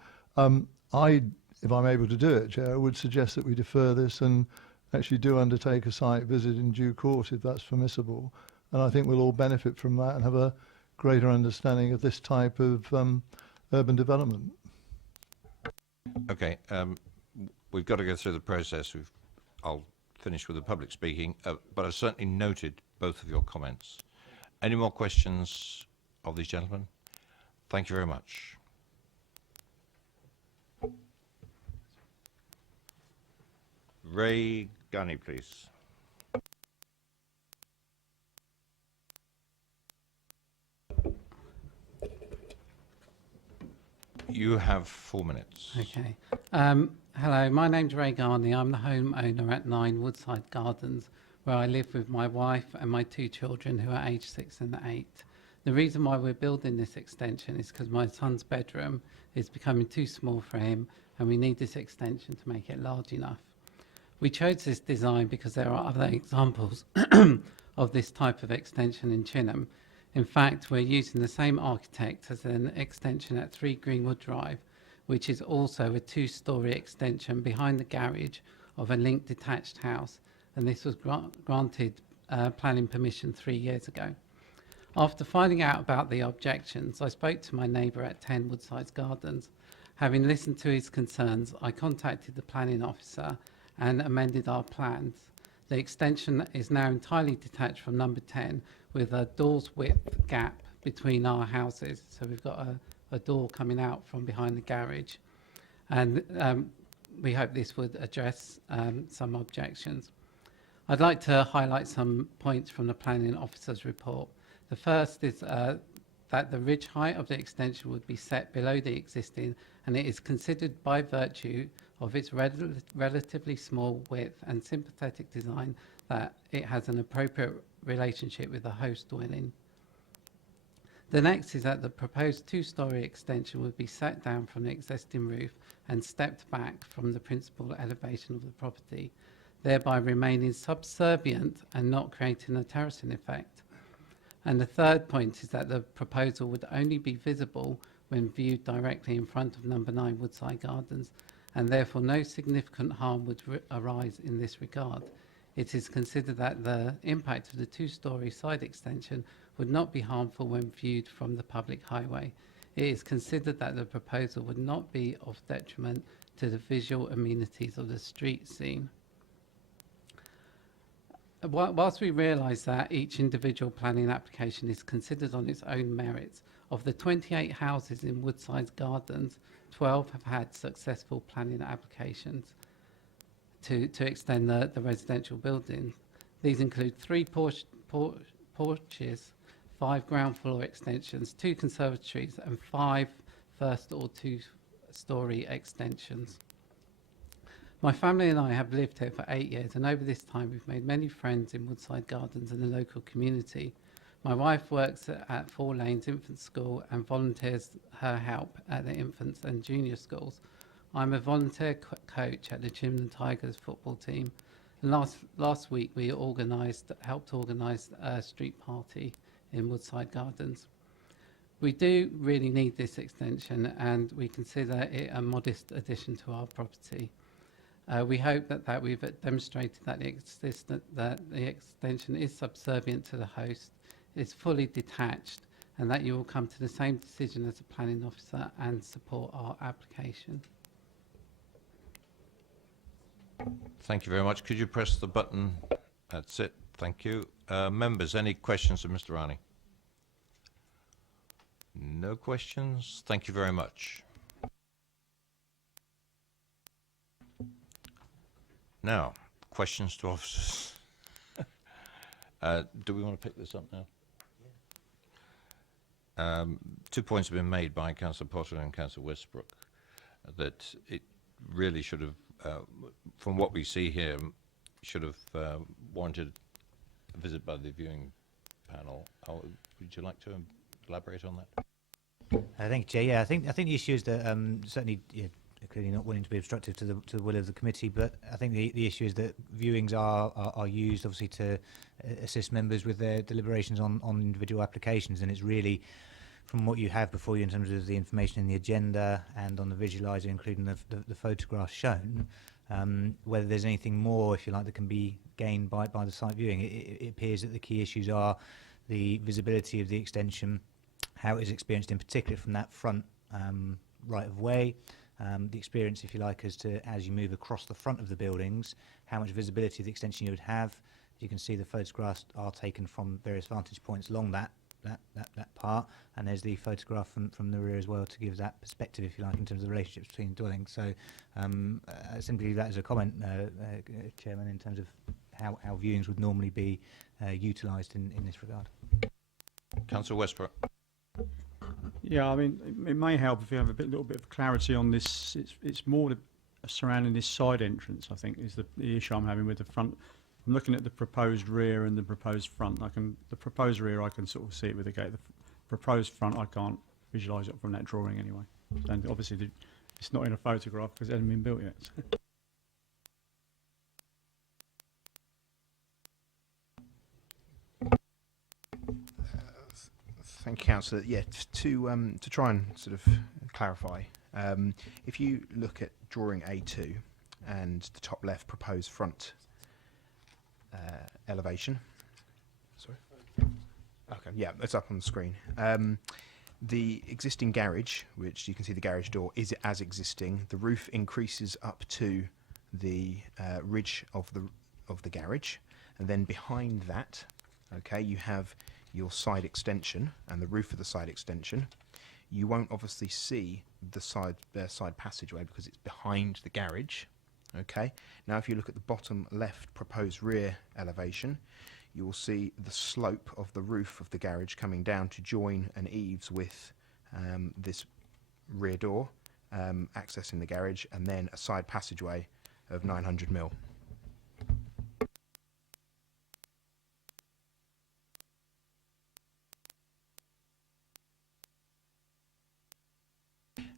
If I'm able to do it, Chair, I would suggest that we defer this and actually do undertake a site visit in due course, if that's permissible. And I think we'll all benefit from that and have a greater understanding of this type of urban development. Okay, we've got to go through the process. I'll finish with the public speaking, but I've certainly noted both of your comments. Any more questions of these gentlemen? Thank you very much. Ray Gunny, please. You have 4 minutes. Okay. Hello, my name's Ray Garney. I'm the homeowner at 9 Woodside Gardens, where I live with my wife and my 2 children who are aged 6 and 8. The reason why we're building this extension is because my son's bedroom is becoming too small for him, and we need this extension to make it large enough. We chose this design because there are other examples of this type of extension in Chinham. In fact, we're using the same architect as an extension at 3 Greenwood Drive, which is also a two-storey extension behind the garage of a linked detached house, and this was granted planning permission 3 years ago. After finding out about the objections, I spoke to my neighbour at 10 Woodside Gardens. Having listened to his concerns, I contacted the planning officer and amended our plans. The extension is now entirely detached from number 10 with a door's width gap between our houses. So we've got a door coming out from behind the garage. And we hope this would address some objections. I'd like to highlight some points from the planning officer's report. The first is that the ridge height of the extension would be set below the existing, and it is considered by virtue of its relatively small width and sympathetic design that it has an appropriate relationship with the host dwelling. The next is that the proposed two-storey extension would be set down from the existing roof and stepped back from the principal elevation of the property, thereby remaining subservient and not creating a terracing effect. And the third point is that the proposal would only be visible when viewed directly in front of number 9 Woodside Gardens, and therefore no significant harm would arise in this regard. It is considered that the impact of the two-storey side extension would not be harmful when viewed from the public highway. It is considered that the proposal would not be of detriment to the visual amenities of the street scene. Whilst we realise that each individual planning application is considered on its own merits, of the 28 houses in Woodside Gardens, 12 have had successful planning applications to extend the residential building. These include 3 porches, 5 ground floor extensions, 2 conservatories and 5 first or 2-storey extensions. My family and I have lived here for 8 years, and over this time we've made many friends in Woodside Gardens and the local community. My wife works at 4 Lanes Infant School and volunteers her help at the infants and junior schools. I'm a volunteer coach at the Chimney Tigers football team. And last week we helped organise a street party in Woodside Gardens. We do really need this extension, and we consider it a modest addition to our property. We hope that we've demonstrated that the extension is subservient to the host, is fully detached, and that you will come to the same decision as the planning officer and support our application. Thank you very much. Could you press the button? That's it. Thank you. Members, any questions of Mr. Rani? No questions. Thank you very much. Now, questions to officers. Do we want to pick this up now? Yeah. 2 points have been made by Councillor Potter and Councillor Westbrook that it really should have, from what we see here, should have warranted a visit by the viewing panel. Would you like to elaborate on that? Thank you, Chair. Yeah, I think the issue is that certainly clearly not willing to be obstructive to the will of the committee, but I think the issue is that viewings are used obviously to assist members with their deliberations on individual applications, and it's really from what you have before you in terms of the information in the agenda and on the visualiser, including the photographs shown, whether there's anything more, if you like, that can be gained by the site viewing. It appears that the key issues are the visibility of the extension, how it is experienced in particular from that front right of way, the experience, if you like, as you move across the front of the buildings, how much visibility of the extension you would have. You can see the photographs are taken from various vantage points along that part, and there's the photograph from the rear as well to give that perspective, if you like, in terms of the relationships between dwellings. So simply that as a comment, Chairman, in terms of how viewings would normally be utilised in this regard. Councillor Westbrook. Yeah, I mean, it may help if you have a little bit of clarity on this. It's more surrounding this side entrance, I think, is the issue I'm having with the front. I'm looking at the proposed rear and the proposed front. The proposed rear, I can sort of see it with the gate. The proposed front, I can't visualise it from that drawing anyway. And obviously, it's not in a photograph because it hasn't been built yet. Thank you, Councillor. Yeah, to try and sort of clarify, If you look at drawing A2 and the top left proposed front elevation, sorry. Okay, yeah, it's up on the screen. The existing garage, which you can see the garage door, is as existing. The roof increases up to the ridge of the garage, and then behind that, okay, you have your side extension and the roof of the side extension. You won't obviously see the side passageway because it's behind the garage. Okay. Now, if you look at the bottom left proposed rear elevation, you will see the slope of the roof of the garage coming down to join an eaves with this rear door accessing the garage, and then a side passageway of 900 mil.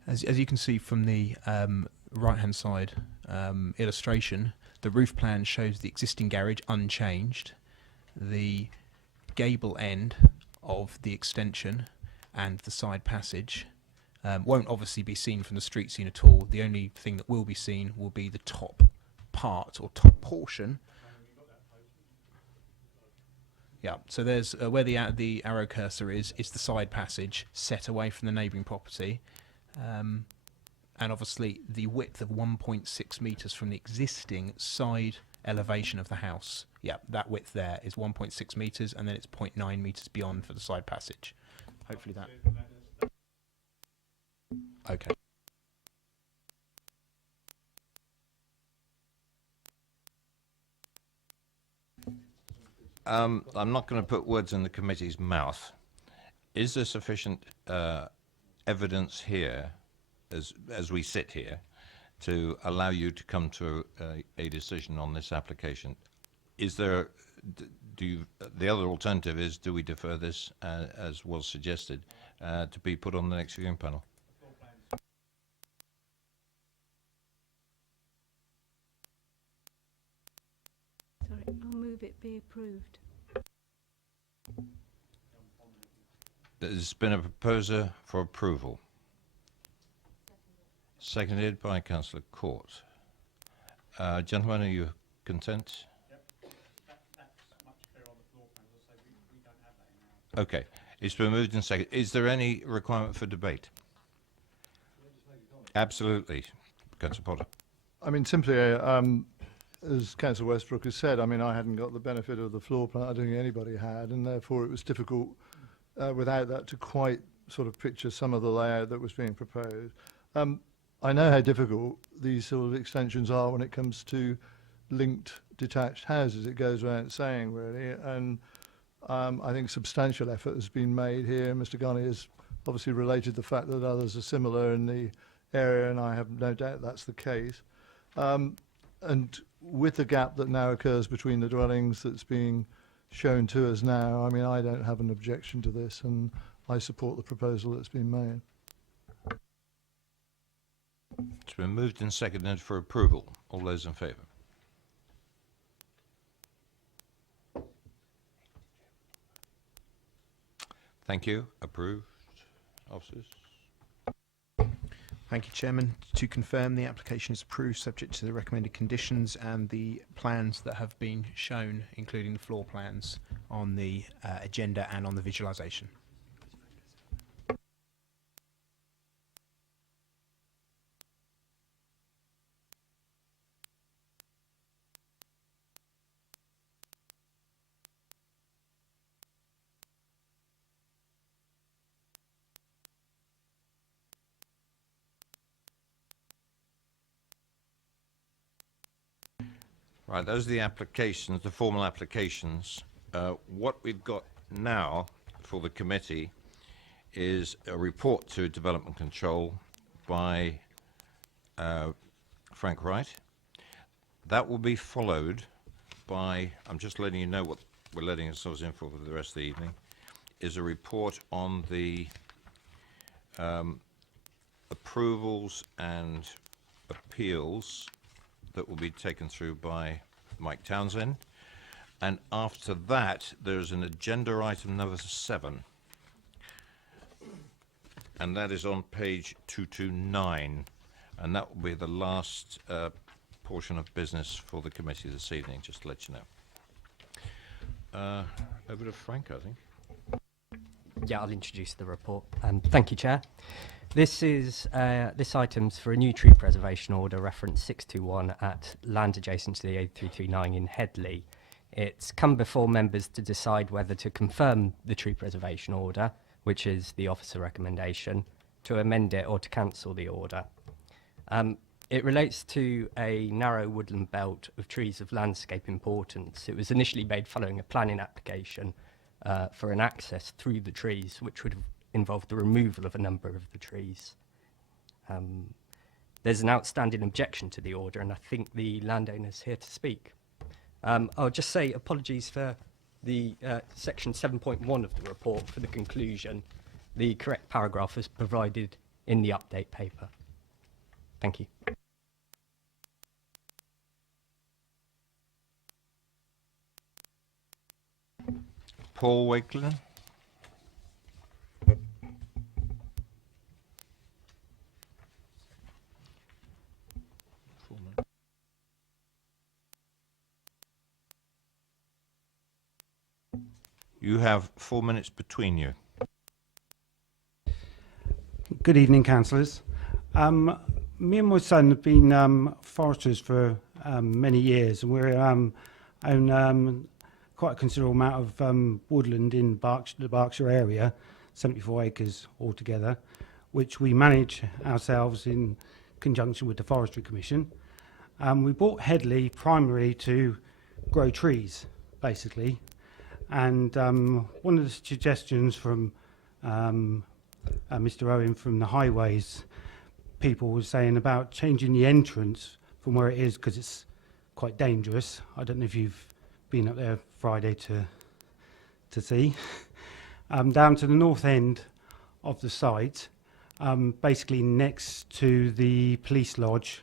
As you can see from the right-hand side illustration, the roof plan shows the existing garage unchanged. The gable end of the extension and the side passage won't obviously be seen from the street scene at all. The only thing that will be seen will be the top part or top portion. Yeah, so there's where the arrow cursor is the side passage set away from the neighbouring property. And obviously the width of 1.6 metres from the existing side elevation of the house. Yeah, that width there is 1.6 metres, and then it's 0.9 metres beyond for the side passage. Hopefully that. Okay. I'm not going to put words in the committee's mouth. Is there sufficient evidence here, as we sit here, to allow you to come to a decision on this application? Is there, the other alternative is, do we defer this, as was suggested, to be put on the next viewing panel? Sorry, I'll move it be approved. There's been a proposer for approval. Seconded by Councillor Court. Gentlemen, are you content? Yep. That's much clearer on the floor plan. As I say, we don't have that in our... Okay. It's been moved and seconded. Is there any requirement for debate? Absolutely. Councillor Potter. I mean, simply, as Councillor Westbrook has said, I mean, I hadn't got the benefit of the floor plan. I don't think anybody had, and therefore it was difficult without that to quite sort of picture some of the layout that was being proposed. I know how difficult these sort of extensions are when it comes to linked detached houses. It goes without saying, really, and I think substantial effort has been made here. Mr. Ghani has obviously related the fact that others are similar in the area, and I have no doubt that's the case. And with the gap that now occurs between the dwellings that's being shown to us now, I mean, I don't have an objection to this, and I support the proposal that's been made. It's been moved and seconded for approval. All those in favour? Thank you. Approved. Officers? Thank you, Chairman. To confirm, the application is approved subject to the recommended conditions and the plans that have been shown, including the floor plans, on the agenda and on the visualisation. Right, those are the applications, the formal applications. What we've got now for the committee is a report to Development Control by Frank Wright. That will be followed by, I'm just letting you know what we're letting ourselves in for the rest of the evening, is a report on the approvals and appeals that will be taken through by Mike Townsend. And after that, there's an agenda item number 7. and that is on page 229, and that will be the last portion of business for the committee this evening, just to let you know. Over to Frank, I think. Yeah, I'll introduce the report. Thank you, Chair. This item's for a new tree preservation order, reference 621, at land adjacent to the A339 in Headley. It's come before members to decide whether to confirm the tree preservation order, which is the officer recommendation, to amend it, or to cancel the order. It relates to a narrow woodland belt of trees of landscape importance. It was initially made following a planning application for an access through the trees, which would have involved the removal of a number of the trees. There's an outstanding objection to the order, and I think the landowner's here to speak. I'll just say apologies for the section 7.1 of the report for the conclusion. The correct paragraph is provided in the update paper. Thank you. Paul Wakelin. You have 4 minutes between you. Good evening, councillors. Me and my son have been foresters for many years, and we own quite a considerable amount of woodland in the Berkshire area, 74 acres altogether, which we manage ourselves in conjunction with the Forestry Commission. We bought Headley primarily to grow trees, basically. And one of the suggestions from Mr. Owen from the highways people was saying about changing the entrance from where it is, because it's quite dangerous. I don't know if you've been up there Friday to see. Down to the north end of the site, basically next to the police lodge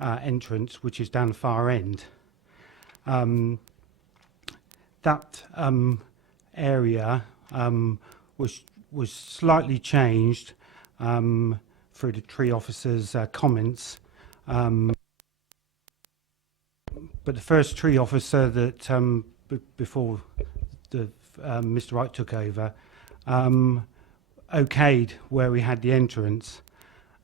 entrance, which is down the far end. That area was slightly changed through the tree officer's comments. But the first tree officer that before Mr. Wright took over okayed where we had the entrance.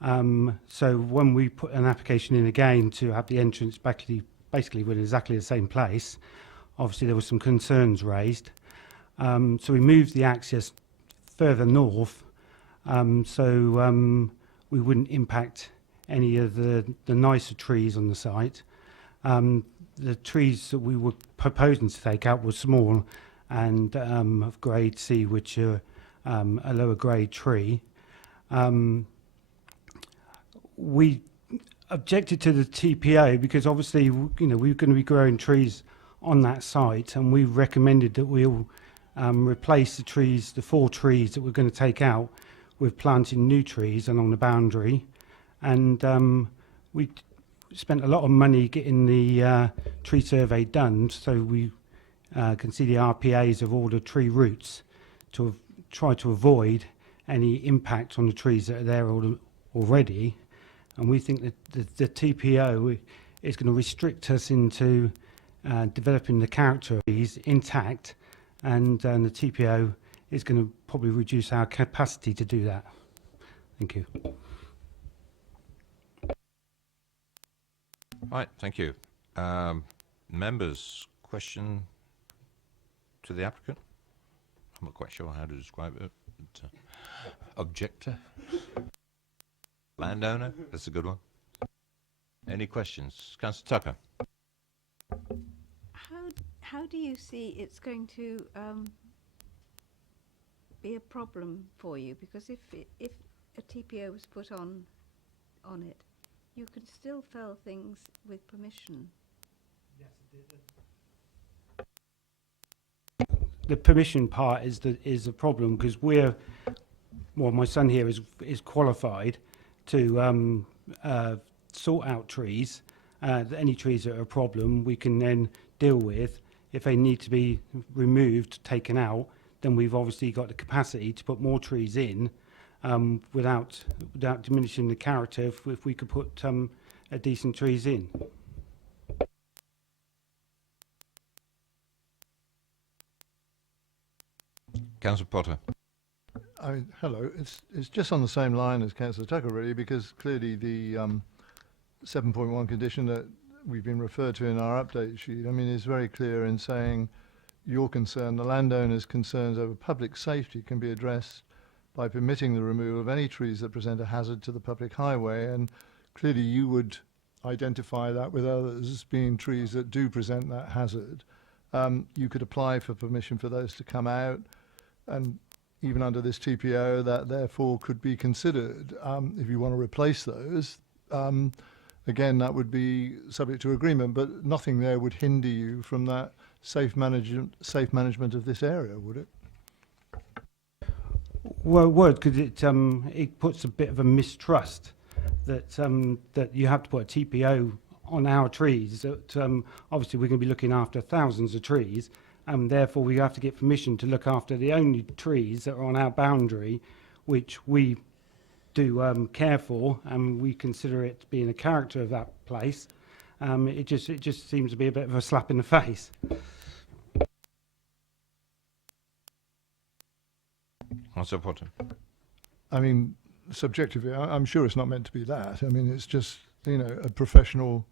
So when we put an application in again to have the entrance basically with exactly the same place, obviously there were some concerns raised. So we moved the access further north, so we wouldn't impact any of the nicer trees on the site. The trees that we were proposing to take out were small and of grade C, which are a lower grade tree. We objected to the TPO because obviously, you know, we're going to be growing trees on that site, and we recommended that we'll replace the trees, the 4 trees that we're going to take out, with planting new trees along the boundary. And we spent a lot of money getting the tree survey done, so we can see the RPAs of all the tree roots to try to avoid any impact on the trees that are there already. And we think that the TPO is going to restrict us into developing the character of these intact, and the TPO is going to probably reduce our capacity to do that. Thank you. Right, thank you. Members, question to the applicant? I'm not quite sure how to describe it. But, objector? Landowner? That's a good one. Any questions? Councillor Tucker. How do you see it's going to be a problem for you? Because if a TPO was put on it, you could still fell things with permission. Yes, the permission part is the problem, because my son here is qualified to sort out trees. Any trees that are a problem, we can then deal with. If they need to be removed, taken out, then we've obviously got the capacity to put more trees in. without diminishing the character if we could put decent trees in. Councillor Potter. Hello. It's just on the same line as Councillor Tucker, really, because clearly the 7.1 condition that we've been referred to in our update sheet, I mean, is very clear in saying your concern, the landowner's concerns over public safety, can be addressed by permitting the removal of any trees that present a hazard to the public highway. And clearly you would identify that with others as being trees that do present that hazard. You could apply for permission for those to come out, and even under this TPO, that therefore could be considered. If you want to replace those, again, that would be subject to agreement, but nothing there would hinder you from that safe management of this area, would it? Well, it would, because it puts a bit of a mistrust that that you have to put a TPO on our trees. That obviously we're going to be looking after thousands of trees, and therefore we have to get permission to look after the only trees that are on our boundary, which we do care for, and we consider it being a character of that place. It just seems to be a bit of a slap in the face. Councillor Potter. I mean, subjectively, I'm sure it's not meant to be that. I mean, it's just, you know, a professional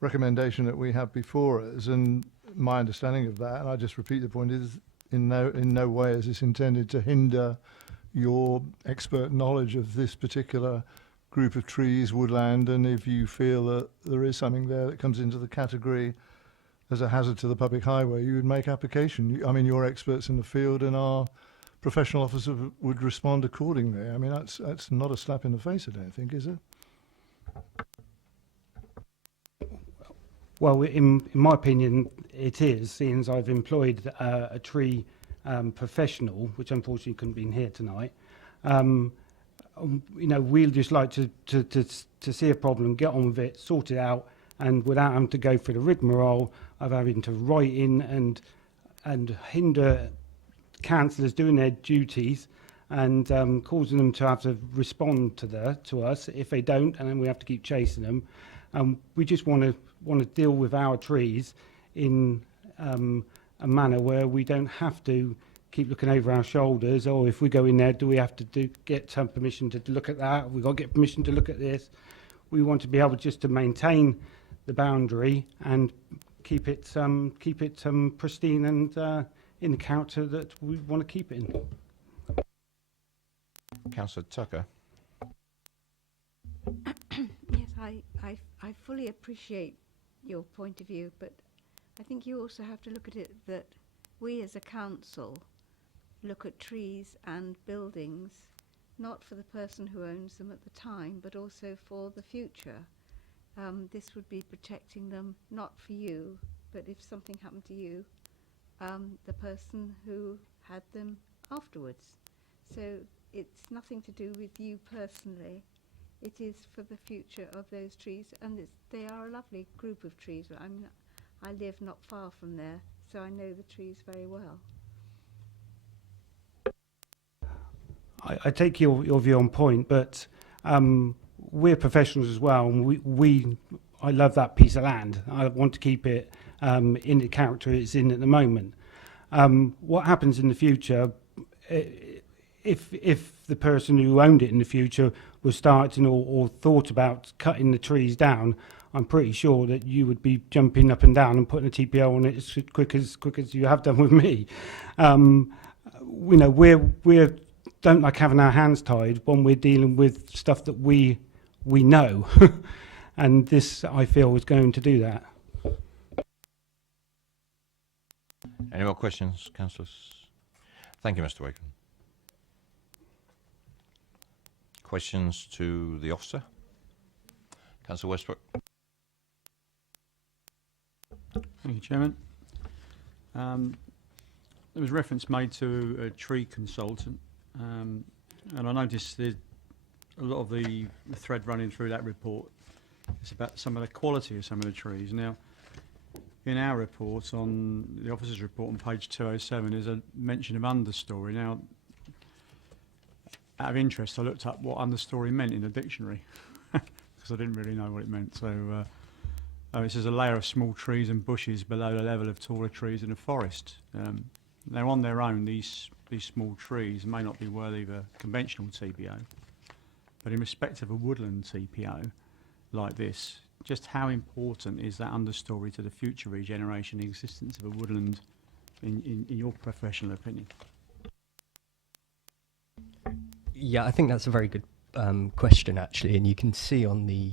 recommendation that we have before us, and my understanding of that, and I just repeat the point, is in no way is this intended to hinder your expert knowledge of this particular group of trees, woodland, and if you feel that there is something there that comes into the category as a hazard to the public highway, you would make application. I mean, you're experts in the field, and our professional officer would respond accordingly. I mean, that's not a slap in the face, I don't think, is it? Well, in my opinion, it is, seeing as I've employed a tree professional, which unfortunately couldn't be in here tonight. You know, we'll just like to see a problem, get on with it, sort it out, and without having to go through the rigmarole of having to write in and hinder councillors doing their duties, and causing them to have to respond to us if they don't, and then we have to keep chasing them. We just want to deal with our trees in a manner where we don't have to keep looking over our shoulders, or if we go in there, do we have to get permission to look at that? We've got to get permission to look at this. We want to be able just to maintain the boundary and keep it pristine and in the character that we want to keep it in. Councillor Tucker. Yes, I fully appreciate your point of view, but I think you also have to look at it that we as a council look at trees and buildings not for the person who owns them at the time, but also for the future. This would be protecting them, not for you, but if something happened to you, the person who had them afterwards. So it's nothing to do with you personally. It is for the future of those trees, and they are a lovely group of trees. I live not far from there, so I know the trees very well. I take your view on point, but we're professionals as well, and I love that piece of land. I want to keep it in the character it's in at the moment. What happens in the future, if the person who owned it in the future was starting or thought about cutting the trees down, I'm pretty sure that you would be jumping up and down and putting a TPO on it as quick as you have done with me. You know, we don't like having our hands tied when we're dealing with stuff that we know, and this I feel is going to do that. Any more questions, councillors? Thank you, Mr. Wakeman. Questions to the officer? Councillor Westbrook. Thank you, Chairman. There was reference made to a tree consultant, and I noticed that a lot of the thread running through that report is about some of the quality of some of the trees. Now, in our report, on the officer's report on page 207, there's a mention of understory. Now, out of interest, I looked up what understory meant in the dictionary because I didn't really know what it meant. So it says a layer of small trees and bushes below the level of taller trees in a forest. Now, on their own, these small trees may not be worthy of a conventional TPO, but in respect of a woodland TPO like this, just how important is that understory to the future regeneration and existence of a woodland in your professional opinion? Yeah, I think that's a very good question, actually, and you can see on the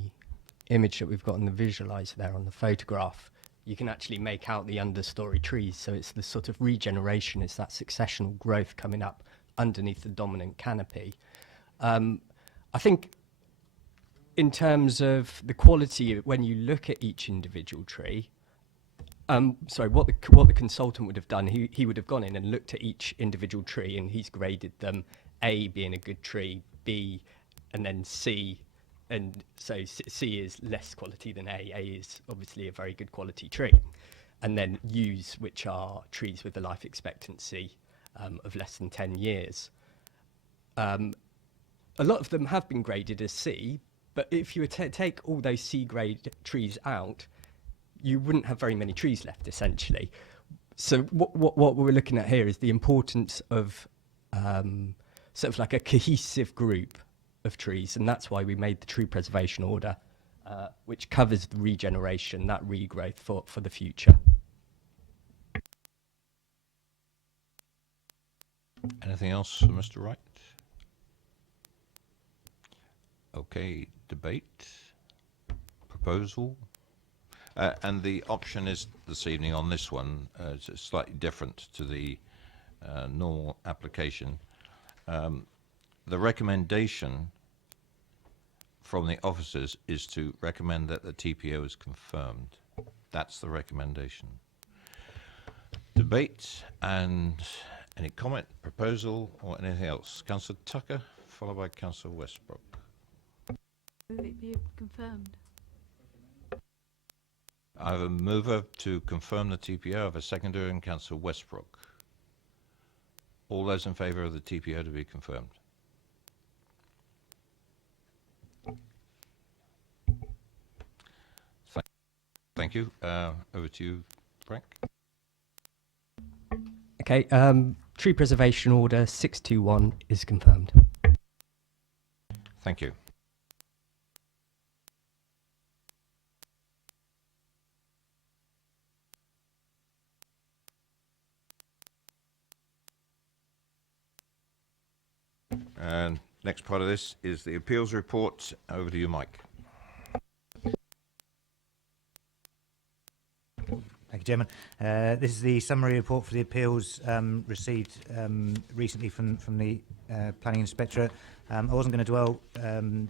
image that we've got on the visualizer there on the photograph, you can actually make out the understory trees. So it's the sort of regeneration, it's that successional growth coming up underneath the dominant canopy. I think in terms of the quality, when you look at each individual tree, what the consultant would have done, he would have gone in and looked at each individual tree and he's graded them, A being a good tree, B, and then C. And so C is less quality than A. A is obviously a very good quality tree. And then U's, which are trees with a life expectancy of less than 10 years. A lot of them have been graded as C, but if you were to take all those C grade trees out, you wouldn't have very many trees left, essentially. So what we're looking at here is the importance of sort of like a cohesive group of trees, and that's why we made the tree preservation order, which covers the regeneration, that regrowth for the future. Anything else for Mr. Wright? Okay, debate, proposal, and the option is this evening on this one, it's slightly different to the normal application. The recommendation from the officers is to recommend that the TPO is confirmed. That's the recommendation. Debate and any comment, proposal, or anything else? Councillor Tucker, followed by Councillor Westbrook. Move it be confirmed. I have a mover to confirm the TPO. I have a seconder in Councillor Westbrook. All those in favour of the TPO to be confirmed? Thank you. Over to you, Frank. Okay, tree preservation order 621 is confirmed. Thank you. And next part of this is the appeals report. Over to you, Mike. Thank you, Chairman. This is the summary report for the appeals received recently from the Planning Inspectorate. I wasn't going to dwell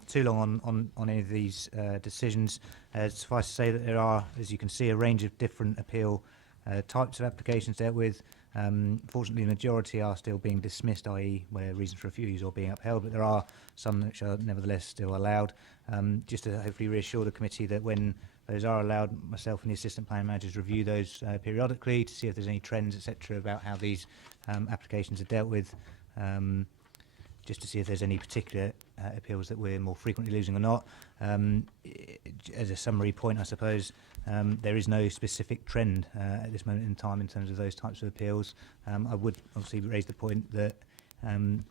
too long on any of these decisions. Suffice to say that there are, as you can see, a range of different appeal types of applications dealt with. Fortunately, the majority are still being dismissed, i.e. where reasons for refusal are being upheld, but there are some which are nevertheless still allowed. Just to hopefully reassure the committee that when those are allowed, myself and the assistant planning managers review those periodically to see if there's any trends, etc., about how these applications are dealt with, just to see if there's any particular appeals that we're more frequently losing or not. As a summary point, I suppose, there is no specific trend at this moment in time in terms of those types of appeals. I would obviously raise the point that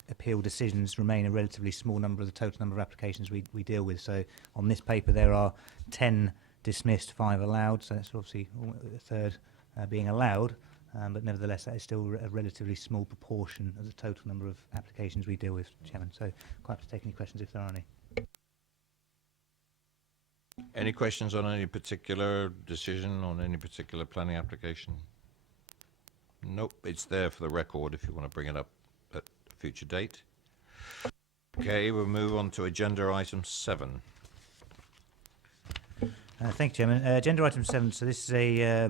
appeal decisions remain a relatively small number of the total number of applications we deal with. So on this paper there are 10 dismissed, 5 allowed, so that's obviously a third being allowed, but nevertheless that is still a relatively small proportion of the total number of applications we deal with, Chairman. So quite happy to take any questions if there are any. Any questions on any particular decision on any particular planning application? Nope, it's there for the record if you want to bring it up at a future date. Okay, we'll move on to agenda item 7. Thank you, Chairman. Agenda item 7, so this is a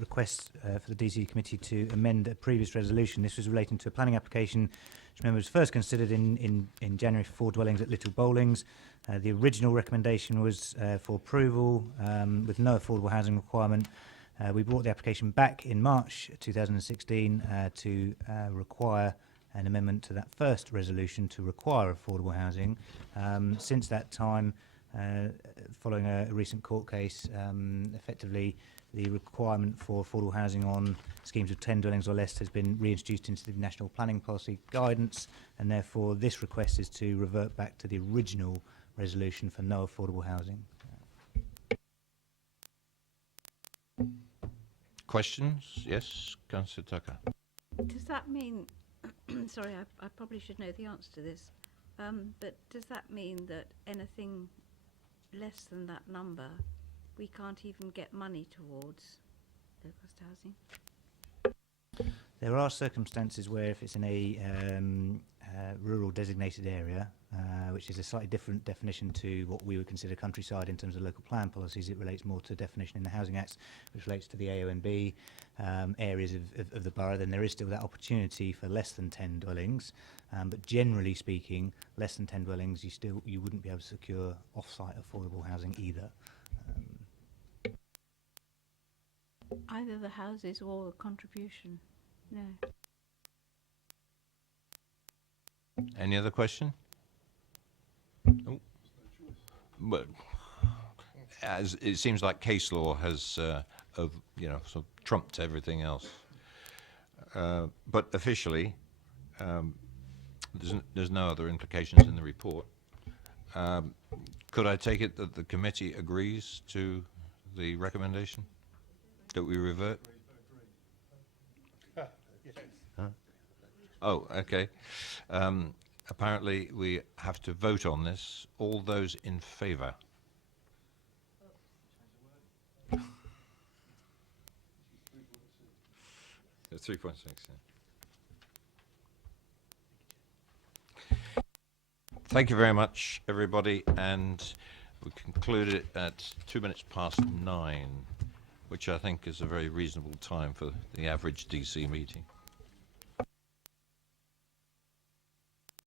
request for the DC Committee to amend a previous resolution. This was relating to a planning application which members first considered in January for 4 dwellings at Little Bowlings. The original recommendation was for approval with no affordable housing requirement. We brought the application back in March 2016 to require an amendment to that first resolution to require affordable housing. Since that time, following a recent court case, effectively the requirement for affordable housing on schemes of 10 dwellings or less has been reintroduced into the National Planning Policy guidance, and therefore this request is to revert back to the original resolution for no affordable housing. Questions? Yes, Councillor Tucker. Does that mean, sorry, I probably should know the answer to this, but does that mean that anything less than that number, we can't even get money towards low-cost housing? There are circumstances where if it's in a rural designated area, which is a slightly different definition to what we would consider countryside in terms of local plan policies, it relates more to a definition in the Housing Act, which relates to the AONB areas of the borough, then there is still that opportunity for less than 10 dwellings. But generally speaking, less than 10 dwellings, you wouldn't be able to secure off-site affordable housing either. Either the houses or the contribution? No. Any other question? Oh. But as it seems like case law has, sort of trumped everything else. But officially, there's no other implications in the report. Could I take it that the committee agrees to the recommendation that we revert? Huh? Oh, okay. Apparently, we have to vote on this. All those in favour? It's 3.6. Yeah. Thank you very much, everybody, and we conclude it at 9:02, which I think is a very reasonable time for the average DC meeting.